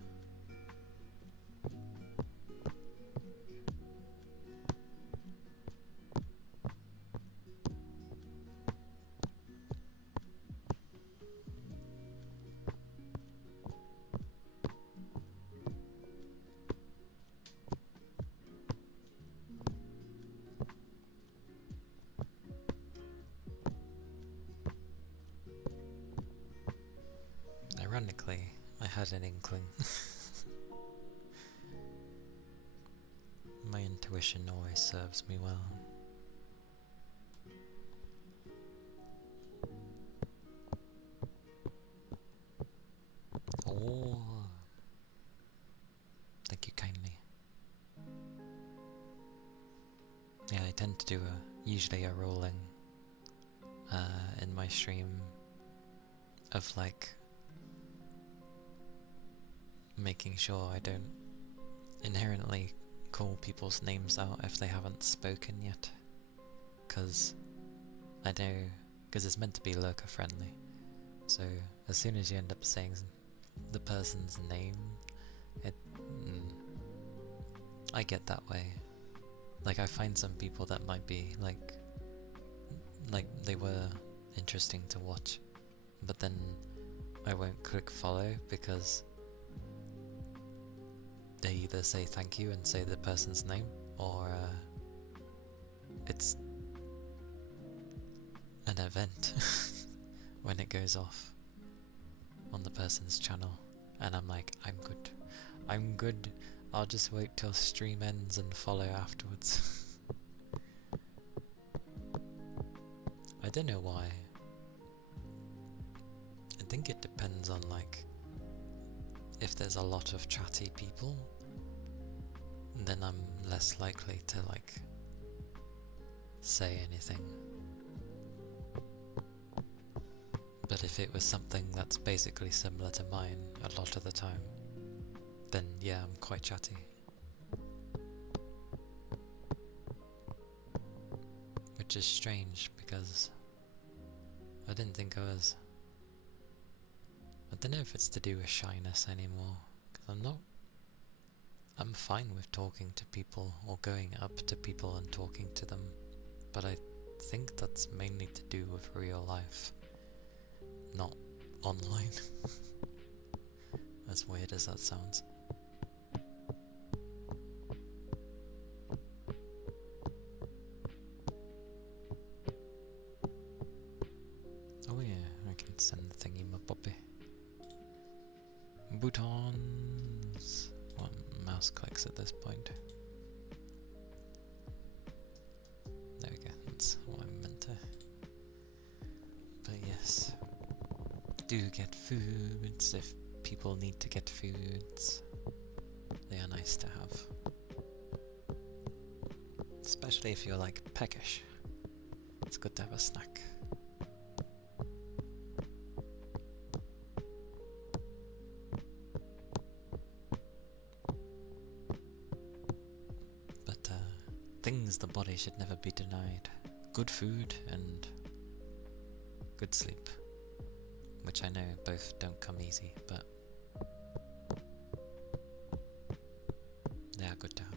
ironically, I had an inkling. My intuition always serves me well. Oh, thank you kindly. Yeah, I tend to do usually a rolling in my stream of like making sure I don't inherently call people's names out if they haven't spoken yet, because I know, because it's meant to be lurker friendly, so as soon as you end up saying the person's name, I get that way. Like, I find some people that might be like they were interesting to watch, but then I won't click follow because they either say thank you and say the person's name, or it's an event when it goes off on the person's channel, and I'm like, I'm good, I'll just wait till stream ends and follow afterwards. I don't know why. I think it depends on like, if there's a lot of chatty people, then I'm less likely to like say anything. But if it was something that's basically similar to mine a lot of the time, then yeah, I'm quite chatty. Which is strange because I didn't think I was... I don't know if it's to do with shyness anymore, because I'm fine with talking to people or going up to people and talking to them, but I think that's mainly to do with real life, not online. As weird as that sounds. Oh yeah, I can send the thingy my puppy. Boutons! What mouse clicks at this point? There we go, that's what I meant to. But yes, do get foods if people need to get foods. They are nice to have. Especially if you're like peckish. It's good to have a snack. But things the body should never be denied. Good food and good sleep. Which I know both don't come easy, but they are good to have.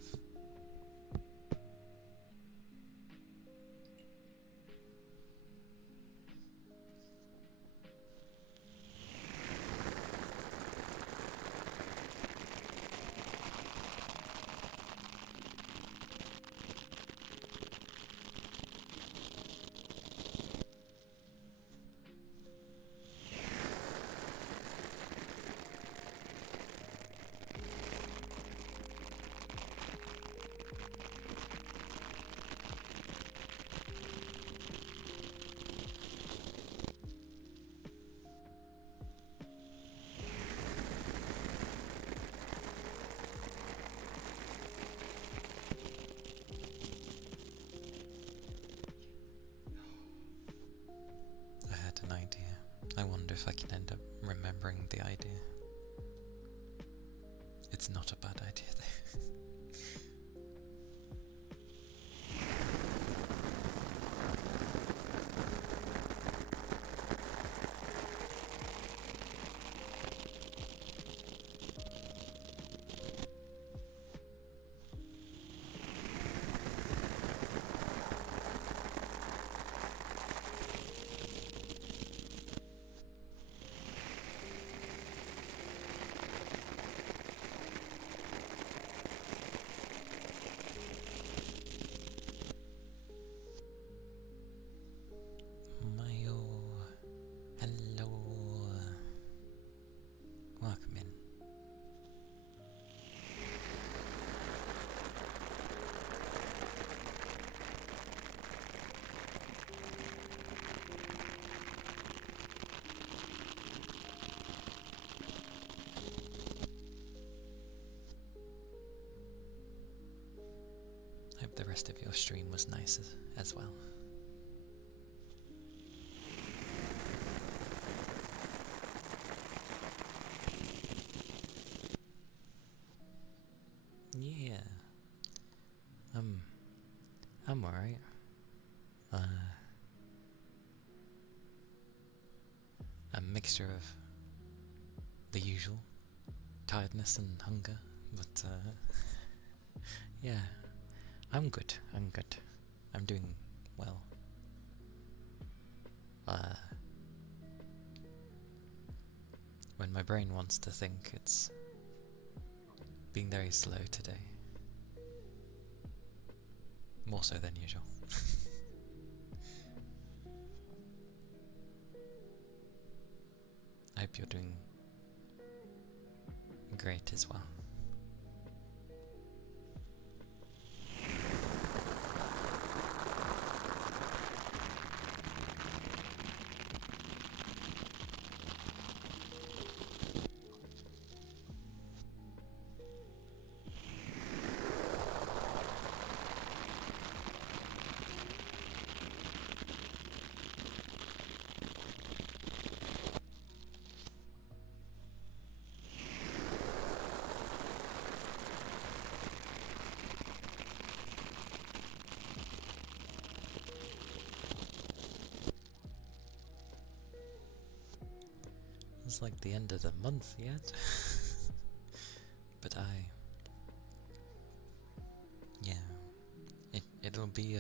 An idea. I wonder if I can end up remembering the idea. It's not a bad idea though. the rest of your stream was nice as well. Yeah, I'm alright. A mixture of the usual tiredness and hunger, but yeah, I'm good. I'm doing well. When my brain wants to think, it's being very slow today. More so than usual. I hope you're doing great as well. It's like the end of the month yet. But yeah, it'll be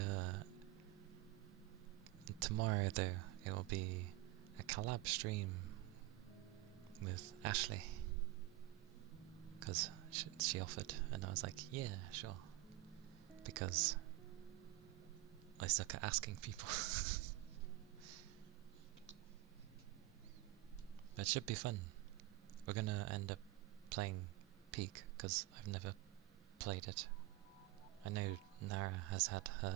tomorrow though. It will be a collab stream with Ashley, because she offered, and I was like, yeah, sure, because I suck at asking people. But it should be fun. We're gonna end up playing Peak, because I've never played it. I know Nara has had her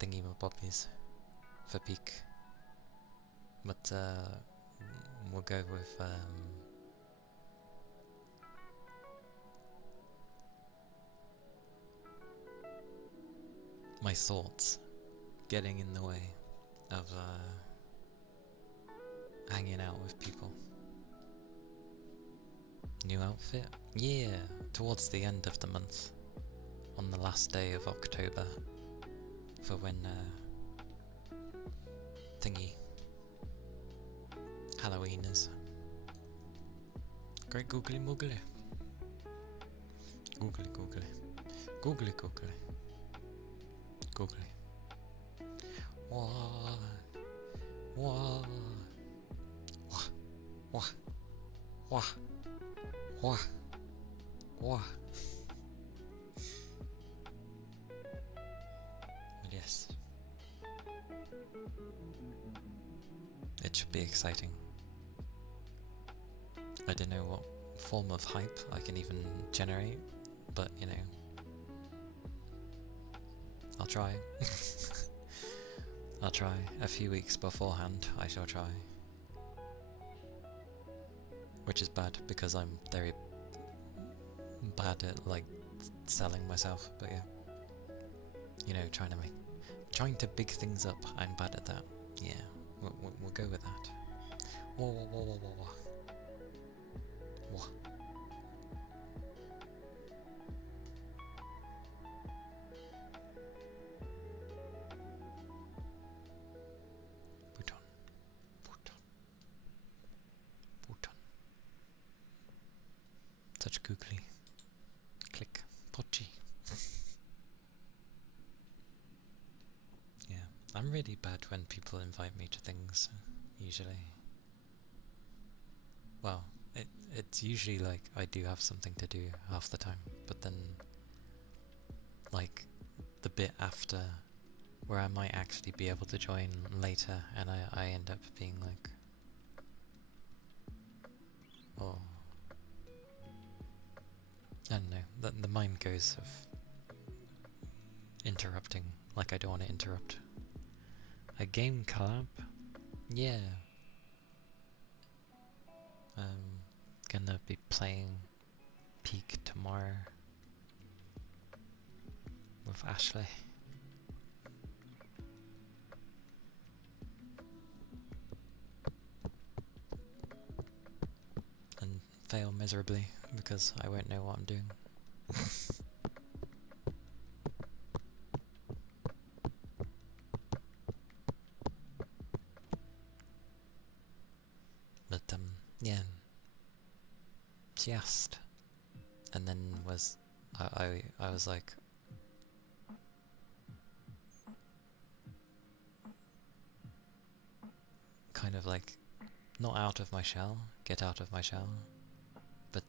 thingy-mabobbies for Peak, but we'll go with my thoughts getting in the way of hanging out with people. New outfit? Yeah, towards the end of the month, on the last day of October, for when thingy Halloween is. Great googly moogly. Googly googly. Googly googly. Googly. Wah. Wah. Wah. Wah. Wah. Wah. But yes. It should be exciting. I don't know what form of hype I can even generate, but you know, I'll try. I'll try. A few weeks beforehand, I shall try. Which is bad, because I'm very bad at, like, selling myself, but yeah. You know, trying to big things up, I'm bad at that. Yeah, we'll go with that. Whoa, whoa, whoa, whoa, whoa, whoa. Whoa. Bhutan. Such googly. Click. Pochi. Yeah, I'm really bad when people invite me to things, usually. Well, it's usually like I do have something to do half the time, but then like the bit after where I might actually be able to join later, and I end up being like, oh, I don't know, the mind goes of interrupting, like I don't want to interrupt. A game collab? Yeah. Gonna be playing Peak tomorrow. with Ashley. And fail miserably because I won't know what I'm doing. But yeah, she asked, and then I was like, kind of like, not out of my shell, get out of my shell, but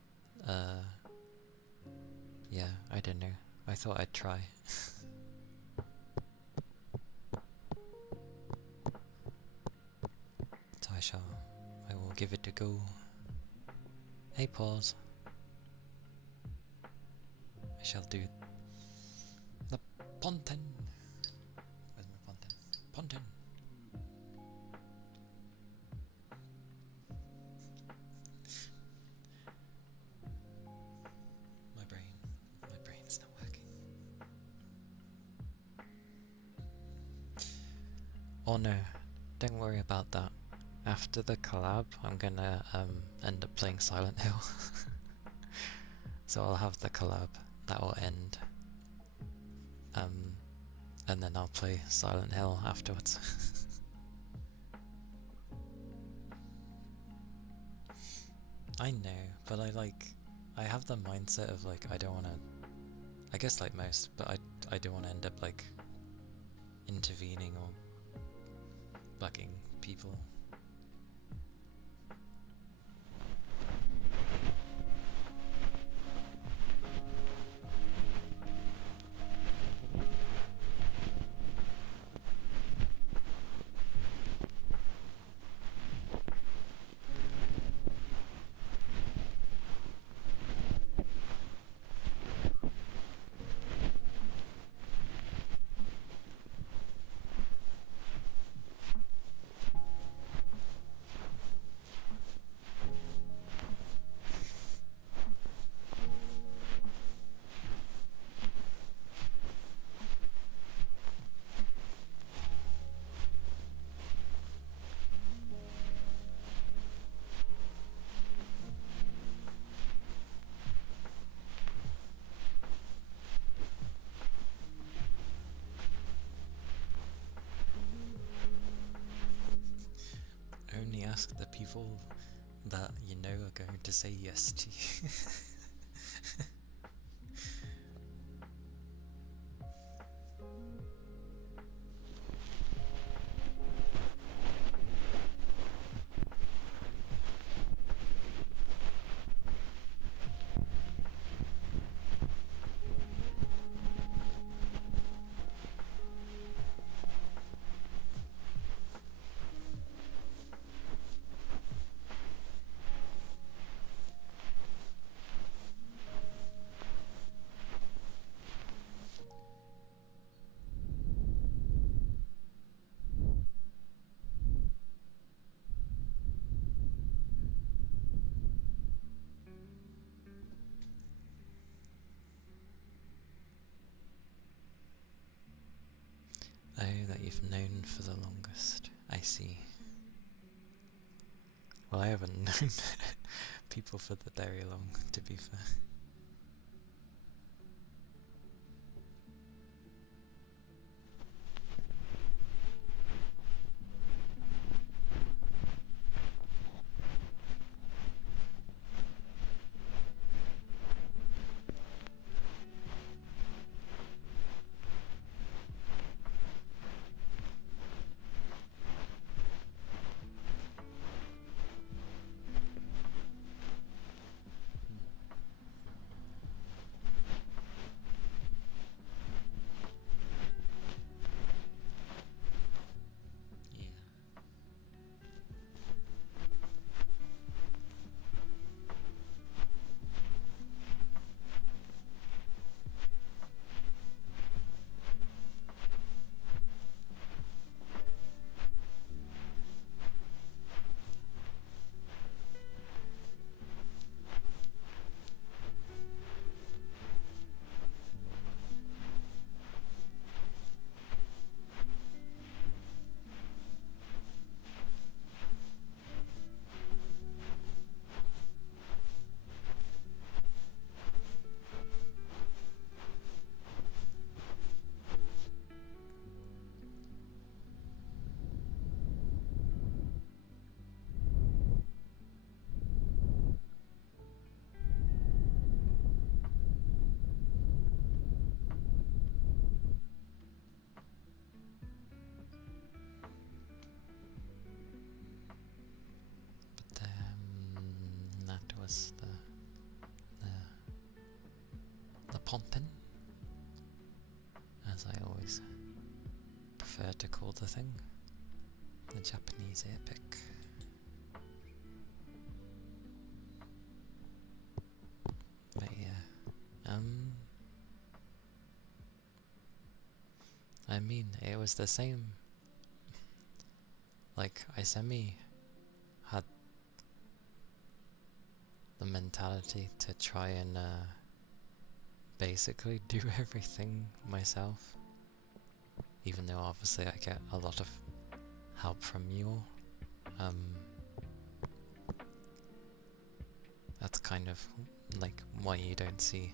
yeah, I don't know, I thought I'd try. So I will give it a go. Hey, pause. I shall do the ponton. Where's my ponton? Ponton. My brain is not working. Oh no, don't worry about that. After the collab, I'm gonna end up playing Silent Hill. So I'll have the collab, that will end. And then I'll play Silent Hill afterwards. I know, but I have the mindset of like, I don't wanna, I guess like most, but I don't wanna end up like intervening or bugging people. Only ask the people that you know are going to say yes to you. Oh, that you've known for the longest. I see. Well, I haven't known people for the very long, to be fair. Ponten, as I always prefer to call the thing, the Japanese epic. But yeah, I mean, it was the same. Like, I had the mentality to try and basically do everything myself, even though obviously I get a lot of help from you all. That's kind of like why you don't see,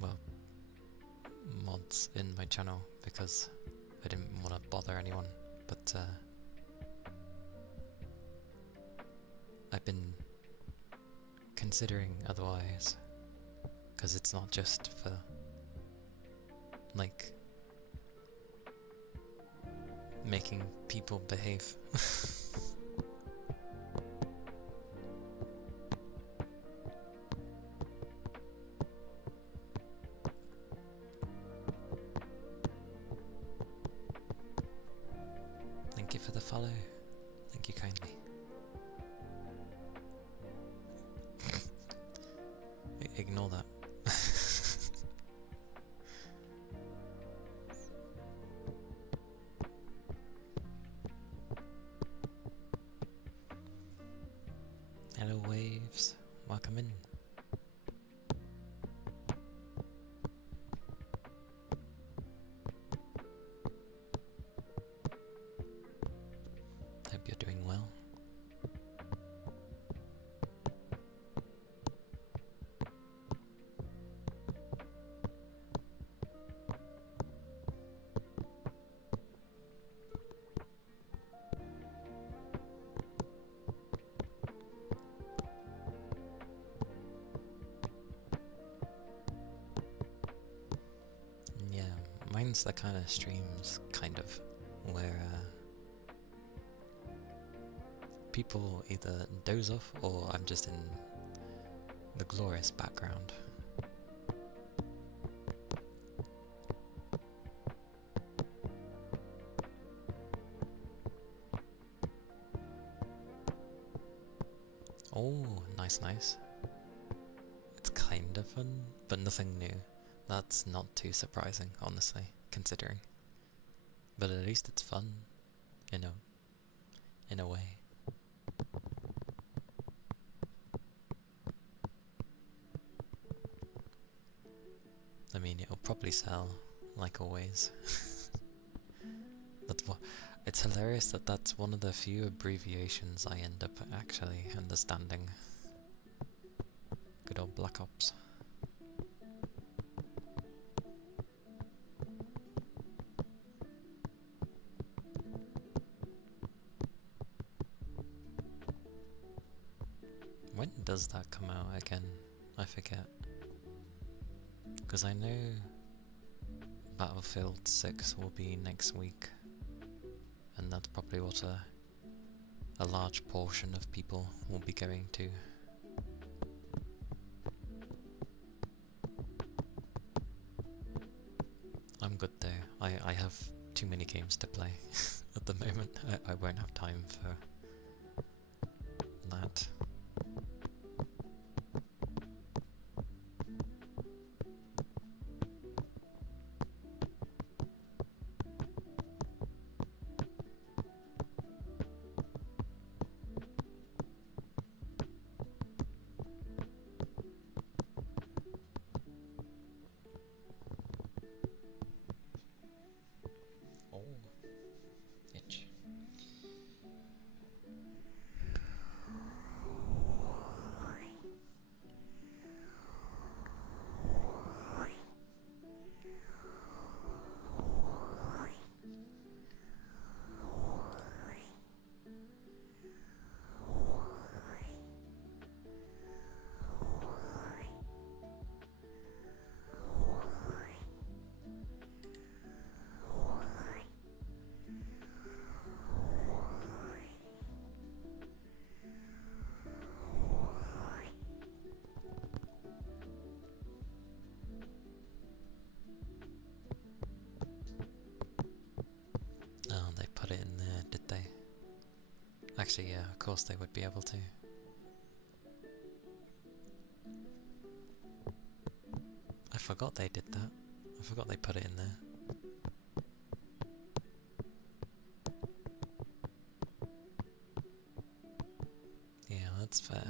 well, mods in my channel, because I didn't want to bother anyone. But I've been considering otherwise, because it's not just for like making people behave. Thank you for the follow. Thank you kindly. Ignore that. Hello waves, welcome in. Hope you're doing well. Yeah, mine's the kind of streams, kind of, where people either doze off or I'm just in the glorious background. Oh, nice, nice. It's kind of fun, but nothing new. That's not too surprising, honestly, considering. But at least it's fun, you know, in a way. I mean, it'll probably sell, like always. It's hilarious that that's one of the few abbreviations I end up actually understanding. Good old Black Ops. When does that come out again? I forget. Because I know Battlefield 6 will be next week, and that's probably what a large portion of people will be going to. I'm good though. I have too many games to play at the moment. I won't have time for that. Oh, itch. Actually, yeah, of course they would be able to. I forgot they did that. I forgot they put it in there. Yeah, that's fair.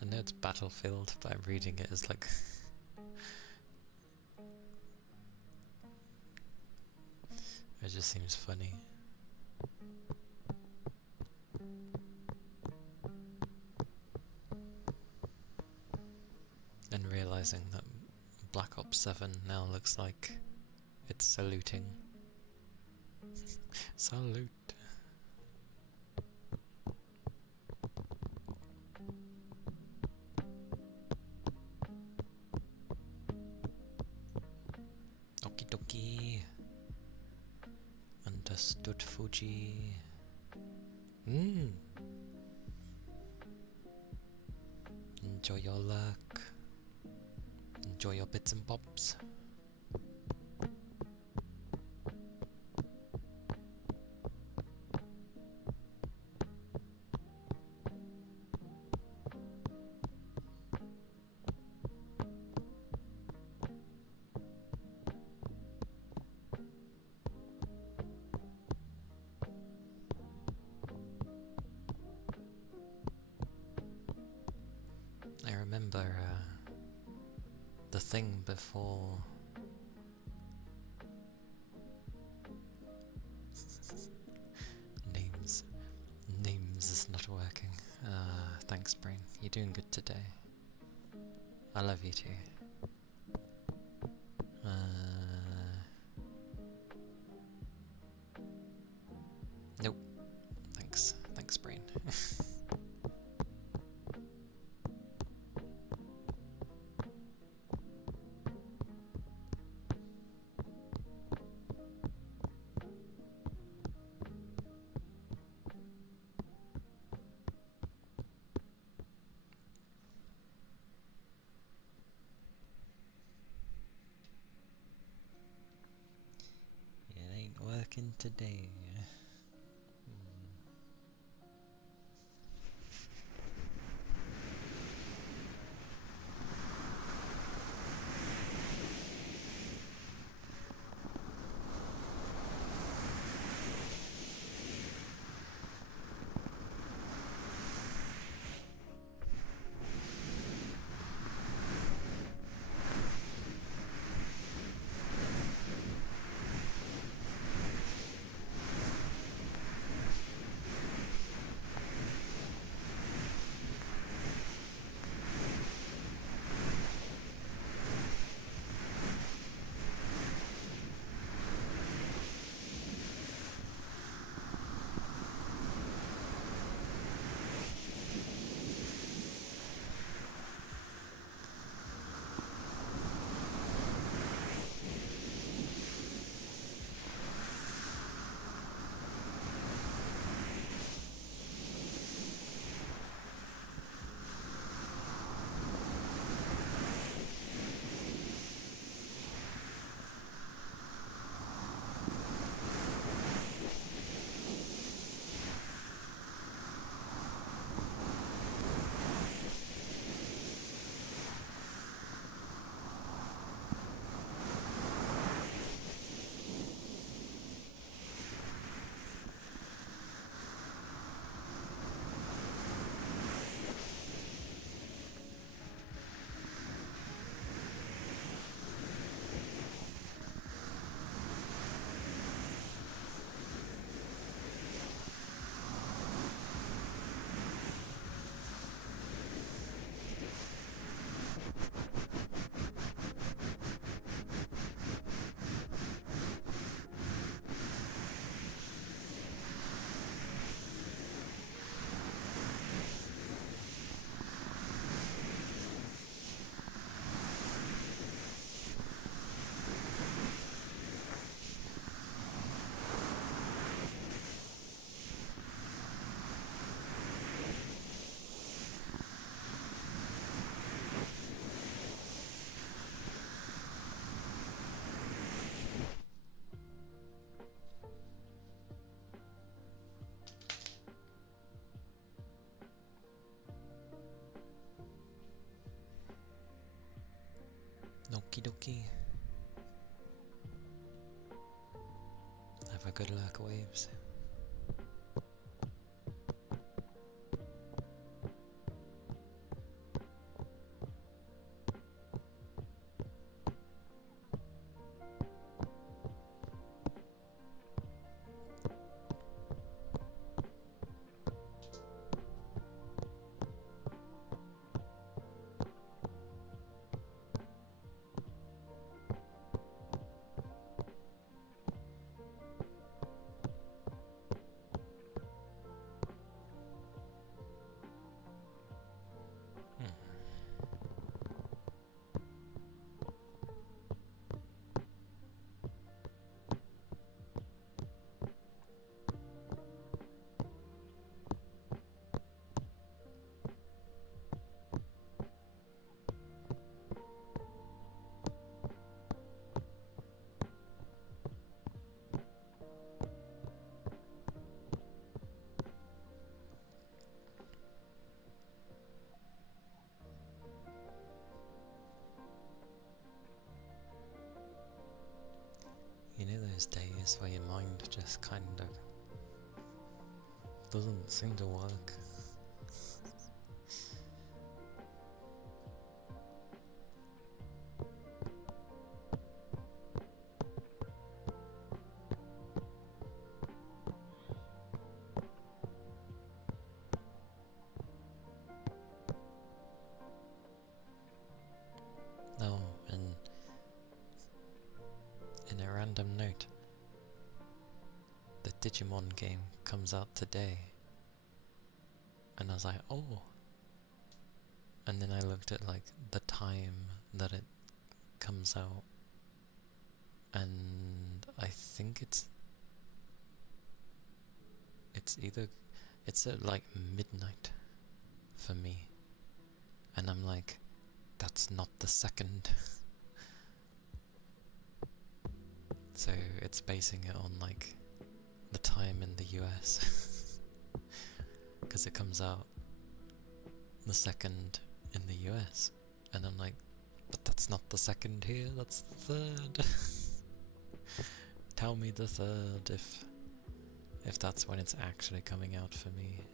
I know it's Battlefield, but I'm reading it as like... it just seems funny. And realising that Black Ops 7 now looks like it's saluting. Salute! Okie dokie. Understood, Fuji. Enjoy your luck. Enjoy your bits and bobs. I remember the thing before... Names is not working. Thanks, brain. You're doing good today. I love you too. Nope. Thanks. Thanks, brain. It ain't working today. Okie dokie. Have a good luck, waves. You know those days where your mind just kind of doesn't seem to work? Oh, and in a random note, the Digimon game comes out today. And I was like, oh. And then I looked at like the time that it comes out, and I think it's at like midnight for me. And I'm like, that's not the second. So it's basing it on like the time in the US. Because it comes out the second in the US. And I'm like, but that's not the second here, that's the third. Tell me the third if that's when it's actually coming out for me.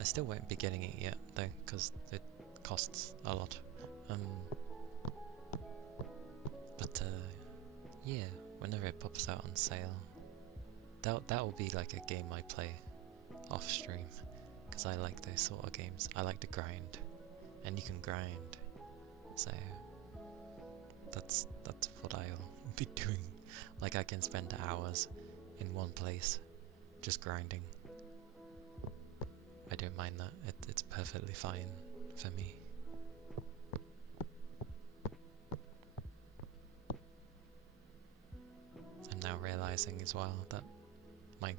I still won't be getting it yet though, because it costs a lot. But yeah, whenever it pops out on sale, that will be like a game I play off stream, because I like those sort of games. I like to grind, and you can grind, so that's what I'll be doing. Like I can spend hours in one place just grinding. I don't mind that. It's perfectly fine for me. I'm now realizing as well that my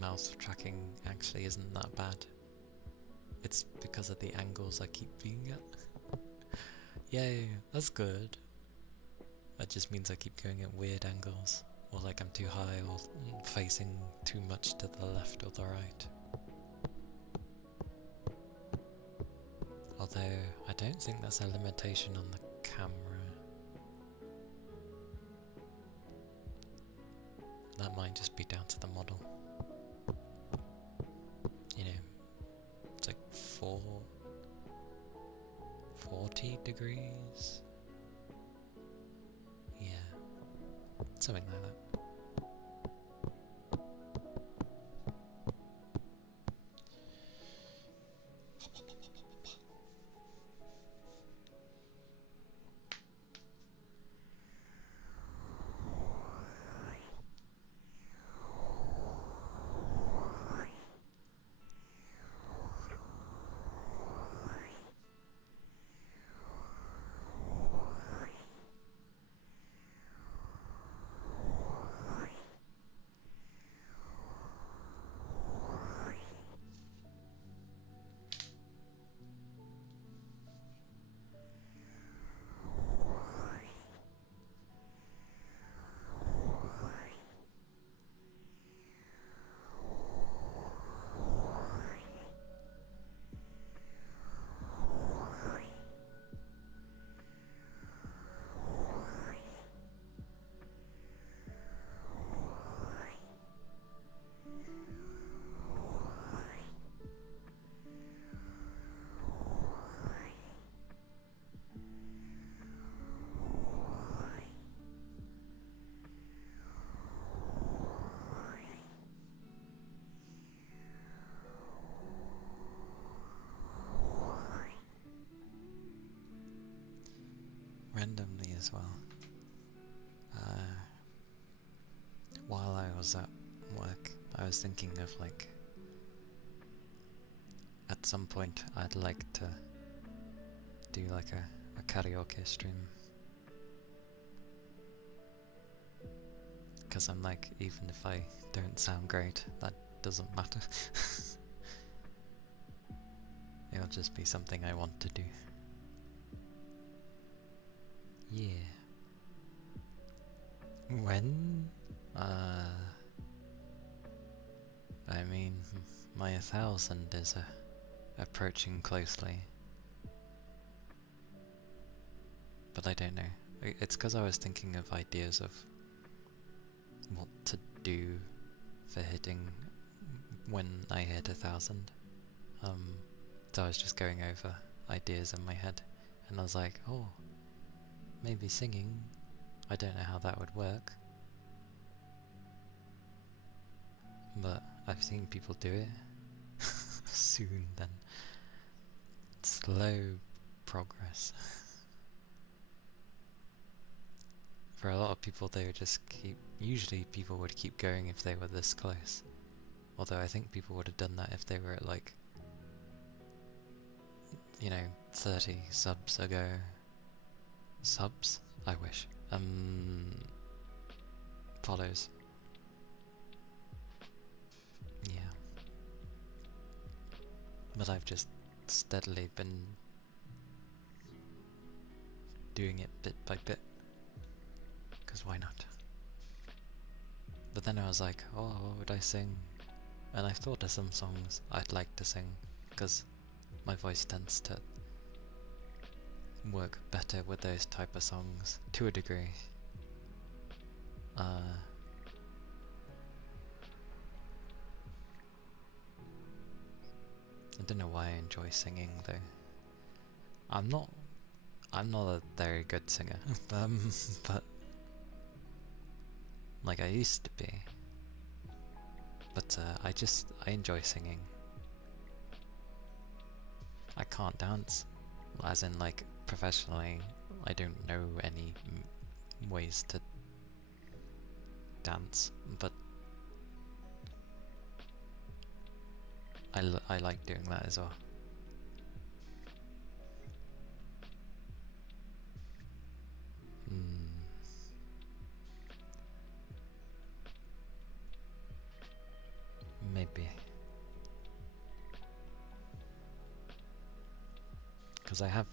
mouse tracking actually isn't that bad. It's because of the angles I keep being at. Yay, that's good. That just means I keep going at weird angles, or like I'm too high, or facing too much to the left or the right. Although, I don't think that's a limitation on the camera. That might just be down to the model. You know, it's like 40 degrees? Yeah, something like that. randomly as well. While I was at work, I was thinking of like, at some point I'd like to do like a karaoke stream. Because I'm like, even if I don't sound great, that doesn't matter. It'll just be something I want to do. Yeah. When? I mean, my 1,000 is approaching closely. But I don't know. It's because I was thinking of ideas of what to do for hitting when I hit 1,000. So I was just going over ideas in my head, and I was like, oh, maybe singing. I don't know how that would work, but I've seen people do it. Soon then. Slow progress. For a lot of people, they would just usually people would keep going if they were this close. Although I think people would have done that if they were at like, 30 subs ago. Subs? I wish. Follows. Yeah. But I've just steadily been doing it bit by bit. Because why not? But then I was like, oh, what would I sing? And I've thought of some songs I'd like to sing, because my voice tends to work better with those type of songs, to a degree. I don't know why I enjoy singing though. I'm not a very good singer, but like I used to be. But I enjoy singing. I can't dance, as in like professionally. I don't know any ways to dance, but I like doing that as well. Maybe. Because I have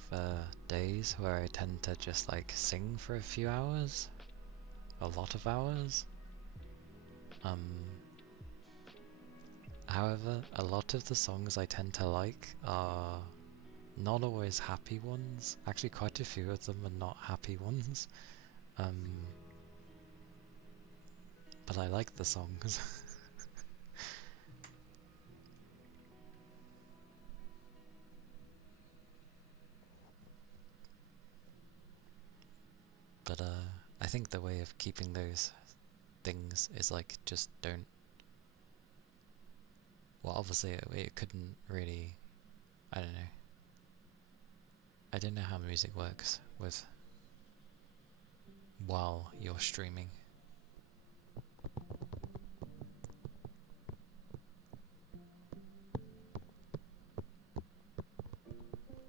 days where I tend to just like sing for a few hours. A lot of hours. However, a lot of the songs I tend to like are not always happy ones. Actually, quite a few of them are not happy ones. But I like the songs. But I think the way of keeping those things is like, just don't. Well, obviously it couldn't really. I don't know. I don't know how music works with while you're streaming.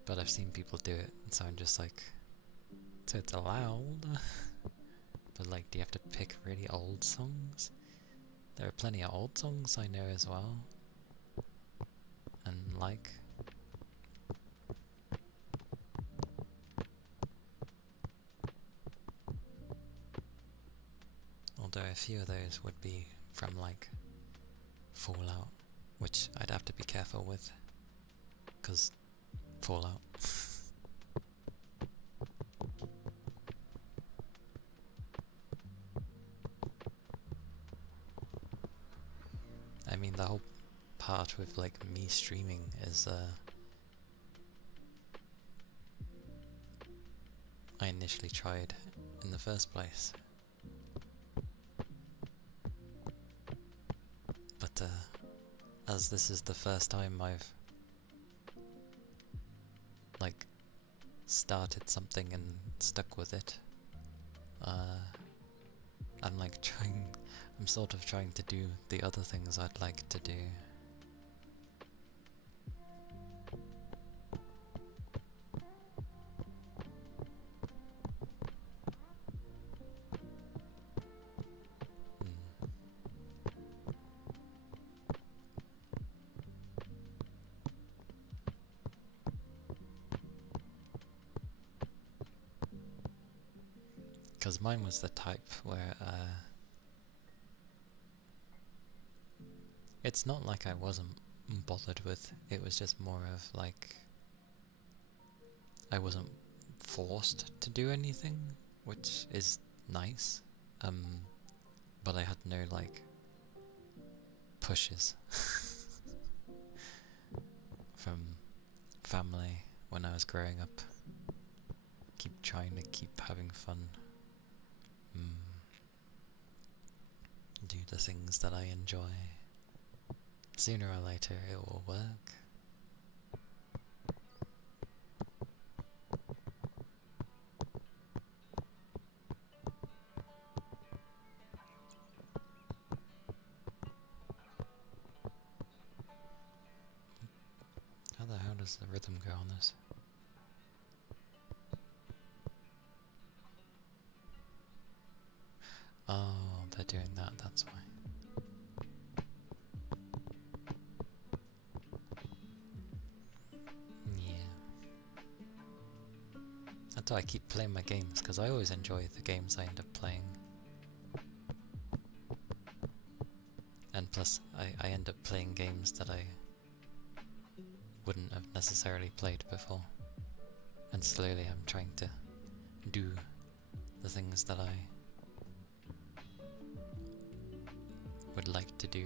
But I've seen people do it, so I'm just like, so it's allowed. But like, do you have to pick really old songs? There are plenty of old songs I know as well. And like. Although a few of those would be from like Fallout, which I'd have to be careful with, because Fallout. I mean, the whole part with like me streaming is I initially tried in the first place. But as this is the first time I've like started something and stuck with it. I'm like I'm sort of trying to do the other things I'd like to do. Because mine was the type where it's not like I wasn't bothered with, it was just more of like I wasn't forced to do anything, which is nice, but I had no like pushes from family when I was growing up. Keep trying to keep having fun. Do the things that I enjoy. Sooner or later it will work. How the hell does the rhythm go on this? Oh, they're doing that, that's why. Yeah. That's why I keep playing my games, because I always enjoy the games I end up playing. And plus, I end up playing games that I wouldn't have necessarily played before. And slowly I'm trying to do the things that I would like to do.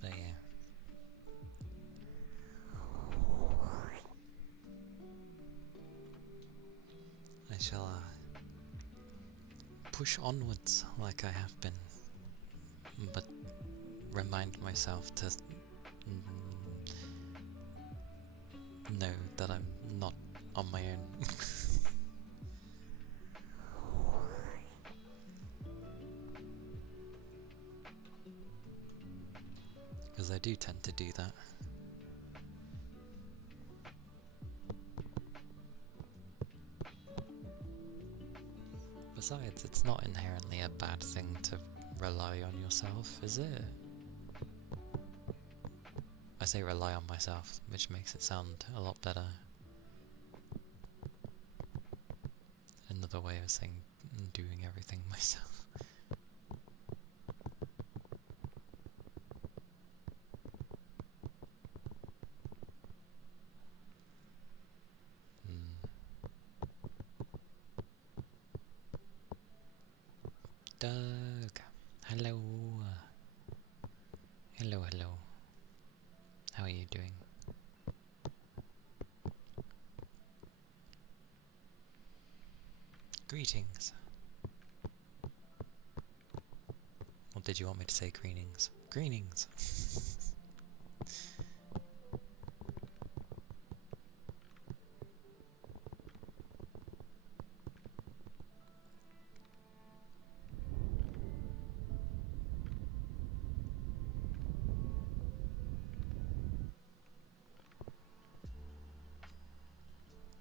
But yeah. I shall push onwards like I have been, but remind myself to know that I'm not on my own. Because I do tend to do that. Besides, it's not inherently a bad thing to rely on yourself, is it? I say rely on myself, which makes it sound a lot better. Another way of saying doing everything myself. Doug, hello. Hello, hello. How are you doing? Greetings. Or did you want me to say greetings? Greetings.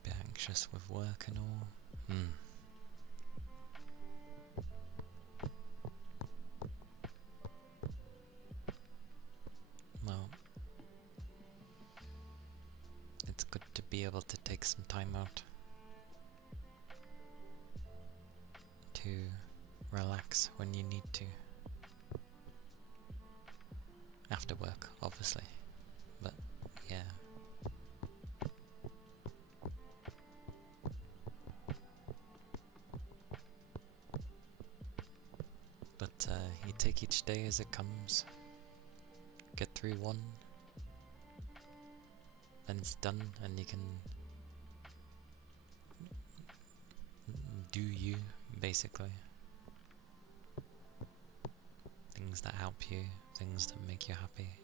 Bit anxious with work and all. Well, it's good to be able to take some time out to relax when you need to. After work, obviously. But, yeah. But you take each day as it comes, get through one, then it's done, and you can do you, basically. Things that help you, things that make you happy.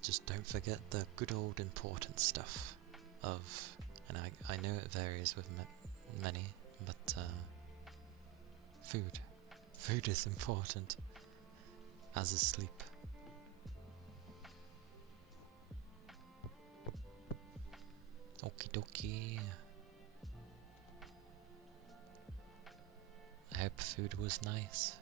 Just don't forget the good old important stuff of, and I know it varies with many, but food. Food is important, as is sleep. Okie dokie. I hope food was nice.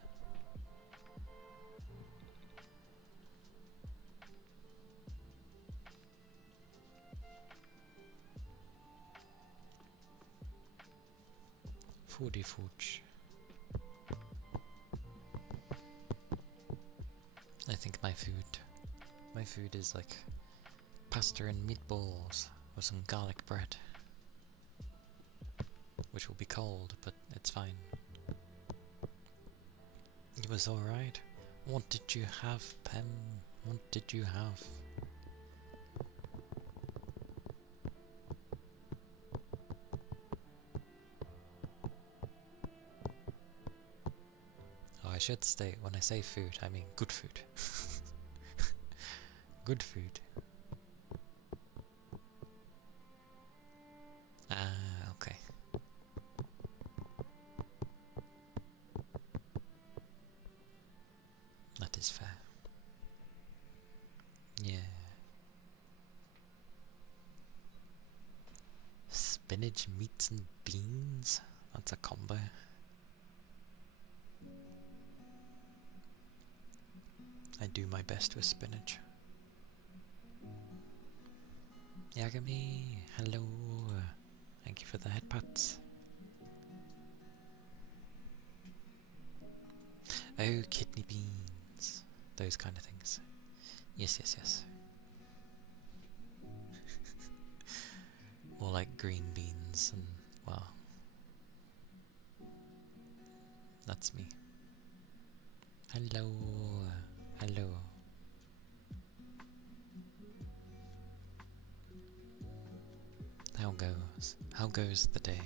Foodie fooch. I think my food is like pasta and meatballs with some garlic bread, which will be cold, but it's fine. It was alright. What did you have, Pen? What did you have? Oh, I should state, when I say food, I mean good food. Good food. Ah, okay. That is fair. Yeah. Spinach, meats and beans? That's a combo. I do my best with spinach. Yagami, hello. Thank you for the headpats. Oh, kidney beans. Those kind of things. Yes, yes, yes. Or like green beans and, well, that's me. Hello. Hello. How goes the day?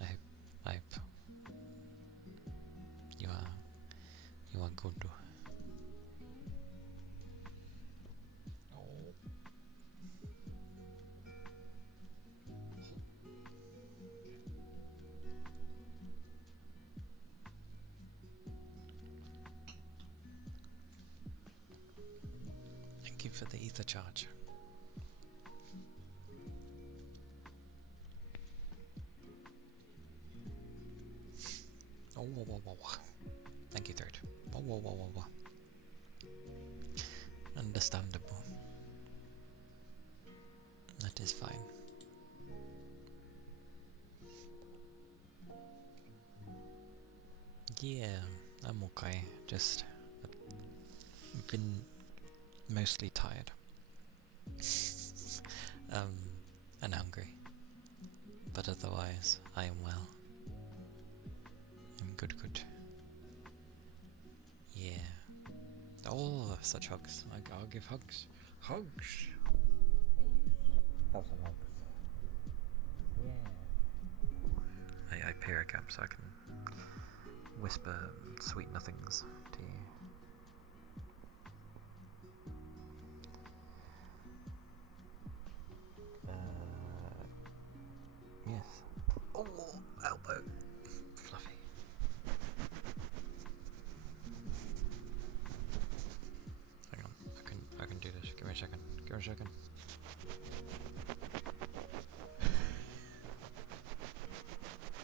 I hope you are good. Thank you for the ether charge. Oh, whoa, whoa, whoa, whoa. Thank you, third. Whoa, whoa, whoa, whoa, whoa. Understandable. That is fine. Yeah, I'm okay. Just I've been mostly tired. And hungry. But otherwise, I am well. I'm good. Yeah. Oh, such hugs. I'll give hugs. Hugs! Have some hugs. Yeah. I peer a cap so I can whisper sweet nothings to you. Yes. Oh, elbow. Fluffy. Hang on, I can do this. Give me a second.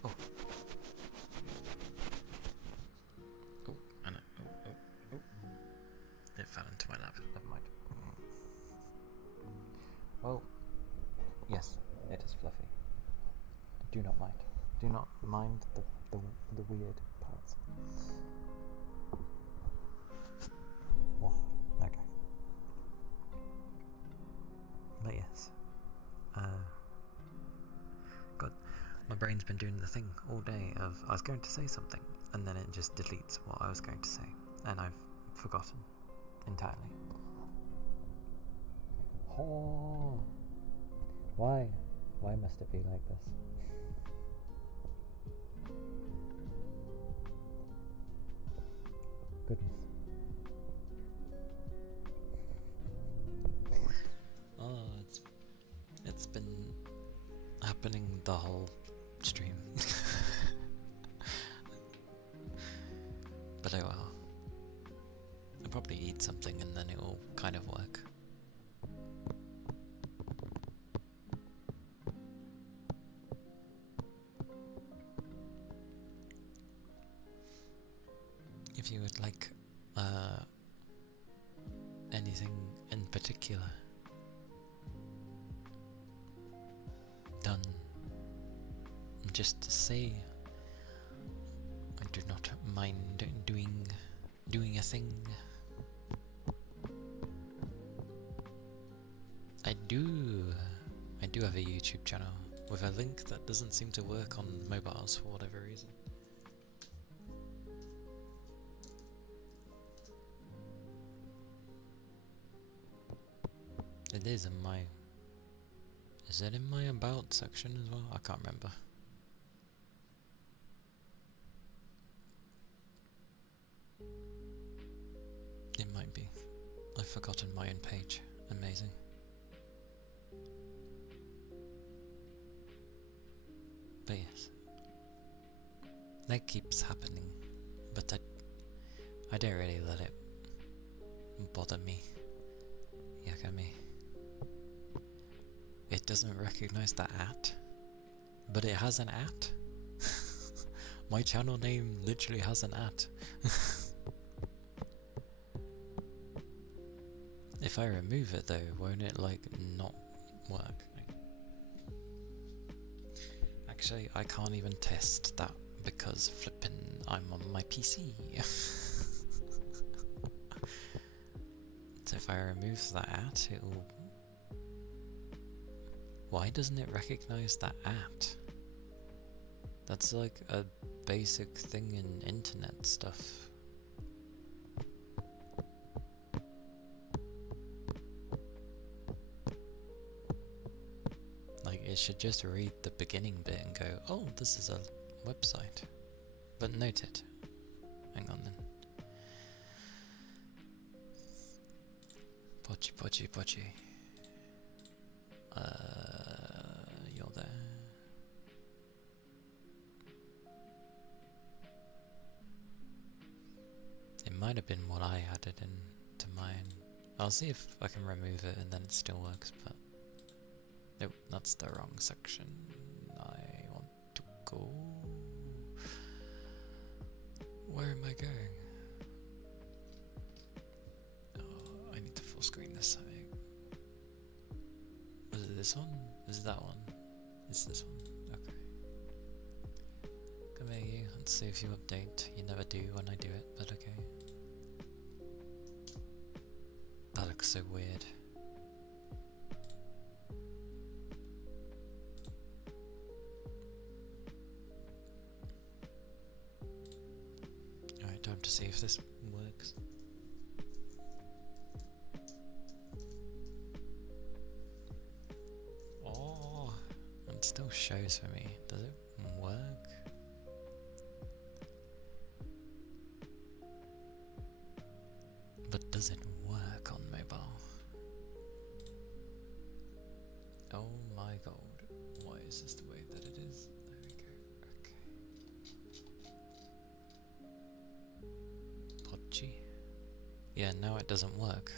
Oh. Oh, I know. Oh. do not mind. Do not mind the weird parts. Oh, okay. But yes. God, my brain's been doing the thing all day of I was going to say something, and then it just deletes what I was going to say, and I've forgotten entirely. Oh, why? Why must it be like this? Goodness. Oh, it's been happening the whole stream. But oh well. I'll probably eat something and then it will kind of work. If you would like anything in particular done, just to say, I do not mind doing a thing. I do have a YouTube channel with a link that doesn't seem to work on mobiles for whatever reason. It is in my... Is it in my about section as well? I can't remember. It might be. I've forgotten my own page. Amazing. But yes. That keeps happening. But I don't really let it bother me. Yakami. It doesn't recognize the at, but it has an at. My channel name literally has an at. If I remove it though, won't it like not work? Actually, I can't even test that because flippin' I'm on my PC. So if I remove that at, it will... Why doesn't it recognize that at? That's like a basic thing in internet stuff. Like, it should just read the beginning bit and go, oh, this is a website. But note it. Hang on then. Pochi, pochi, pochi. You're there. It might have been what I added into mine. I'll see if I can remove it and then it still works, but... Nope, that's the wrong section. I want to go... Where am I going? Oh, I need to full screen this. Was it this one? Is it that one? It's this one. Okay. Come here, you. Let's see if you update. You never do when I do it, but okay. That looks so weird. Alright, time to see if this works. Oh, it still shows for me. Does it work? But does it work on mobile? Oh my god, why is this the way that it is? There we go, okay. Podgy? Yeah, now it doesn't work.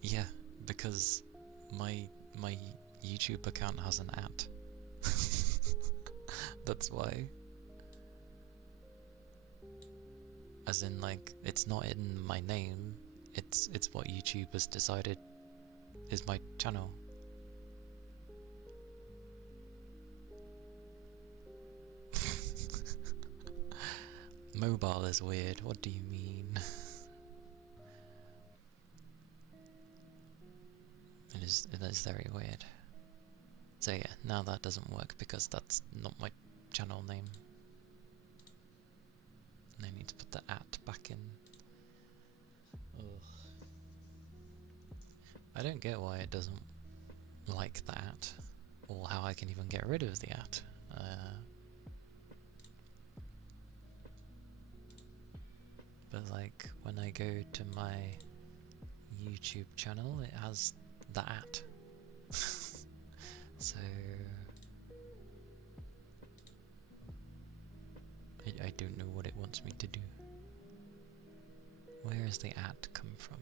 Yeah, because my YouTube account has an at. That's why. As in, like, it's not in my name, it's what YouTube has decided is my channel. Mobile is weird, what do you mean? It is very weird. So yeah, now that doesn't work because that's not my channel name. And I need to put the @ back in. Ugh. I don't get why it doesn't like that, or how I can even get rid of the @. But like, when I go to my YouTube channel, it has the @. So I don't know what it wants me to do. Where does the @ come from?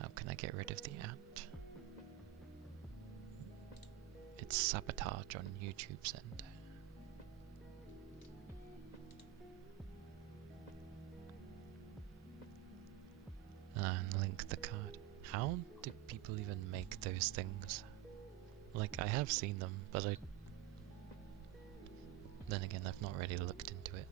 How can I get rid of the @? It's sabotage on YouTube's end. And link the card. How do people even make those things? Like, I have seen them, but then again, I've not really looked into it.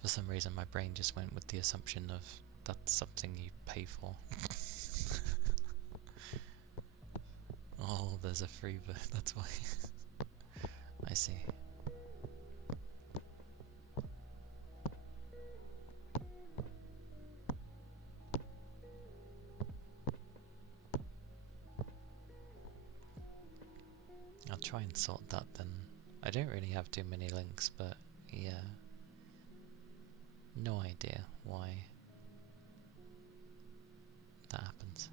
For some reason, my brain just went with the assumption of that's something you pay for. Oh, there's a free bird, that's why. I see. I'll try and sort that then. I don't really have too many links, but yeah. No idea why that happens.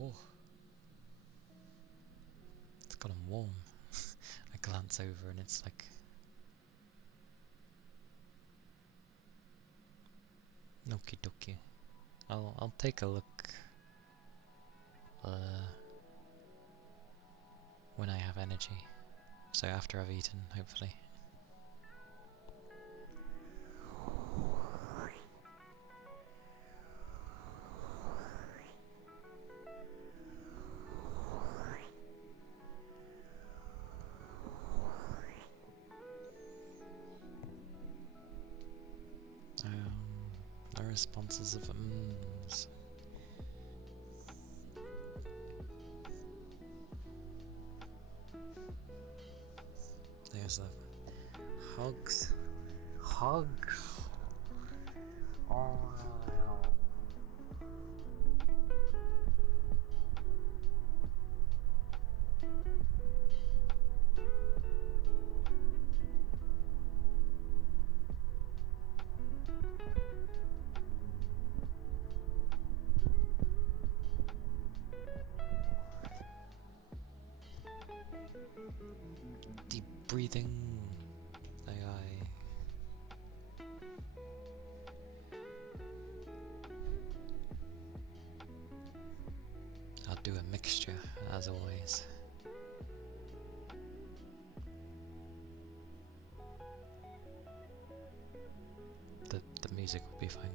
Oh, it's gotten warm. I glance over and it's like okie dokie. I'll take a look when I have energy. So after I've eaten, hopefully. No responses of ums. There's the hugs. Hugs. Oh. Deep breathing. I'll do a mixture, as always. The music will be fine.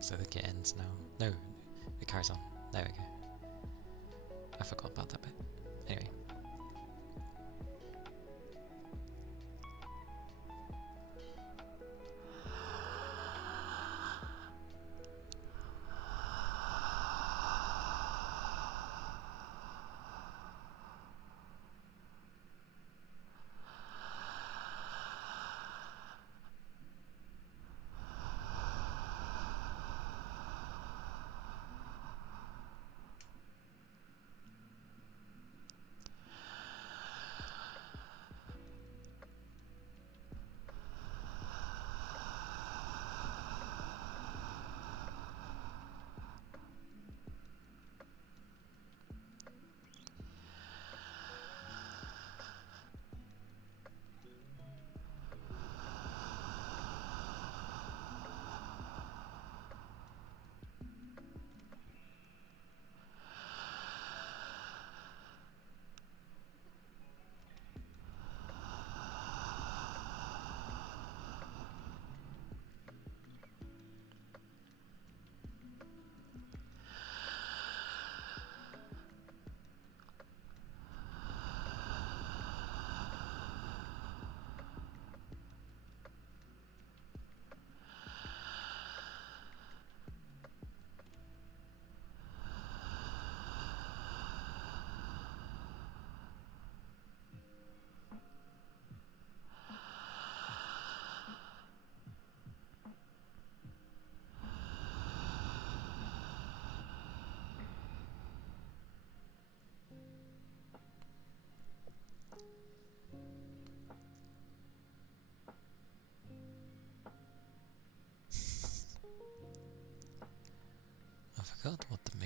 So the kit ends now. No, it carries on. There we go. I forgot about that bit. Anyway.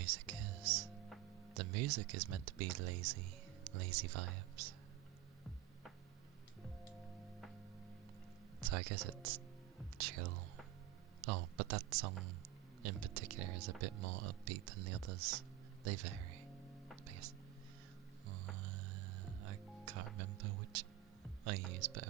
music is. The music is meant to be lazy vibes. So I guess it's chill. Oh, but that song in particular is a bit more upbeat than the others. They vary. But yes. I can't remember which I use, but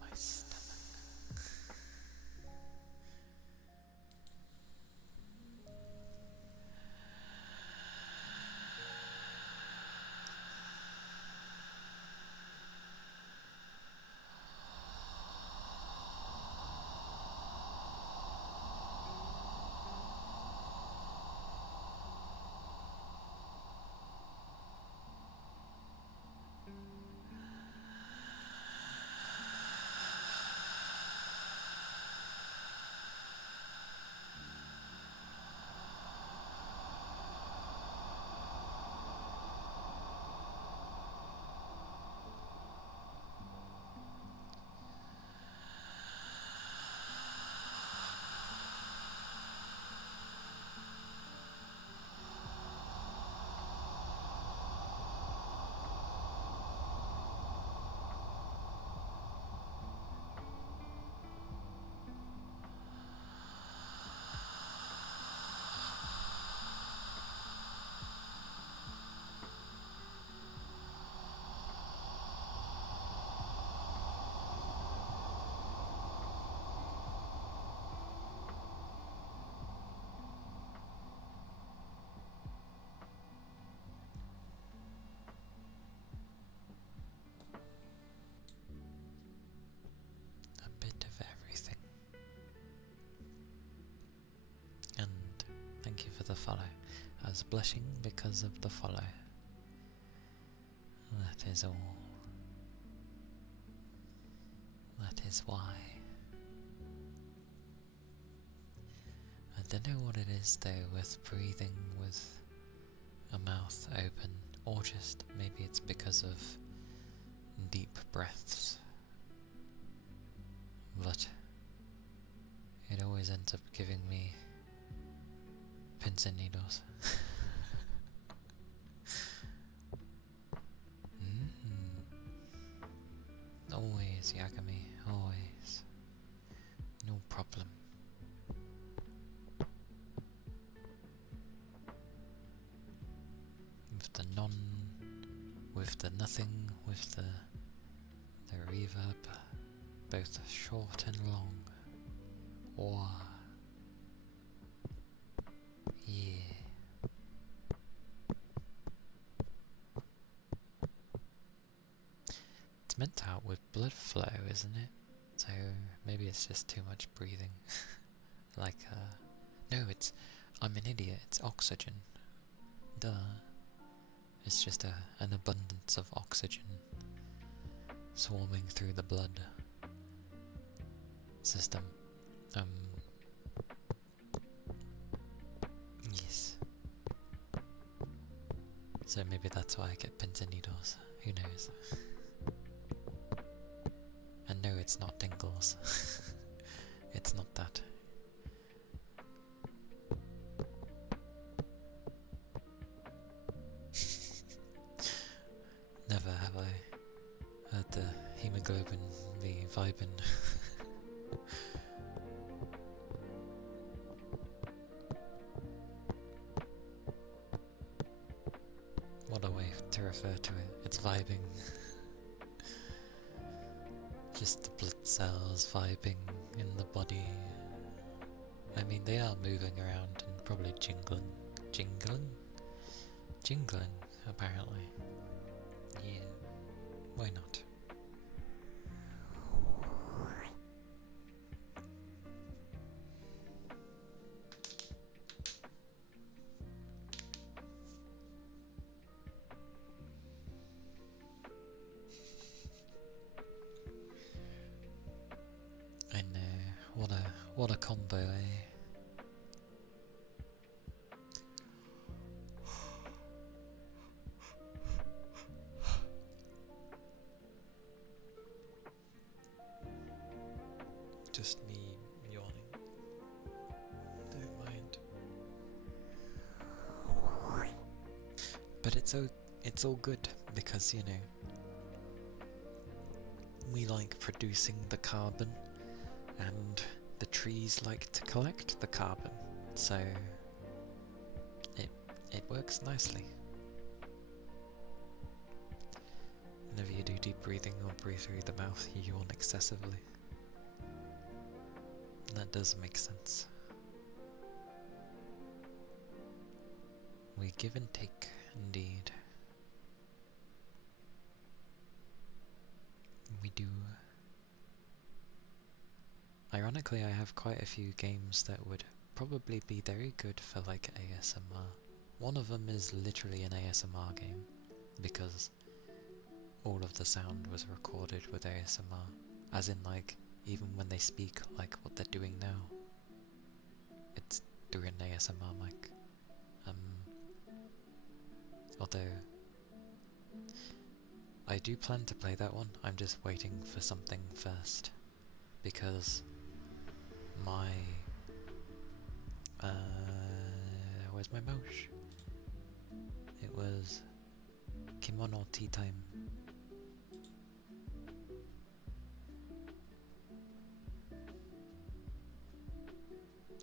my stomach. A bit of everything. And thank you for the follow. I was blushing because of the follow. That is all. That is why. I don't know what it is though with breathing with a mouth open, or just maybe it's because of deep breaths. But it always ends up giving me pins and needles. Always, Yagami, always. No problem. With the with the nothing, with the reverb, both short and long. Wow. Yeah. It's meant to help with blood flow, isn't it? So maybe it's just too much breathing. Like, no, I'm an idiot, it's oxygen. Duh. It's just an abundance of oxygen swarming through the blood system. Yes. So maybe that's why I get pins and needles. Who knows? And no, it's not tingles. It's not that. Never have I heard the hemoglobin be vibing. What a way to refer to it. It's vibing. Just the blood cells vibing in the body. I mean, they are moving around and probably jingling. Jingling? Jingling, apparently. Yeah, why not? I know, what a combo, eh? Just me yawning. Don't mind. But it's all good because, you know, we like producing the carbon and the trees like to collect the carbon. So it works nicely. Whenever you do deep breathing or breathe through the mouth, you yawn excessively. That does make sense. We give and take, indeed. We do. Ironically, I have quite a few games that would probably be very good for like ASMR. One of them is literally an ASMR game, because all of the sound was recorded with ASMR. As in, like, even when they speak, like what they're doing now, it's through an ASMR mic. Although, I do plan to play that one, I'm just waiting for something first. Because my... where's my mouse? It was Kimono Tea Time.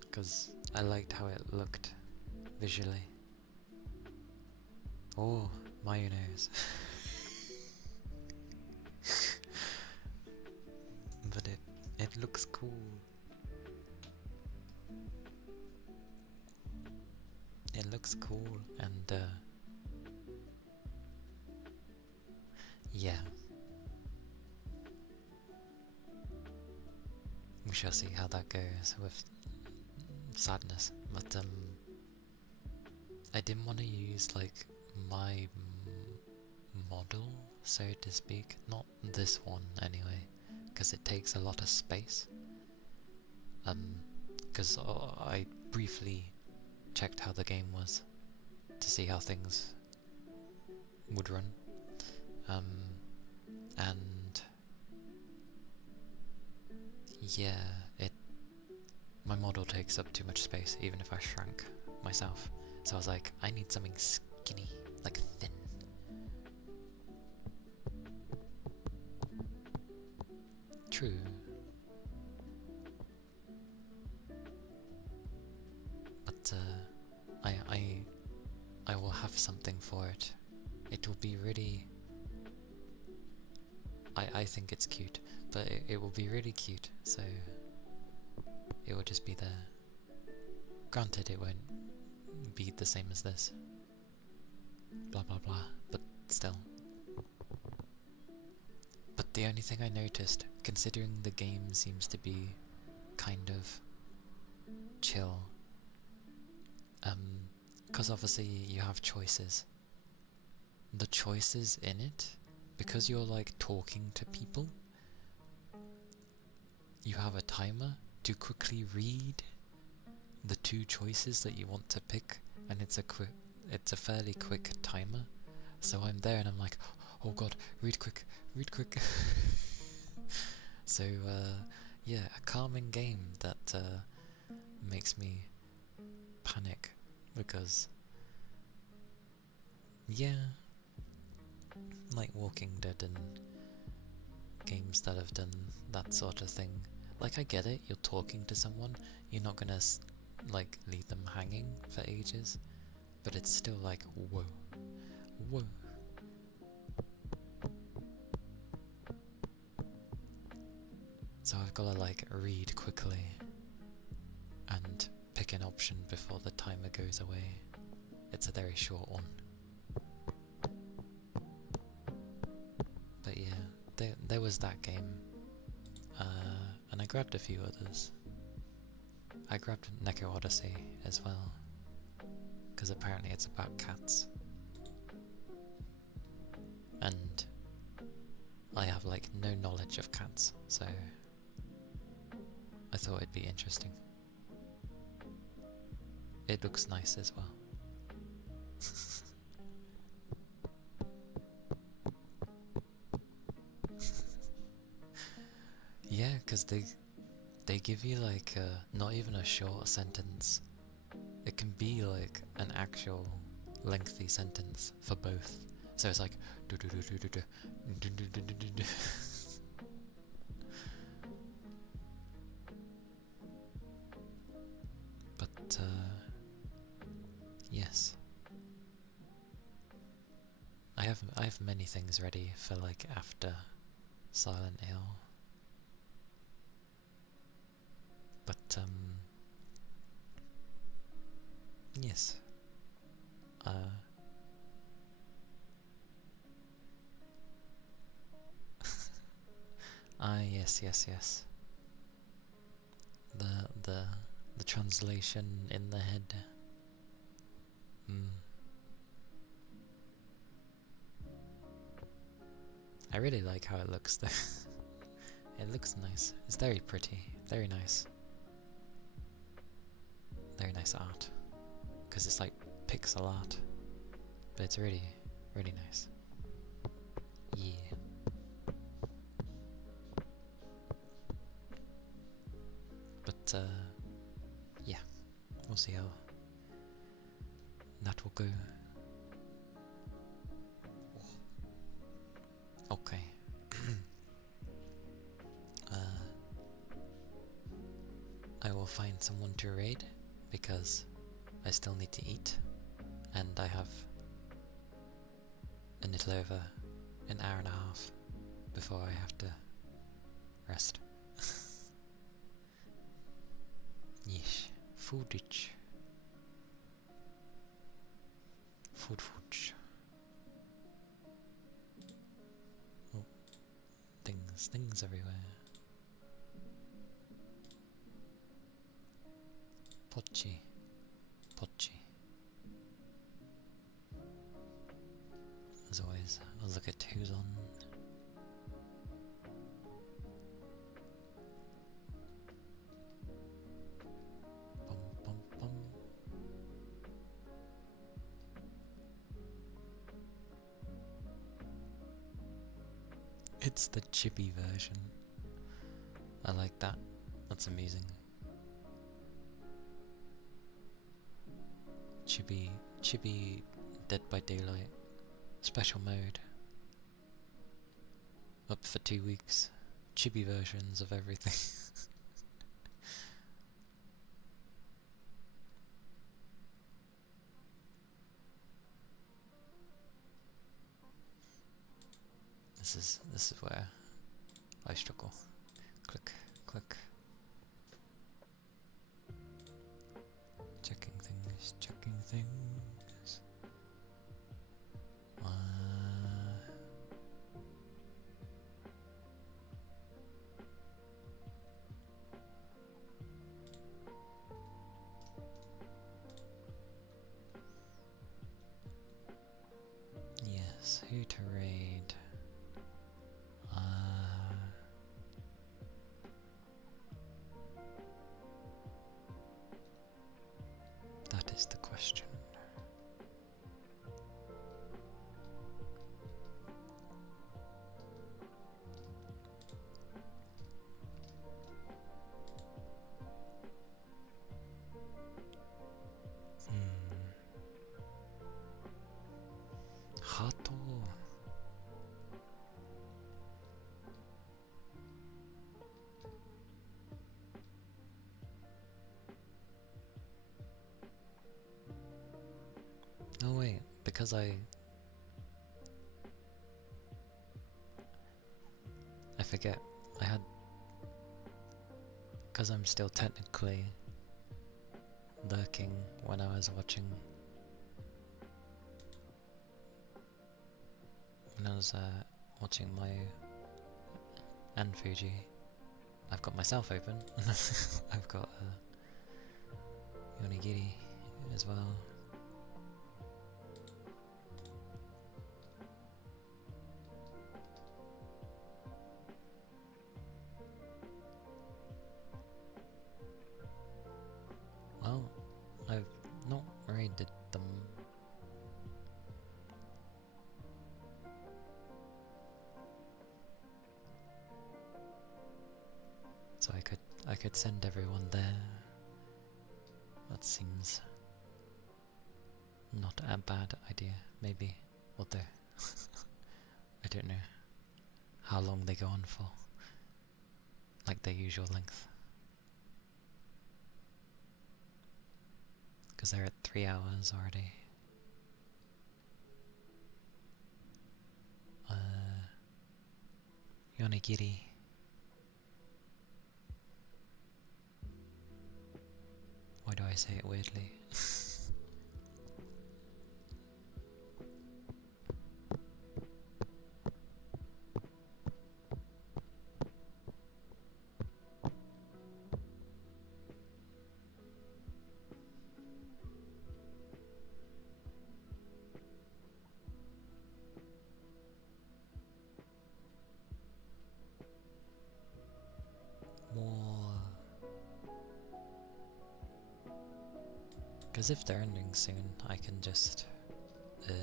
Because I liked how it looked visually. Oh, mayonnaise. But it looks cool. It looks cool, and yeah. We shall see how that goes with sadness, but I didn't want to use like my model, so to speak, not this one anyway, because it takes a lot of space. Because I briefly checked how the game was to see how things would run, and yeah, my model takes up too much space, even if I shrank myself. So I was like, I need something skinny, like thin. True. But I will have something for it. It will be really I think it's cute, but it will be really cute, so it will just be there. Granted, it won't be the same as this. Blah blah blah, but still. But the only thing I noticed, considering the game seems to be kind of chill, because obviously you have choices. The choices in it, because you're like talking to people, you have a timer to quickly read the two choices that you want to pick, and it's a fairly quick timer. So I'm there and I'm like, oh god, read quick, read quick. So yeah, a calming game that makes me panic, because yeah, like Walking Dead and games that have done that sort of thing. Like, I get it, you're talking to someone, you're not gonna like leave them hanging for ages, but it's still like, whoa, whoa. So I've gotta like read quickly and pick an option before the timer goes away. It's a very short one. But yeah, there was that game, and I grabbed a few others. I grabbed Neko Odyssey as well, because apparently it's about cats. And I have like no knowledge of cats, so I thought it'd be interesting. It looks nice as well. Yeah, because they give you like not even a short sentence. It can be like an actual lengthy sentence for both. So it's like do do do do do do do do do do do. But yes, I have many things ready for like after Silent Hill. But yes. Yes. The the the translation in the head. I really like how it looks though. It looks nice. It's very pretty. Very nice. Very nice art. Because it's like pixel art. But it's really, really nice. Yeah. But yeah. We'll see how that will go. Okay. I will find someone to raid, because I still need to eat, and I have a little over an hour and a half before I have to rest. Yeesh. Foodage. Food. Oh, things everywhere. Pochi. As always, I'll look at who's on. Bum. It's the chibi version. I like that. That's amusing. Chibi Dead by Daylight special mode. Up for 2 weeks. Chibi versions of everything. This is where I struggle. Click, click. Checking things, checking things. Yes, who to raid? That is the question. Hato. Oh wait, because I forget. I had, because I'm still technically lurking when I was watching. When I was watching my and Fuji, I've got myself open. I've got Yonigiri as well. Well, I've not raided them. So I could send everyone there. That seems not a bad idea. Maybe we'll do. I don't know how long they go on for. Like their usual length. Because they're at 3 hours already. Yonigiri. Why do I say it weirdly? More. Because if they're ending soon, I can just go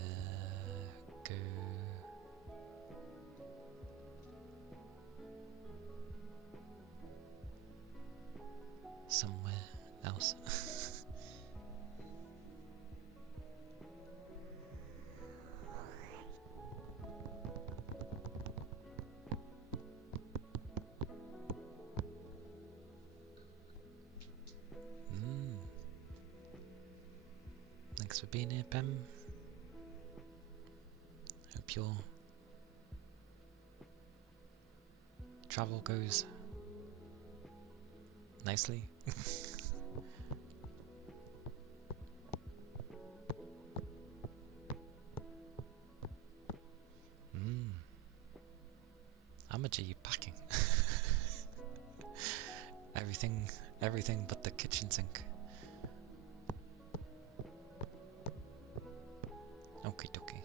somewhere else. Thanks for being here, Pem. Hope your travel goes nicely. How much are you packing? Everything but the kitchen sink. Okie dokie.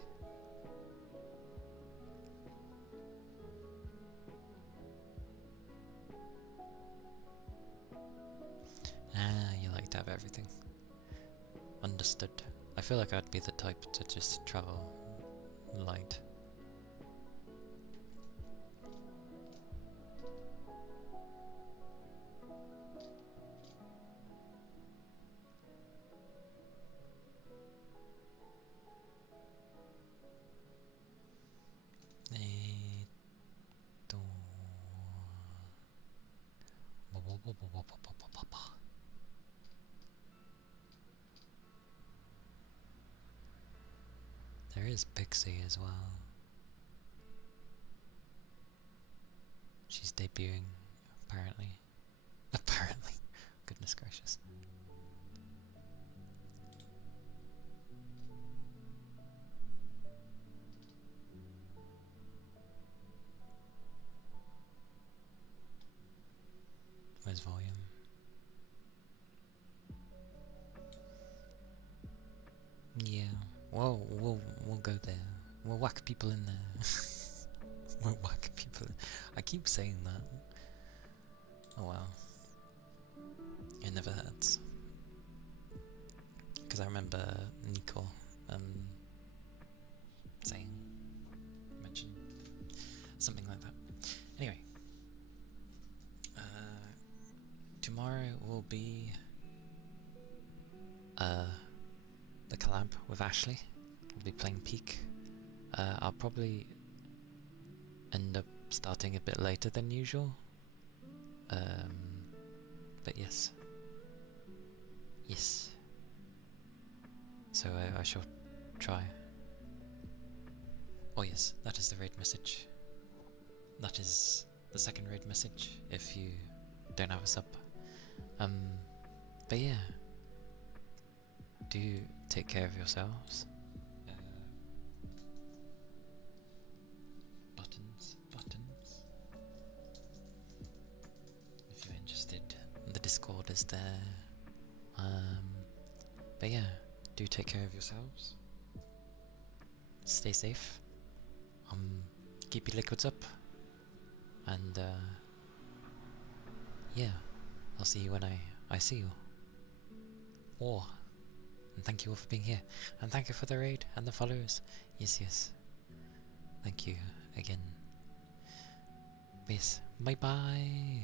You like to have everything. Understood. I feel like I'd be the type to just travel light. There is Pixie as well. She's debuting, apparently. Apparently. Goodness gracious. Where's volume? Yeah. We'll go there. We'll whack people in there. We'll whack people. I keep saying that. Oh well. It never hurts. Because I remember Nico saying, mentioning something like that. Anyway, tomorrow will be the collab with Ashley. We'll be playing Peak. I'll probably end up starting a bit later than usual. But yes. Yes. So I shall try. Oh yes, that is the raid message. That is the second raid message, if you don't have a sub. But yeah. Do take care of yourselves. Buttons. If you're interested, the Discord is there. But yeah, do take care of yourselves. Stay safe. Keep your liquids up. And yeah, I'll see you when I see you. And thank you all for being here. And thank you for the raid and the followers. Yes. Thank you again. Yes. Bye bye.